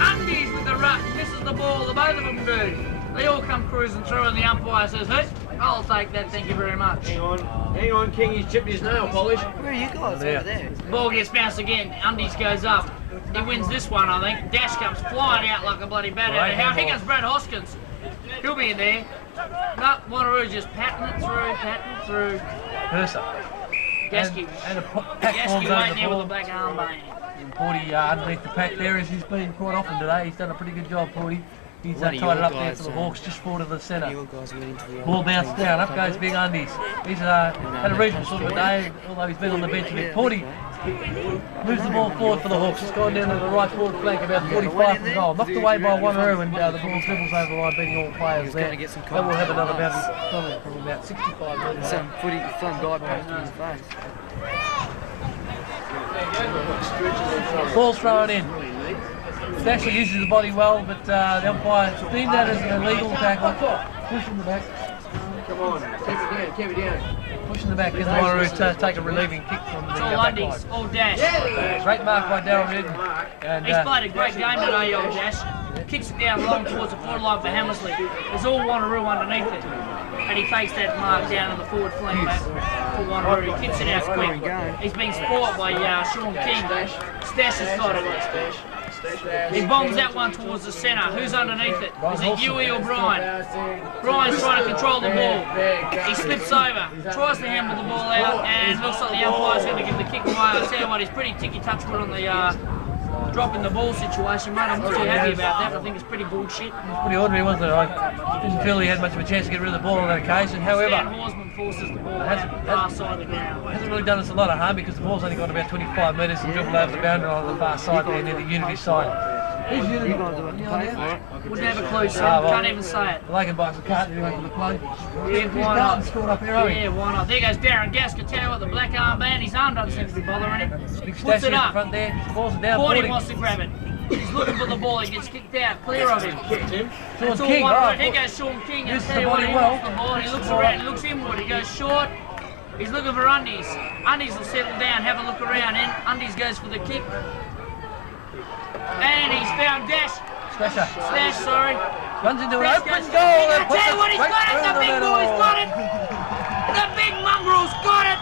Undies with the rut. This is the ball, the both of them do. They all come cruising through and the umpire says, hey, I'll take that, thank you very much. Hang on, King, he's chipped his nail polish. Where are you guys over there? Ball gets bounced again, Undies goes up. He wins this one, I think. Dash comes flying out like a bloody bat out of hell. Here comes Brad Hoskins. He'll be in there. No, Wanneroo just patting it through. Purser. Gasky. And a pack forms over waiting the there with ball. a black armband. And Porty underneath the pack there, as he's been quite often today. He's done a pretty good job, Porty. He's tied it up there for the Hawks, just forward of the centre. Ball bounced down, up goes Big Undies. He's had a reasonable sort of a day, although he's been on the bench a bit. Porty moves the ball forward for the Hawks. It's gone down to the right forward flank, about 45 from goal. Knocked away by Wanneroo, and the ball dribbles over the line, beating all players there. They will have another boundary from about 65 metres. Some guy posted his face. Ball's thrown in. Dasher uses the body well, but the umpire deemed that as an illegal tackle. Pushing the back. Come on, keep it down. Pushing the back, and Wanneroo to take a relieving kick from the It's all back Undies, line. all Dash. Great mark by Darryl Redden. And, He's played a great game today, old Dash. Kicks it down long towards the forward line for Hammersley. There's all Wanneroo underneath it. And he fakes that mark down in the forward flank back for Wanneroo. He kicks it out quick. He's been spoilt by Sean King. Stash has got it. He bombs that one towards the centre. Who's underneath it? Is it Huey or Brian? Brian's trying to control the ball. He slips over, tries to handle the ball out, and looks like the umpire's going to give the kick away. I tell you what, he's pretty ticky-touch on the dropping the ball situation, mate. I'm not too happy about that. I think it's pretty bullshit. It was pretty ordinary, wasn't it? I didn't feel he had much of a chance to get rid of the ball on that occasion. However, Stan Horsman forces the ball out the far side of the ground. hasn't really done us a lot of harm because the ball's only gone about 25 metres and dribbled over the boundary on the far side there near the Unity side. Who's Unity? You guys are pay for it. Wouldn't have a clue, son. Can't even say it. They can buy some cart anyway for the plug. Yeah, why not? Scored up here, Yeah, why not? There goes Darren Gaskell. Tell you what, the black armband, his arm doesn't seem to be bothering him. Big Puts stash it in up. front there. Balls it down. Porty wants to grab it. He's looking for the ball. He gets kicked out. Clear of him. Sean It's all King. one Oh, right. Here goes Sean King. And uses tell the you what, body he well. wants the ball. He looks around. He looks inward. He goes short. He's looking for Undies. Undies will settle down. Have a look around. And Undies goes for the kick. And he's found Dash. Slash, sorry. Runs into an Dash open goes- goal. I tell you what, he's got it. The big boy's got it. The big mongrel's got it.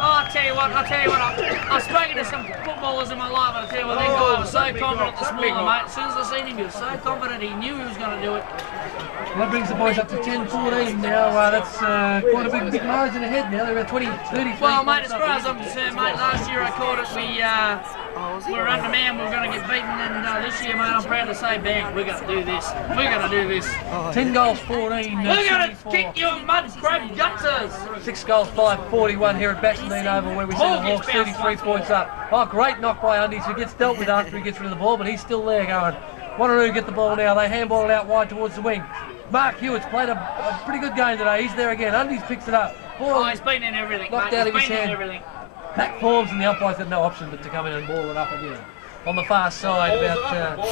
Oh, I'll tell you what, I've spoken to some footballers in my life, and I tell you what, that guy was so confident this morning, mate. As soon as I seen him, he was so confident he knew he was going to do it. Well, that brings the boys up to 10-14 now. That's quite a big margin ahead now. They're about 20-30. Well, mate, as far as I'm concerned, mate, last year I called it, we were undermanned, we were going to get beaten, and this year, mate, I'm proud to say, bang, we're going to do this. We're going to do this. 10 goals, 14. We're going to kick your mud crab gutters. 6 goals, 5-41 here at Basildine Oval, where we see the Hawks 33 points up. Oh, great knock by Undies, who gets dealt with after he gets rid of the ball, but he's still there going. Wanneroo get the ball now. They handball it out wide towards the wing. Mark Hewitt's played a pretty good game today. He's there again. Undies picks it up. Ball Oh, he's been in everything, knocked mate. out of He's his been in hand. everything. Back forms, and the umpire's got no option but to come in and ball it up again. On the far side, about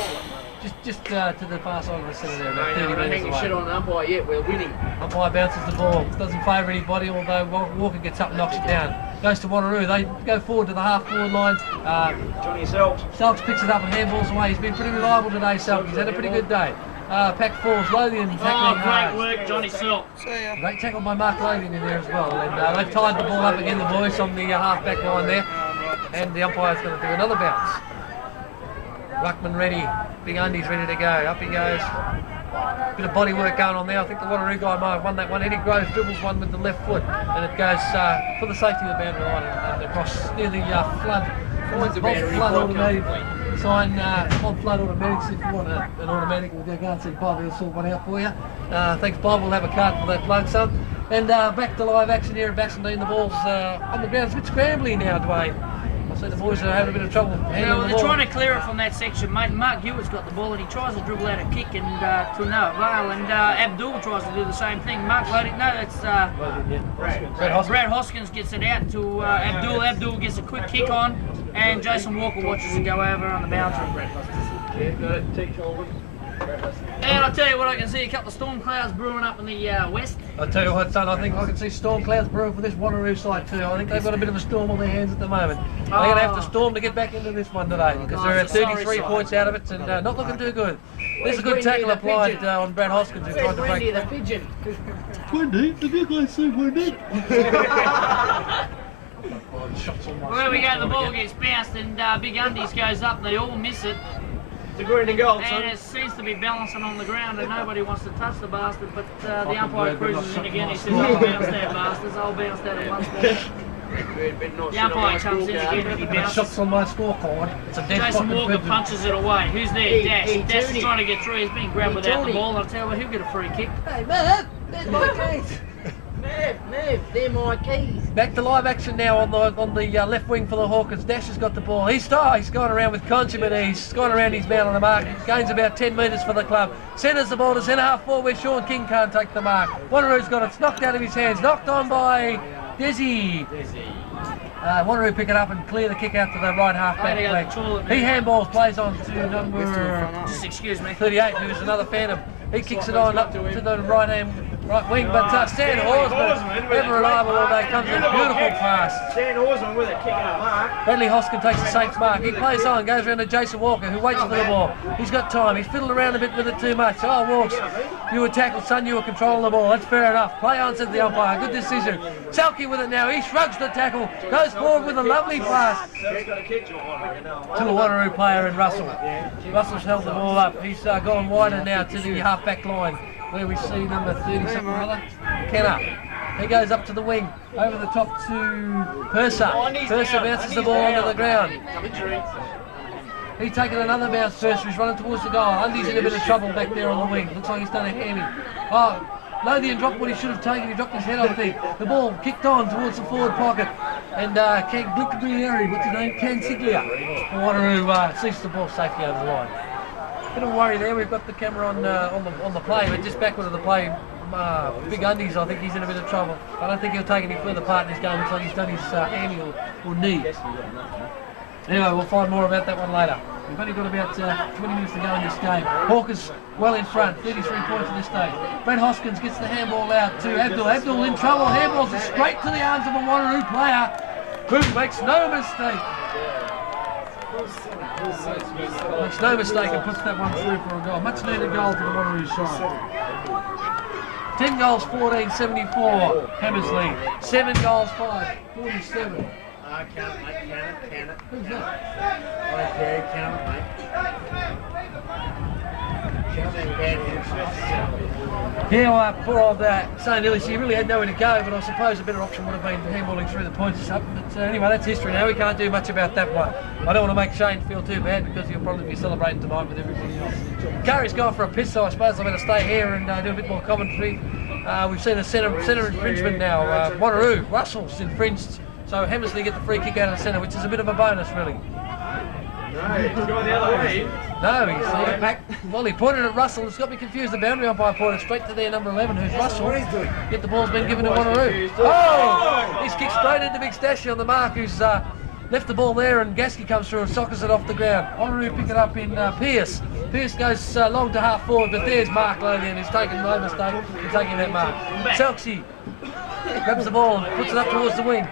just to the far side of the centre there, about 30 metres Hanging shit away. on the umpire yet, we're winning. Umpire bounces the ball. Doesn't favour anybody, although Walker gets up and knocks it down. Goes to Wanneroo. They go forward to the half-forward line. Johnny Selks. Selks picks it up and handballs away. He's been pretty reliable today, Selks. He's had a pretty good day. Pack 4's Lothian tackling hard. Great work, Johnny Silk. Great tackle by Mark Lothian in there as well. And they've tied the ball up again, the boys, on the half-back line there. And the umpire's going to do another bounce. Ruckman ready, Big Undies ready to go. Up he goes. Bit of body work going on there. I think the Wanneroo guy might have won that one. Eddie Groves dribbles one with the left foot, and it goes for the safety of the boundary line and across near the flood. Flood automatic sign. Flood automatics if you want an automatic. I can't see Bob. He'll sort one out for you. Thanks, Bob. We'll have a card for that plug, son. And back to live action here at Baxendine. The ball's on the ground. It's a bit scrambly now, Dwayne. I see the boys are having a bit of trouble. Yeah, well, they're trying to clear it from that section, mate. Mark Hewitt's got the ball and he tries to dribble out a kick and to no avail. And Abdul tries to do the same thing. Mark loading. No, that's Brad Hoskins gets it out to Abdul. Abdul gets a quick kick on, and Jason Walker watches it go over on the boundary. And I'll tell you what, I can see a couple of storm clouds brewing up in the west. I'll tell you what, son, I think I can see storm clouds brewing for this Wanneroo side too. I think they've got a bit of a storm on their hands at the moment. They're going to have to storm to get back into this one today because they're at 33 points out of it and not looking too good. There's a good tackle applied on Brad Hoskins who tried to break. the pigeon. Wendy, did you guys see Wendy? Well, there we go, the ball gets bounced and Big Undies goes up, they all miss it. It's a green and gold, son. And it seems to be balancing on the ground and nobody wants to touch the bastard, but the umpire cruises in again. He says, I'll bounce that bastards, I'll bounce that at once more. The umpire comes in again and he bounces. Shots on my scorecard. It's a dead Jason Walker punches it away. Who's there? Dash. Dash is trying to get through. He's being grabbed without the ball. I'll tell you, he'll get a free kick. Hey, Merv, there's my keys. Merv, they're my keys. Back to live action now on the left wing for the Hawkers. Dash has got the ball. He's gone around with consummate ease. He's gone around his man on the mark. Gains about 10 metres for the club. Centres the ball to centre half forward where Sean King can't take the mark. Wanneroo's got it. It's knocked out of his hands. Knocked on by Desi. Wanneroo pick it up and clear the kick out to the right half back flank. He handballs, plays on to number 38, who's another Phantom. He kicks it on up to the right wing, but Stan Horsman, ever reliable all day, comes in a beautiful pass. Stan Horsman with a kick and a mark. Bradley Hoskin takes a safe mark. He plays on, goes around to Jason Walker, who waits for the ball. He's got time. He's fiddled around a bit with it too much. Oh, Walks, you were tackled, son. You were controlling the ball. That's fair enough. Play on, said the umpire. Good decision. Selke with it now. He shrugs the tackle, goes forward with a lovely pass to a Wanneroo player in Russell. Russell's held the ball up. He's gone wider now to the half-back line, where we see number 30-something or other, Kenner. He goes up to the wing, over the top to Purser. Purser bounces the ball onto the ground. He's taken another bounce, Purser. He's running towards the goal. Undies in a bit of trouble back there on the wing. Looks like he's done a hammy. Oh, Lothian dropped what he should have taken. He dropped his head, I think. The ball kicked on towards the forward pocket. And Ken Glickbrieri, what's his name? Ken Siglia. For Wanneroo sees the ball safely over the line. Bit of worry there. We've got the camera on the play, but just backward of the play, Big Undies, I think he's in a bit of trouble. I don't think he'll take any further part in this game. Looks like he's done his hammy or knee. Anyway, we'll find more about that one later. We've only got about 20 minutes to go in this game. Hawkers well in front, 33 points at this stage. Brad Hoskins gets the handball out to Abdul. Abdul in trouble. Handballs it straight to the arms of a Wanneroo player who makes no mistake. Makes no mistake and puts that one through for a goal. Much needed goal for the Wanneroo side. 10 goals, 14, 74, Hammersley. 7 goals, 5, 47. Count it, mate, count it. Who's that? Okay, count it, mate. Yeah, poor old St. Illis, he really had nowhere to go, but I suppose a better option would have been handballing through the points or something. But anyway, that's history now. We can't do much about that one. I don't want to make Shane feel too bad because he'll probably be celebrating tonight with everything else. Curry's gone for a piss, so I suppose I'm going to stay here and do a bit more commentary. We've seen a centre infringement now. Wanneroo, Russell's infringed, so Hammersley get the free kick out of the centre, which is a bit of a bonus, really. No, he's going the other way. No, he's back. Well, he pointed at Russell. It's got me confused. The boundary umpire pointed straight to their number 11, who's Russell. Yet the ball's been given to Wanneroo. Oh! He's kicked straight into Big Stashy on the mark, who's left the ball there, and Gasky comes through and sockers it off the ground. Wanneroo pick it up in Pearce. Pearce goes long to half forward, but there's Mark Lothian, who's taken no mistake in taking that mark. Selksy grabs the ball and puts it up towards the wing.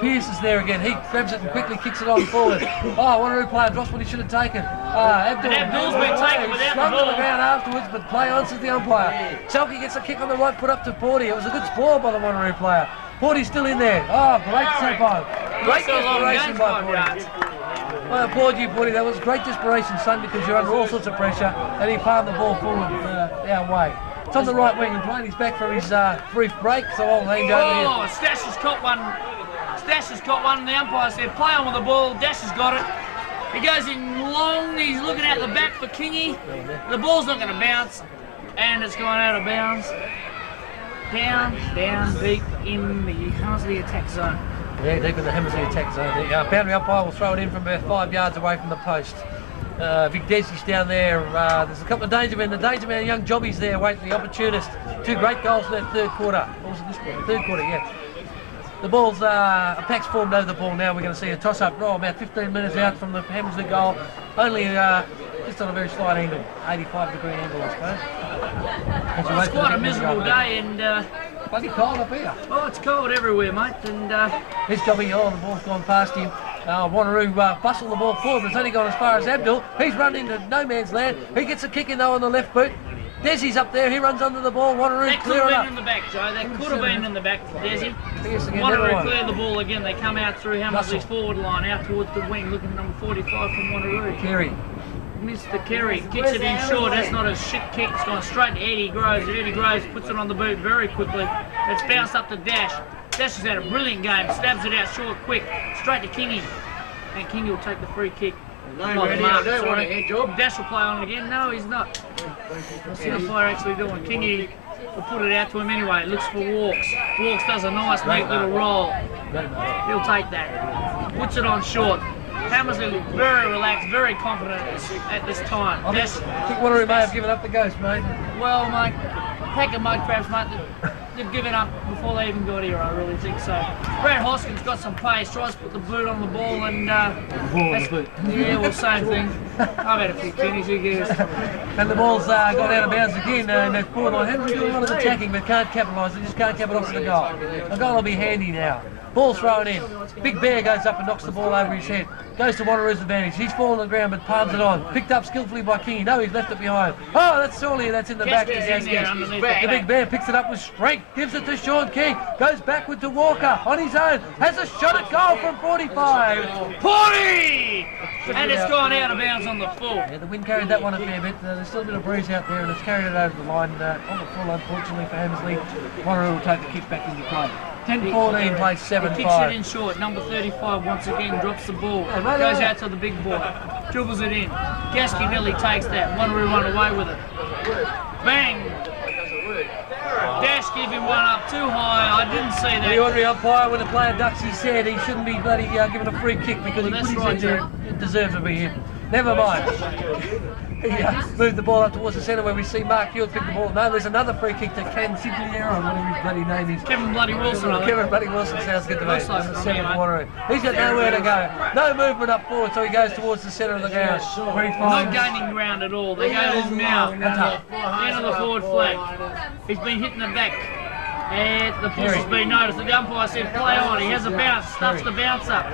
Pierce is there again. He grabs it and quickly kicks it on forward. Oh, Wanneroo player drops what he should have taken. Abdul's been taken without the ball. On the ground afterwards, but play on, says the umpire. Chalky gets a kick on the right, put up to Porty. It was a good spoil by the Wanneroo player. Porty's still in there. Oh, great step on. Great desperation by Porty. I applaud you, Porty. That was great desperation, son, because you're under all sorts of pressure, and he palmed the ball forward our way. It's on the right wing and playing his back for his brief break, so I'll hand over here. Oh, Stash has caught one. Stash has caught one, and the umpire said, play on with the ball. Dash has got it. He goes in long, he's looking out the back for Kingy. The ball's not going to bounce, and it's gone out of bounds. Down deep in the Hammersley attack zone. Yeah, deep in the Hammersley attack zone. The boundary umpire will throw it in from about 5 yards away from the post. Vic Desi's down there. There's a couple of danger men. The danger man, young Jobby's there waiting, the opportunist. 2 great goals in that third quarter. What was it this quarter? Third quarter, yeah. The ball's, a pack's formed over the ball now. We're going to see a toss-up. Oh, about 15 minutes out from the Hammersley goal. Only just on a very slight angle. 85-degree angle, I suppose. Well, it's quite a miserable day, and bloody cold up here. Oh, it's cold everywhere, mate. And here's Jobby. Oh, the ball's gone past him. Wanneroo bustle the ball forward, but it's only gone as far as Abdul. He's run into no man's land. He gets a kick in though on the left boot. Desi's up there, he runs under the ball. Wanneroo clear it up. That could have been in the back, Joe. That could have been in the back for Desi. Wanneroo clear the ball again. They come out through Hammersley's forward line, out towards the wing, looking at number 45 from Wanneroo. Kerry. Mr. Kerry kicks it in short. That's not a shit kick. It's gone straight to Eddie Groves. And Eddie Groves puts it on the boot very quickly. It's bounced up to Dash. Dash has had a brilliant game. Stabs it out short, quick. Straight to Kingy. And Kingy will take the free kick. Dash will play on it again. No, he's not. What's the umpire actually doing? Kingy will put it out to him anyway. Looks for Walks. Walks does a nice, neat little roll. He'll take that. Puts it on short. Hammersley look very relaxed, very confident at this time. I think Wanneroo may have given up the ghost, mate. Well, mate, pack of mud crabs, mate. They've given up before they even got here, I really think so. Brad Hoskins got some pace, tries to put the boot on the ball, and yeah, well, same thing. I've had a few pennies, who cares? And the ball's gone out of bounds again in that forward line. Hammersley doing a lot of attacking, but can't capitalise. They just can't cap it off to the goal. The goal will be handy now. Ball thrown in. Big Bear goes up and knocks the ball over his head. Goes to Wanneroo's advantage. He's fallen on the ground but palms it on. Picked up skillfully by Kingy. No, he's left it behind. Oh, that's in the back. The Big Bear picks it up with strength. Gives it to Sean King. Goes backward to Walker on his own. Has a shot at goal from 45. 40! And it's gone out of bounds on the full. Yeah, the wind carried that one a fair bit. There's still a bit of breeze out there and it's carried it over the line. On the full, unfortunately for Hammersley. Wanneroo will take the kick back into play. 10-14 plays 7-5. Kicks it in short. Number 35 once again drops the ball. Goes out to the big boy. Dribbles it in. Gasky nearly takes that. Wanneroo run away with it. Bang! Dash give him one up too high. I didn't see that. The ordinary umpire, when the player ducks his head, he shouldn't be bloody given a free kick because he put his head there. It deserves to be hit. Never mind. He moved the ball up towards the centre where we see Mark Hughes pick the ball. No, there's another free kick to Ken Sigliero, whatever his bloody name is. Kevin Bloody Wilson. Kevin Bloody Wilson sounds good to me. He's got nowhere to go. No movement up forward, so he goes towards the centre of the ground. Not gaining ground at all. They go now. End of the forward flag. He's been hitting the back. And the push has been noticed. The umpire said play on. He has a bounce, stuffs the bounce up.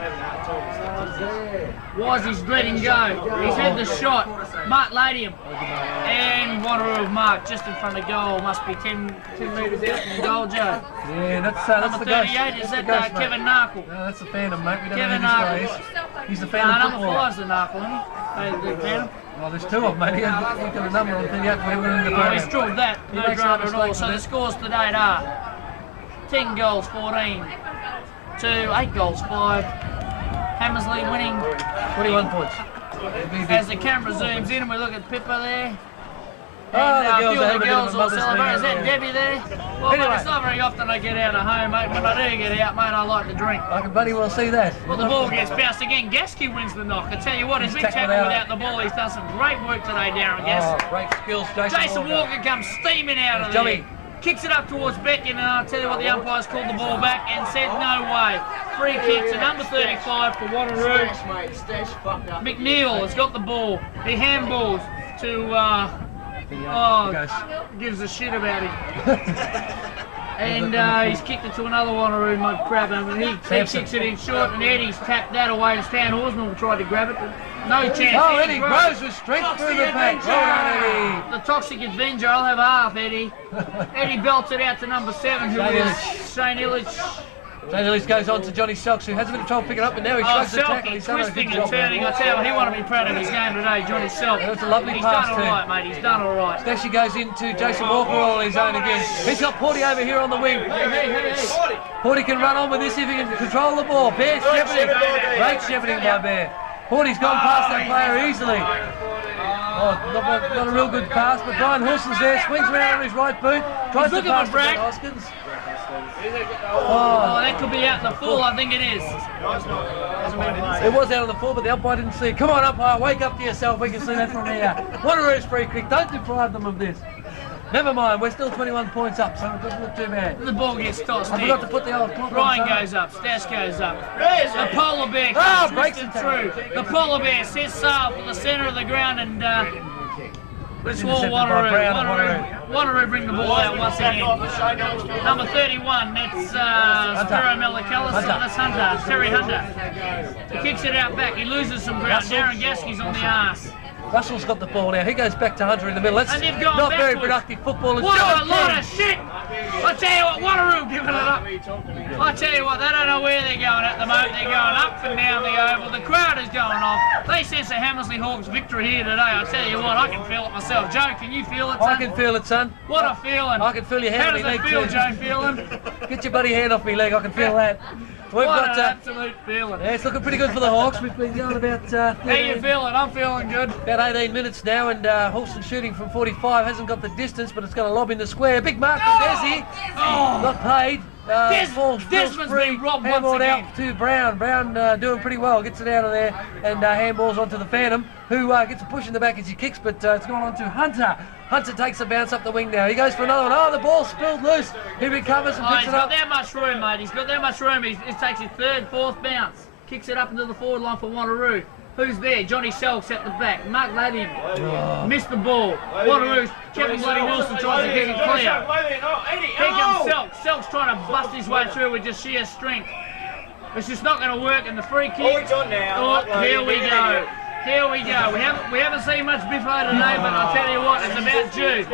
Wazzy's letting go. He's had the shot. Mark laid him. And Wanneroo of Mark just in front of goal. Must be 10 metres out from the goal, Joe. Yeah, that's number 38. Is that Kevin Narkle? No, that's the Phantom, mate. We don't Kevin know who this guy is. He's the Phantom number 5's the Narkle, isn't he? The Phantom. Well, there's 2 of them, mate. He's got a number on 38. Well, he's drilled that. No drama at all. So the scores today are 10 goals, 14 to 8 goals, 5. Hammersley winning 21 points. As the camera zooms in and we look at Pippa there. Oh, and the a few of the girls all celebrating. celebrate. Is that Debbie there? Well, Anyway. mate, it's not very often I get out of home, mate. When I do get out, mate, I like to drink. I can bloody well see that. Well, the ball gets bounced again. Gasky wins the knock. I tell you what, he's been tackling without the ball. He's done some great work today, Darren Gass. Oh, great skills, Jason Walker comes steaming out of there. Kicks it up towards Beck, and I'll tell you what, the umpires called the ball back and said no way. Free kick to number 35 for Wanneroo. McNeil has got the ball. He handballs to, gives a shit about him. And he's kicked it to another Wanneroo mud crab, and he kicks it in short, and Eddie's tapped that away, and Stan Horsnell tried to grab it, but no chance. Oh, Eddie Groves with strength through the pack. Well done, Eddie. The Toxic Avenger, I'll have half, Eddie. Eddie belts it out to number 7, who is Shane Illich. Shane Illich goes on to Johnny Selks, who has a bit of trouble picking up, and now he shrugs the tackle. He's done a good twisting and job. turning. I tell you what, he wanted to be proud of his game today, Johnny Selks. That was a lovely pass He's too. done all right, mate. He's done all right. Stashy goes into Jason Walker all on his own again. He's got Porty over here on the wing. Hey. Porty can run on with this if he can control the ball. Bear shepherding. Great shepherding by Bear. Porty's gone past that player easily. Oh, not a real good pass, but Brian Hulson's there, swings around on his right boot, tries to pass to Brad Hoskins. Oh, that could be out in the full, I think it is. It was out on the full, but the umpire didn't see it. Come on, umpire, wake up to yourself. We can see that from here. Wanneroo's free kick. Don't deprive them of this. Never mind, we're still 21 points up, so it doesn't look too bad. The ball gets tossed I forgot to put the old clock Ryan on. goes up, Stash goes up. The polar bear breaks twisted it through. The polar bear sets sail for the centre of the ground, and let's all Wanneroo bring the ball out once again. Number 31, that's Spiro Mellicallis, that's Hunter, Terry Hunter. He kicks it out back, he loses some ground. Darren Gaskey's on the arse. Russell's got the ball now. He goes back to Hunter in the middle. That's And they've gone not very backwards. productive football. What a lot of shit! I tell you what, Wanneroo giving it up. I tell you what, they don't know where they're going at the moment. They're going up and down the oval. The crowd is going off. They sense a Hammersley Hawks victory here today. I tell you what, I can feel it myself. Joe, can you feel it, son? I can feel it, son. What a feeling. I can feel your hand How on does my it leg feel, too. Joe, feeling? Get your bloody hand off me leg. I can feel that. We've What got an absolute feeling. yeah, it's looking pretty good for the Hawks. We've been going about How you feeling? I'm feeling good. about 18 minutes now, and Hulston shooting from 45 hasn't got the distance, but it's going to lob in the square. Big mark from Desi. Oh. Not paid. Desmond's been robbed once handballed again. out to Brown. Brown doing pretty well. Gets it out of there and handballs onto the Phantom, who gets a push in the back as he kicks, but it's gone on to Hunter. Hunter takes a bounce up the wing now. He goes for another one. Oh, the ball's spilled loose. He recovers and picks He's it got up. that much room, mate. He's got that much room. He takes his third, fourth bounce. Kicks it up into the forward line for Wanneroo. Who's there? Johnny Selks at the back. Mark Laddin missed the ball. Wanneroo's Kevin Bloody Wilson tries to get it clear. Here comes Selks. Selks trying to bust his way through with just sheer strength. It's just not going to work, and the free kick. Oh, it's on now. Oh, here we go. Here we go. We haven't seen much Biffo today, but I'll tell you what, it's about due.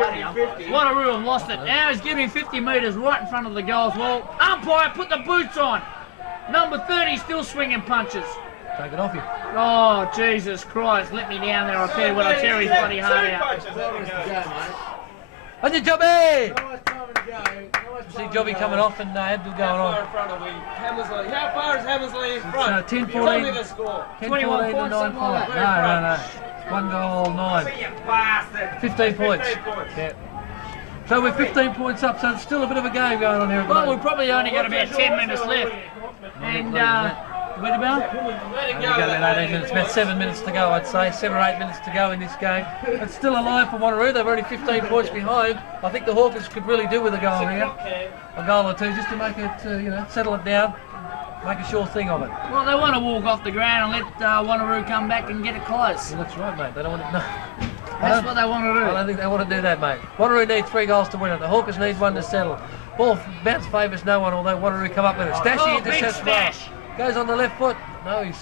Wanneroo have lost it. Now he's giving 50 metres right in front of the goals wall. Umpire, put the boots on. Number 30 still swinging punches. Take it off you. Oh, Jesus Christ. Let me down there. I'll tell you what, I'll tear his bloody heart out. On your Jobby! See Jobby coming off and Abdul going on. How far is Hammersley in front? 10 Tell 14. me the score. 10 21 14 to points, 9 something like 4. that. No. 1 goal, 9. 15 points. Yeah. So we're 15 points up, so it's still a bit of a game going on here at the Well, we've moment. probably only got about 10 minutes left. And, where'd about? We've got about 18 minutes, about 7 minutes to go, I'd say. 7 or 8 minutes to go in this game. It's still alive for Wanneroo. They're only 15 points behind. I think the Hawkers could really do with a goal here. A goal or two, just to make it, settle it down. Make a sure thing of it. Well, they want to walk off the ground and let Wanneroo come back and get it close. Yeah, that's right, mate. They don't want to... No. That's what they want to do. I don't think they want to do that, mate. Wanneroo need 3 goals to win it. The Hawkers need 1 to settle. Ball bounce favours no one, although Wanneroo come up with it. Stashy intercepts well. Goes on the left foot. No, he's...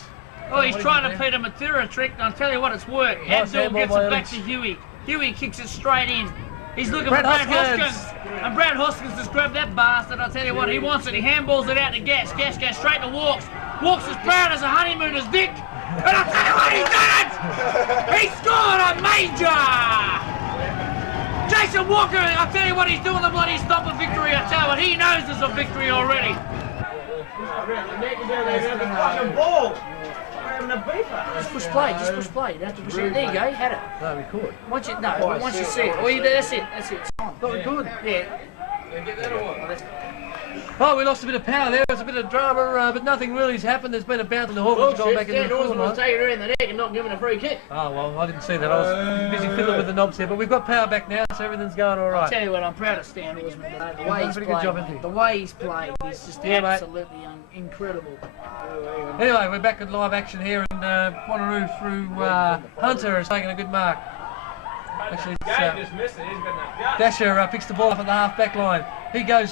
Oh, he's trying to Peter Matera trick, and I'll tell you what, it's worked. Nice Abdul handball gets by it back Illich. to Huey. Huey kicks it straight in. He's looking Brad for Brad Hoskins. Hoskins. And Brad Hoskins just grabbed that bastard. I'll tell you what, he wants it. He handballs it out to Gas. Gas goes straight to Walks. Walks as proud as a honeymooner's dick. And I'll tell you what, he's done it! He scored a major! Jason Walker, I'll tell you what, he's doing the bloody stopper victory. I tell you what, he knows there's a victory already. Just push play, just push play. You don't have to push it. There you go, you had it. No, record. Once you see it. Well, that's it. It's on. Not record. Yeah. Oh, we lost a bit of power there. There's a bit of drama, but nothing really's happened. There's been a bounce and the Hawkers gone back into the forward line. taking her in the neck and not giving a free kick. Oh, well, I didn't see that. I was busy fiddling with the knobs here, but we've got power back now, so everything's going all I'll right. tell you what, I'm proud of Stan Osman today. The way he's pretty good job, played, hasn't he? the way he's played is just Yeah, mate. absolutely incredible. Anyway, we're back at live action here, and Wanneroo through Hunter is taking a good mark. Actually, Dasher picks the ball up at the half-back line. He goes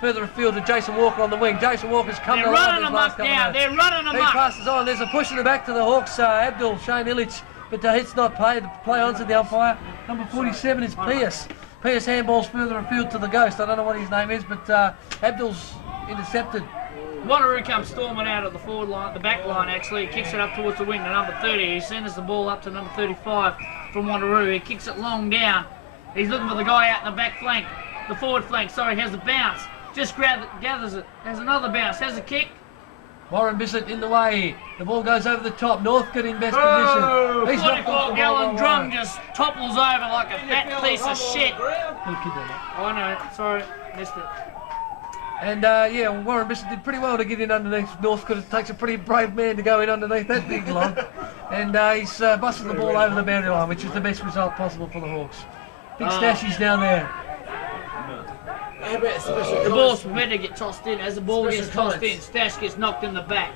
further afield to Jason Walker on the wing. Jason Walker's come to the line. They're running amok now. They're running He amok. passes on. There's a push in the back to the Hawks. Abdul, Shane Illich, but it's not paid. The play on to the umpire. Number 47 is Pierce. Pierce handballs further afield to the Ghost. I don't know what his name is, but Abdul's intercepted. Wanneroo comes storming out of the forward line, the back line actually. He kicks it up towards the wing to number 30. He sends the ball up to number 35 from Wanneroo. He kicks it long down. He's looking for the guy out in the back flank. The forward flank, sorry, has a bounce. Just gathers it. Has another bounce. Has a kick. Warren Bissett in the way. The ball goes over the top. Northcote in best position. He's knocked off the ball 44-gallon by drum Warren. just topples over like a fat piece of shit. Good kid there, mate. I know, sorry, missed it. And yeah, Warren Bissett did pretty well to get in underneath Northcote. It takes a pretty brave man to go in underneath that big log. And he's busted the ball over the boundary line, which is the best result possible for the Hawks. Big Stashy's down there. The ball's prepared to get tossed in. As the ball gets tossed in, Stash gets knocked in the back.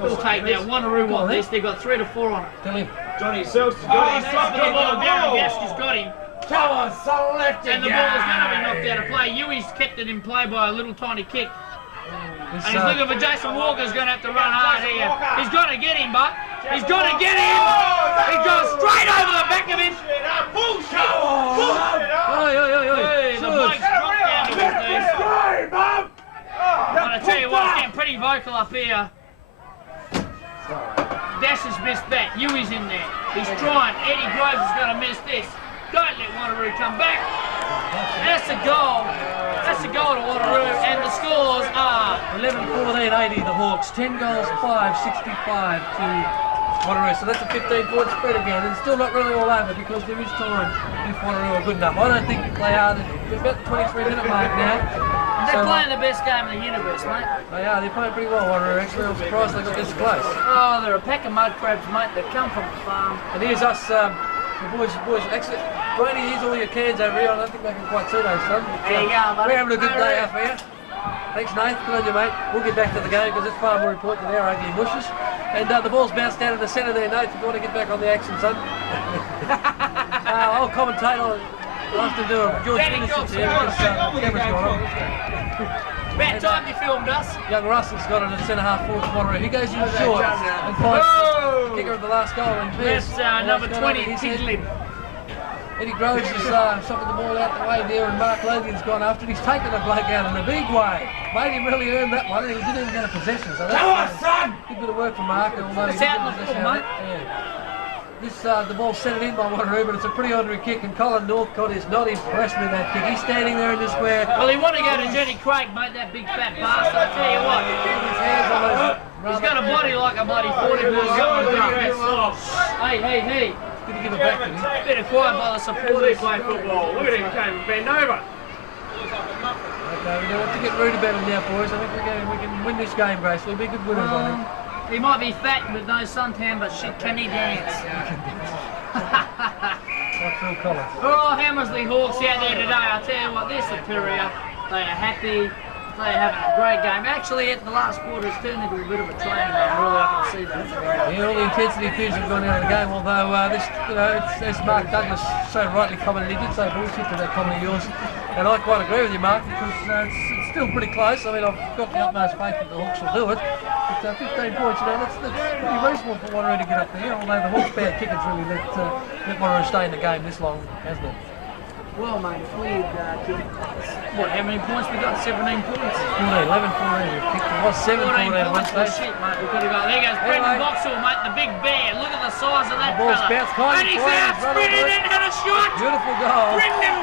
We'll take that. Wanneroo want this. They've got 3 to 4 on it. Tell him. Johnny Selks has got He's dropping the ball. Darren Gaskell's got him. Come on, select And the ball is going to be knocked out of play. Yui's kept it in play by a little tiny kick. And he's looking for Jason Walker's going to have to run hard here. He's got to get him, but he's got to get him. He goes straight over the back of him. Hey, the bloke's dropped down to his knees. I tell you what, it's getting pretty vocal up here. Dash has missed that. Yui's in there. He's trying. Eddie Groves is going to miss this. Don't let Wanneroo come back. That's a goal. That's a goal to Wanneroo, and the scores are 11-14-80 the Hawks. 10 goals, 5-65 to Wanneroo. So that's a 15-point spread again. And still not really all over because there is time if Wanneroo are good enough. I don't think they are. They're about the 23-minute mark now. They're playing the best game in the universe, mate. They are. They're playing pretty well, Wanneroo. Actually, I'm surprised they got this close. Oh, they're a pack of mud crabs, mate. They come from the farm. And here's us, the boys. Actually, Brady, here's all your cans over here. I don't think they can quite see those, son. There you go, buddy. We're having a good day out here. Thanks, Nate. Good on you, mate. We'll get back to the game because it's far more important than our ugly bushes. And the ball's bounced down in the centre there, Nate. If you want to get back on the action, son. I'll commentate on it. I'll have to do a George Innocence here because camera's gone on. About time you filmed us. Young Russell's got it at centre half forward to Wanneroo. He goes in short and finds the kicker of the last goal in Pierce. That's number 20, Tiglin. Eddie Groves is stopping the ball out the way there, and Mark Logan's gone after it. He's taken the bloke out in a big way. Made him really earn that one, and he didn't even get a possession. So that's a good bit of work for Mark. Although It's he out didn't in the possession full, of it. Yeah. The ball's sent it in by Wanneroo, but it's a pretty ordinary kick, and Colin Northcote is not impressed with that kick. He's standing there in the square. Well, he wanted to go to Jenny Craig, mate, that big fat bastard. I tell you what. His hands on those He's got a body like a bloody 40-year-old. Hey. Did he give it back to him? Bit of quiet by the supporters. play football. Look at him, came and bend over. Okay, we don't have to get rude about him now, boys. I think we can win this game, Grace. We'll be good winners, I think. He might be fat with no suntan, but shit, can he dance? Like Phil Collins. Oh, Hammersley Hawks out there today. I tell you what, they're superior. They are happy. They're having a great game. Actually, at the last quarter, it's turned into a bit of a training game. Really, I can see that. Yeah, all the intensity appears to have gone out of the game, although this, as Mark Douglas so rightly commented, he did say bullshit to that comment of yours. And I quite agree with you, Mark, because it's still pretty close. I mean, I've got the utmost faith that the Hawks will do it. But 15 points, that's pretty reasonable for Wanneroo to get up there, although the Hawks' bad kickers really let Wanneroo stay in the game this long, hasn't it? Well, mate, if we had what, how many points we got? 17 points. 11-14. We kicked it. Was 7-14 at one points. stage. Shit, mate, we could have got. There goes Brendan Boxall, mate, the big bear. Look at the size of that The ball's fella. bounced kind And of he's forward, out, he's run sprinted over in, it. had a shot. Beautiful goal. Brendan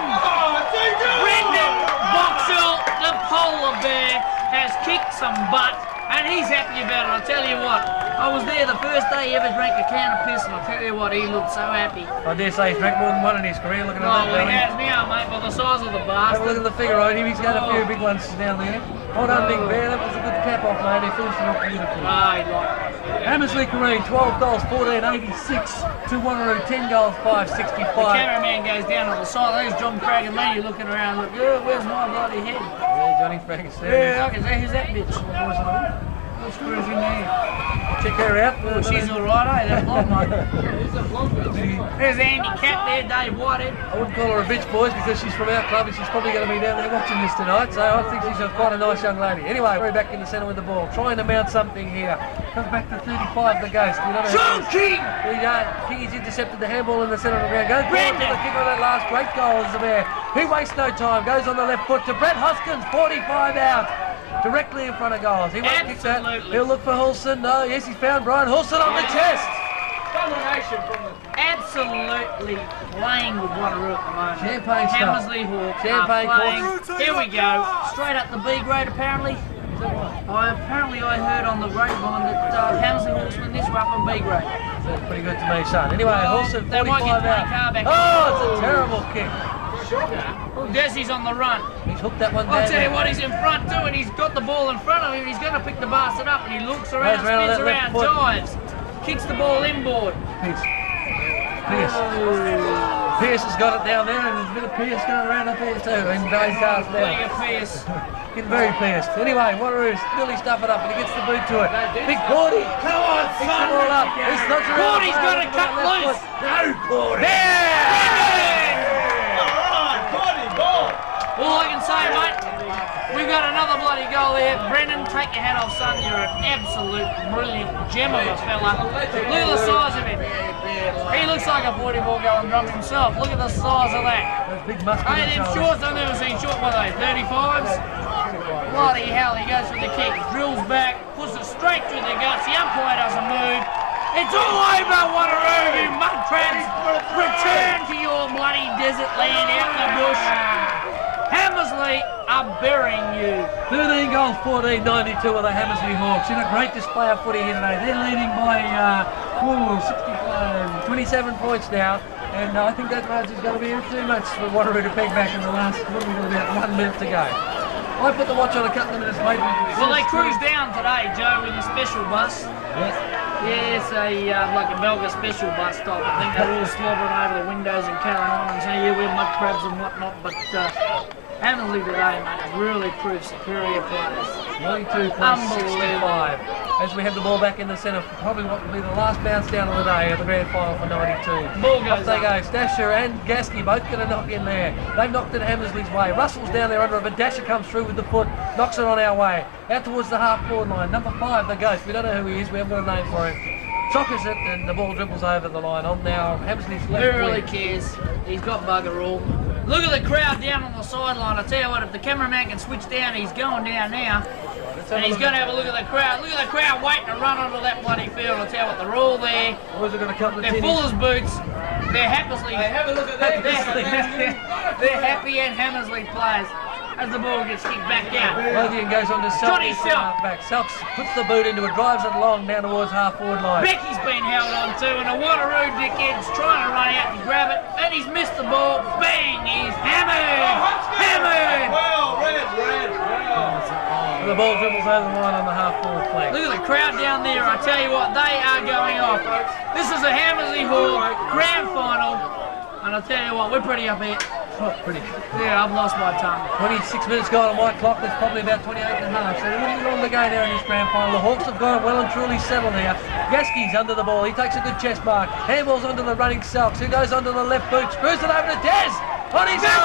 Boxall, the polar bear, has kicked some butt. And he's happy about it, I tell you what. I was there the first day he ever drank a can of piss, and I tell you what, he looked so happy. I dare say he's drank more than one in his career, looking at Oh, that well, he belly. has now, mate, by the size of the Have a look bastard. at the figure on him. He's got a few big ones down there. Well done, Big Bear. That was a good cap off, mate. He finished it off beautifully. Ah, he liked it. Hammersley Kareem, 12 goals, 14-86 to Wanneroo, 10 goals, The 5-65. cameraman goes down on the side. There's John Craig and Lee looking around. Look, oh, where's my bloody head? Yeah, Johnny Frank is there. Yeah, I can say, who's that bitch? Little screws in there. Check her out. Oh, she's alright, eh? That blonde one. There's Andy Cat there, Dave Whitehead. I wouldn't call her a bitch, boys, because she's from our club and she's probably going to be down there watching this tonight, so I think she's quite a nice young lady. Anyway, we're back in the centre with the ball, trying to mount something here. Comes back to 35, the Ghost. We don't know Sean King! King's intercepted the handball in the centre of the ground. Goes forward to the kick on that last great goal is the bear. He wastes no time, goes on the left foot to Brett Hoskins, 45 out. Directly in front of goals. He won't kick that. He'll look for Hulson. No, yes, he's found Brian Hulson on the chest. Absolutely playing with Wanneroo at the moment. Champagne stuff. Hammersley Hawks Champagne are playing. courts. Here we go. Straight up the B grade apparently. Apparently I heard on the grapevine that Hammersley Hawks win this were up in B grade. That's pretty good to me, son. Anyway, Hulson, They might 45 get my out. car back. Oh, it's a terrible kick. Well, Desi's on the run. He's hooked that one down. I'll tell you there. what, he's in front too, and he's got the ball in front of him. He's going to pick the bastard up, and he looks around, Goes around spins that left around, foot. dives, kicks the ball inboard. Pierce has got it down there, and there's a bit of Pierce going around up there too, in Dave's cars Look now. at Pierce. Getting very pierced. Anyway, Wanneroo's really stuff it up, and he gets the boot to it. Big Cordy. Come on, picks the ball up. He slots around. Cordy's got to cut loose. No, Cordy. All I can say, mate, we've got another bloody goal there. Brendan, take your hat off, son. You're an absolute brilliant gem of a fella. Look at the size of him. He looks like a 44-gallon drum himself. Look at the size of that. Those big muscular Hey, them shoulders. shorts, I've never seen short, what are they, 35s? Bloody hell, he goes for the kick, drills back, puts it straight through the guts. The umpire doesn't move. It's all over, Wanneroo, you mud crabs. Return to your bloody desert land out in the bush. Hammersley are burying you. 13 goals, 14-92 of the Hammersley Hawks. In a great display of footy here today. They're leading by 27 points now. And I think that margin's going to be too much for Wanneroo to peg back in the last, about 1 minute to go. I put the watch on a couple of minutes late. Well, they cruised down today, Joe, in a special bus. Yes, like a Belga special bus stop. I think they're all slobbering over the windows and carrying on and saying, yeah, we're mud crabs and whatnot. But Hammersley today, mate, really proved superior players. 92.65. As we have the ball back in the centre, probably what will be the last bounce down of the day of the grand final for 92. Ball goes Up they up. go. Dasher and Gasky both get a knock in there. They've knocked it Hammersley's way. Russell's down there under it, but Dasher comes through with the foot, knocks it on our way. Out towards the half-forward line. Number 5, the Ghost. We don't know who he is. We haven't got a name for him. Sockers it, and the ball dribbles over the line on now Hammersley's left Who really wing. cares? He's got bugger all. Look at the crowd down on the sideline. I tell you what, if the cameraman can switch down, he's going down now. And he's going to have a look at the crowd. Look at the crowd waiting to run onto that bloody field. I tell you what, they're all there. Boys are going to come to They're full as boots. They're Hammersley. Hey, have a look at that. They're happy and Hammersley players. As the ball gets kicked back out. Lothian goes on to Selk. Johnny Selk. Back. Selk puts the boot into it, drives it long down towards half-forward line. Becky's been held on too, and the Wanneroo dickhead's trying to run out and grab it, and he's missed the ball. Bang! He's hammered! Hammered! Well, red. And the ball dribbles over the line on the half-forward flank. Look at the crowd down there. I tell you what, they are going off. This is the Hammersley Hall Grand Final, and I tell you what, we're pretty up here. Pretty. Yeah, I've lost my tongue. 26 minutes gone on my clock. There's probably about 28 and a half. So they're really long to go now in this grand final. The Hawks have got it well and truly settled now. Gasky's under the ball. He takes a good chest mark. Handball's onto the running Selks. Who goes onto the left boot. Screws it over to Des. On his own.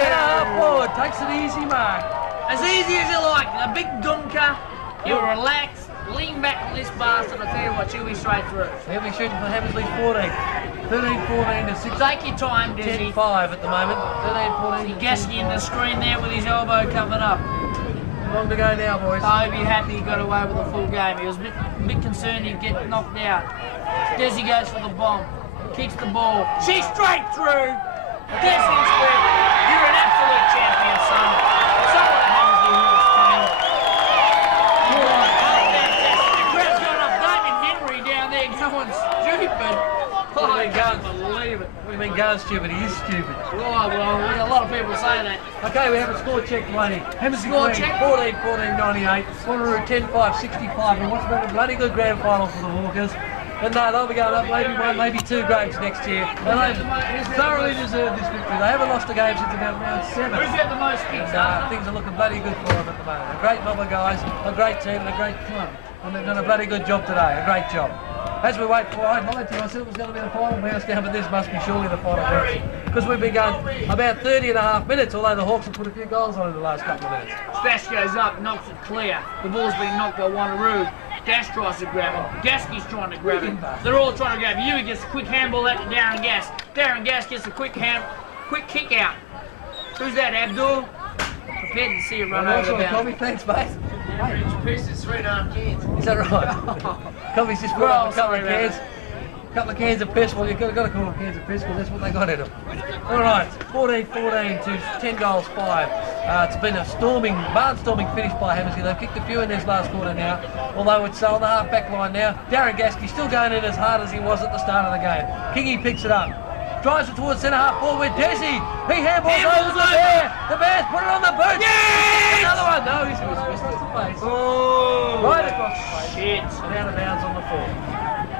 And a half forward. Takes an easy mark. As easy as you like. A big dunker. You relax. Lean back on this bastard. I tell you what, she'll be straight through. He'll be shooting for Hammersley 14. 13-14 to 6. Take your time, Desi. 10-5 at the moment. 13-14 to Gasky in the screen there with his elbow covered up. Long to go now, boys. I hope you're happy he got away with a full game. He was a bit concerned he'd get knocked out. Desi goes for the bomb. Kicks the ball. She's straight through. Desi's with. You're an absolute champion, son. So are the Hammersley Hawks team. Fantastic. The crowd's going up. Damien Henry down there going stupid. Oh, I can't believe it. What do you mean going stupid? He is stupid. Oh, well, a lot of people say that. Okay, we have a score check, Blaney. Hammersley Score lead, check. 14-14-98. Wanneroo 10-5-65. And what's been a bloody good grand final for the Hawkers. But no, they'll be going up maybe one, maybe two grades next year. And they thoroughly deserve this victory. They haven't lost a game since about round 7. Who's got the most kicks? And things are looking bloody good for them at the moment. A great mob of guys, a great team, and a great club. And they've done a bloody good job today, a great job. As we wait for, I lied to you, I said it was going to be the final bounce down, but this must be surely the final bounce. Because we've been going about 30.5 minutes, although the Hawks have put a few goals on in the last couple of minutes. Stash goes up, knocks it clear. The ball's been knocked by Wanneroo. Dash tries to grab it. Gasky's trying to grab it. They're all trying to grab it. Yui gets a quick handball out to Darren Gas. Darren Gas gets a quick kick out. Who's that, Abdul? Prepared to see it run over the boundary. Thanks, mate. Pieces, 3.5 cans. Is that right? Coffee's just brought up a couple of cans. A couple of cans of piss. Well, you've got to call them cans of piss because that's what they got in them. All right, 14-14 to 10 goals 5. It's been a barnstorming finish by Hammersley. They've kicked a few in this last quarter now, although it's on the half-back line now. Darren Gasky still going in as hard as he was at the start of the game. Kingy picks it up. Drives it towards centre-half forward with Desi. He handballs over the Bear. The Bears put it on the boot. Yes! Another one. No, he's missed the face. Oh, right across the face. Shit. And out of bounds on the floor.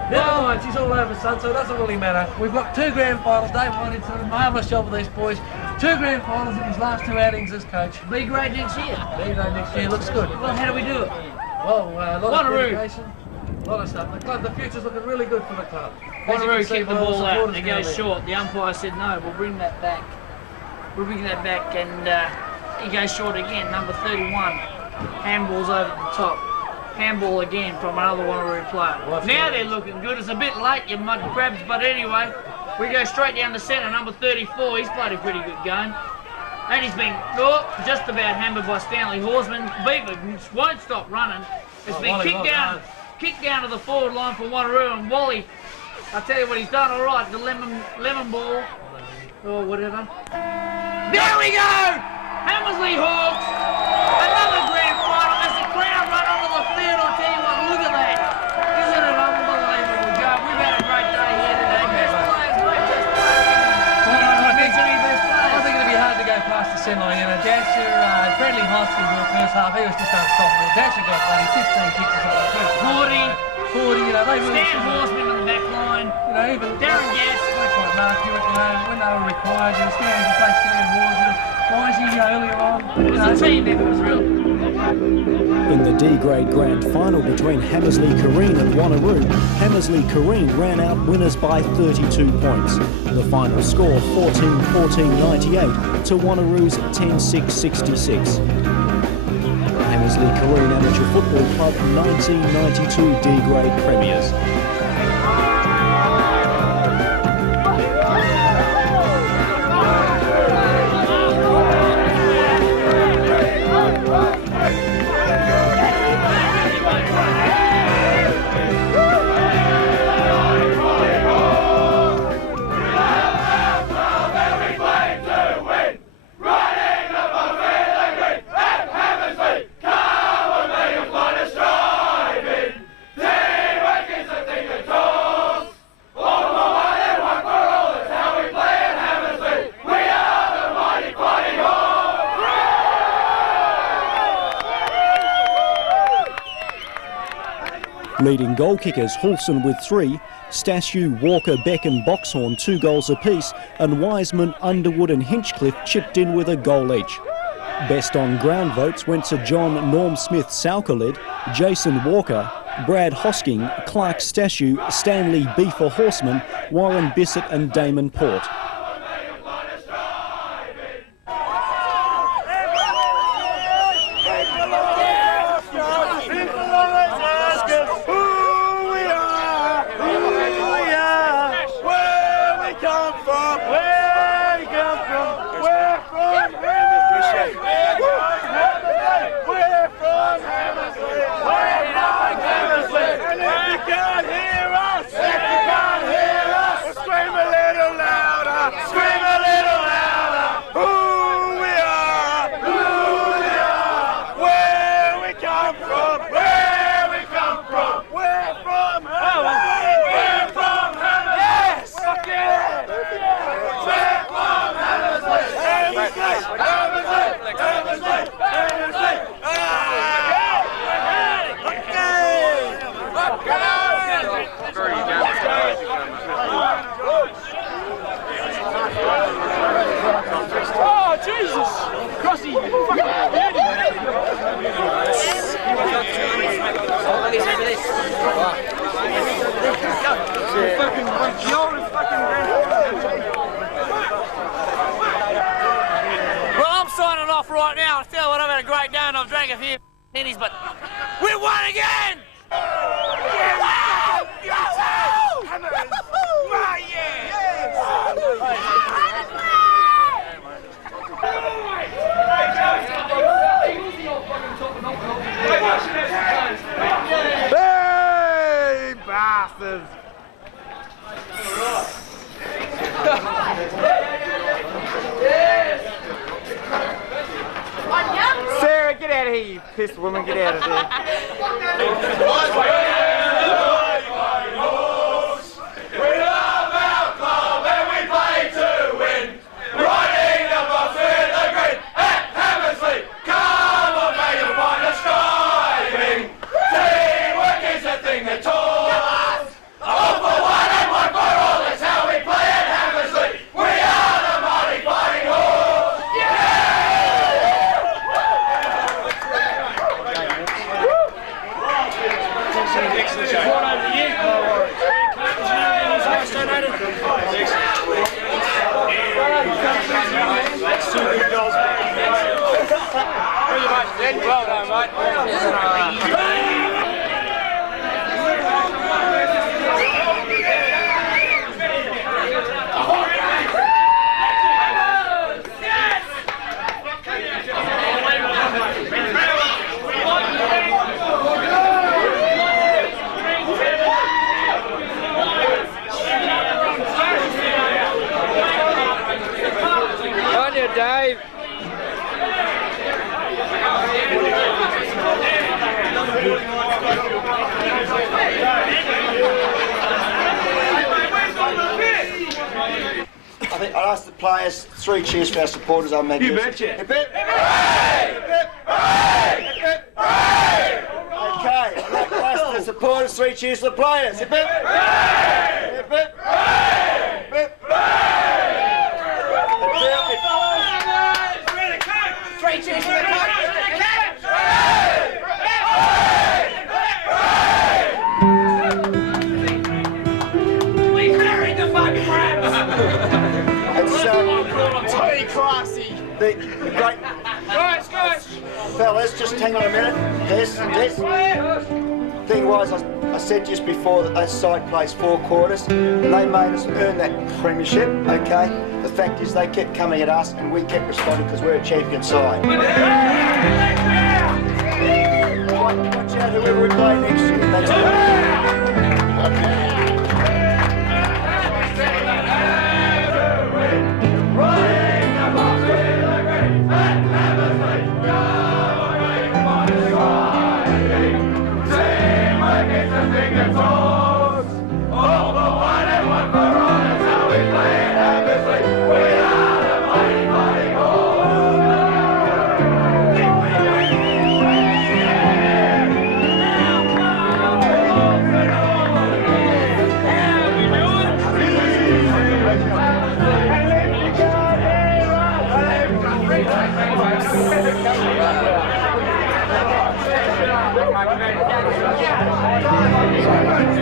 Never mind, she's all over, son, so it doesn't really matter. We've got 2 grand finals. Dave White did a marvellous job with these boys. 2 grand finals in his last 2 outings as coach. B grade next year. B grade next year. Looks good. Well, how do we do it? Well, a lot Wanneroo. of dedication, a lot of stuff. The future's looking really good for the club. Wanneroo kicked the ball out and it goes short. The umpire said no, we'll bring that back. We'll bring that back and he goes short again, number 31. Handball's over the top. Handball again from another Wanneroo player. Now they're looking good. It's a bit late, you mud crabs, but anyway, we go straight down the centre, number 34. He's played a pretty good game. And he's been just about hammered by Stanley Horsman. Beaver won't stop running. It's been kicked down to the forward line for Wanneroo, and Wally, I'll tell you what he's done all right, the lemon ball, or whatever. There we go! Hammersley Hawks, another grand final. As the crowd run onto the field, I'll tell you what, look at that. Isn't it unbelievable, Joe? We've had a great day here today. Best players, mate, best players. I think it'll be hard to go past the centre line. You know, Dasher, Bradley Hoskins in the first half, he was just unstoppable. Dasher got bloody 15 kicks or something in the first half. 40, you know, they really... Stan Horseman on the back line. You know, even... Darren Gas. That's like Mark Hewitt, you know, when they were required, you were scared to play Stan Horseman. Why is he earlier on? It was a team effort, it was real. In the D-grade grand final between Hammersley Careen and Wanneroo, Hammersley Careen ran out winners by 32 points. The final score 14-14-98 to Wanneroo's 10-6-66. Hammersley Careen Amateur Football Club 1992 D-grade premiers. Leading goal kickers Hulson with 3, Stashew, Walker, Beck and Boxhorn 2 goals apiece, and Wiseman, Underwood and Hinchcliffe chipped in with a goal each. Best on ground votes went to John Norm Smith Saukalid, Jason Walker, Brad Hosking, Clark Stashew, Stanley Beefer Horseman, Warren Bissett and Damon Port. had a great day and I've drank a few pennies, but we won again! Hey, bastards! Sarah, get out of here, you pissed woman, get out of there. Well done, mate. On you, Dave. I think I'll ask the players 3 cheers for our supporters. I'll make You this. betcha. Hip hip. Hooray! Hip hip. Hooray! Hip hip. Hooray! Okay, I'll ask the supporters 3 cheers for the players. Hip hip. Hooray! Hip hip. Hooray! Hip hip. Hooray! 3 cheers for the coach! We buried the fucking rats! It's Totally classy. the great Guys! fellas, just hang on a minute. This. Thing was, I said just before that that side plays 4 quarters, and they made us earn that premiership, okay? The fact is they kept coming at us, and we kept responding because we're a champion side. Watch out whoever we play next year. Thanks.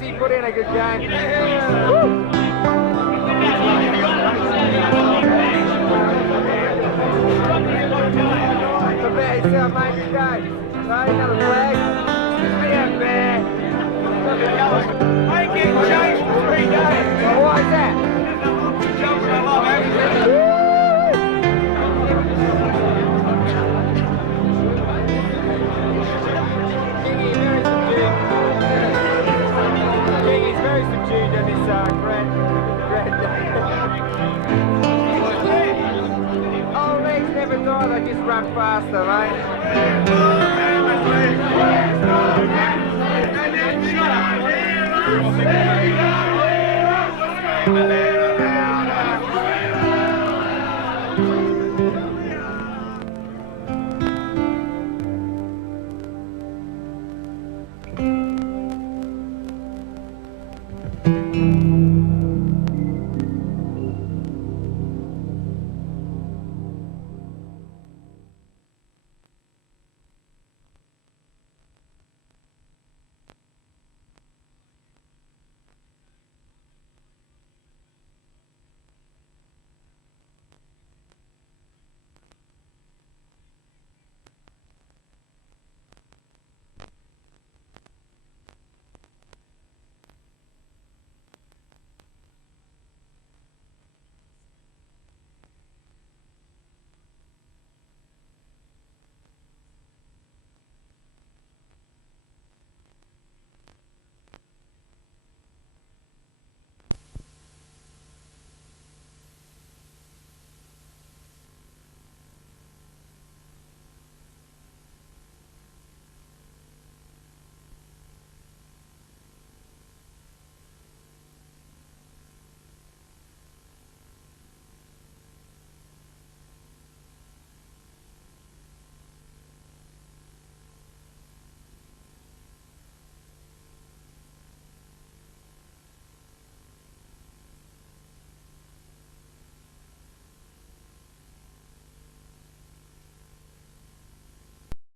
He put in a good game. The bear itself made good game. Right, another flag. Yeah, bear. I ain't getting changed for 3 days. Well, why is that? Jumping a lot, man. He's very subdued on this Oh, legs never die, they just run faster, mate.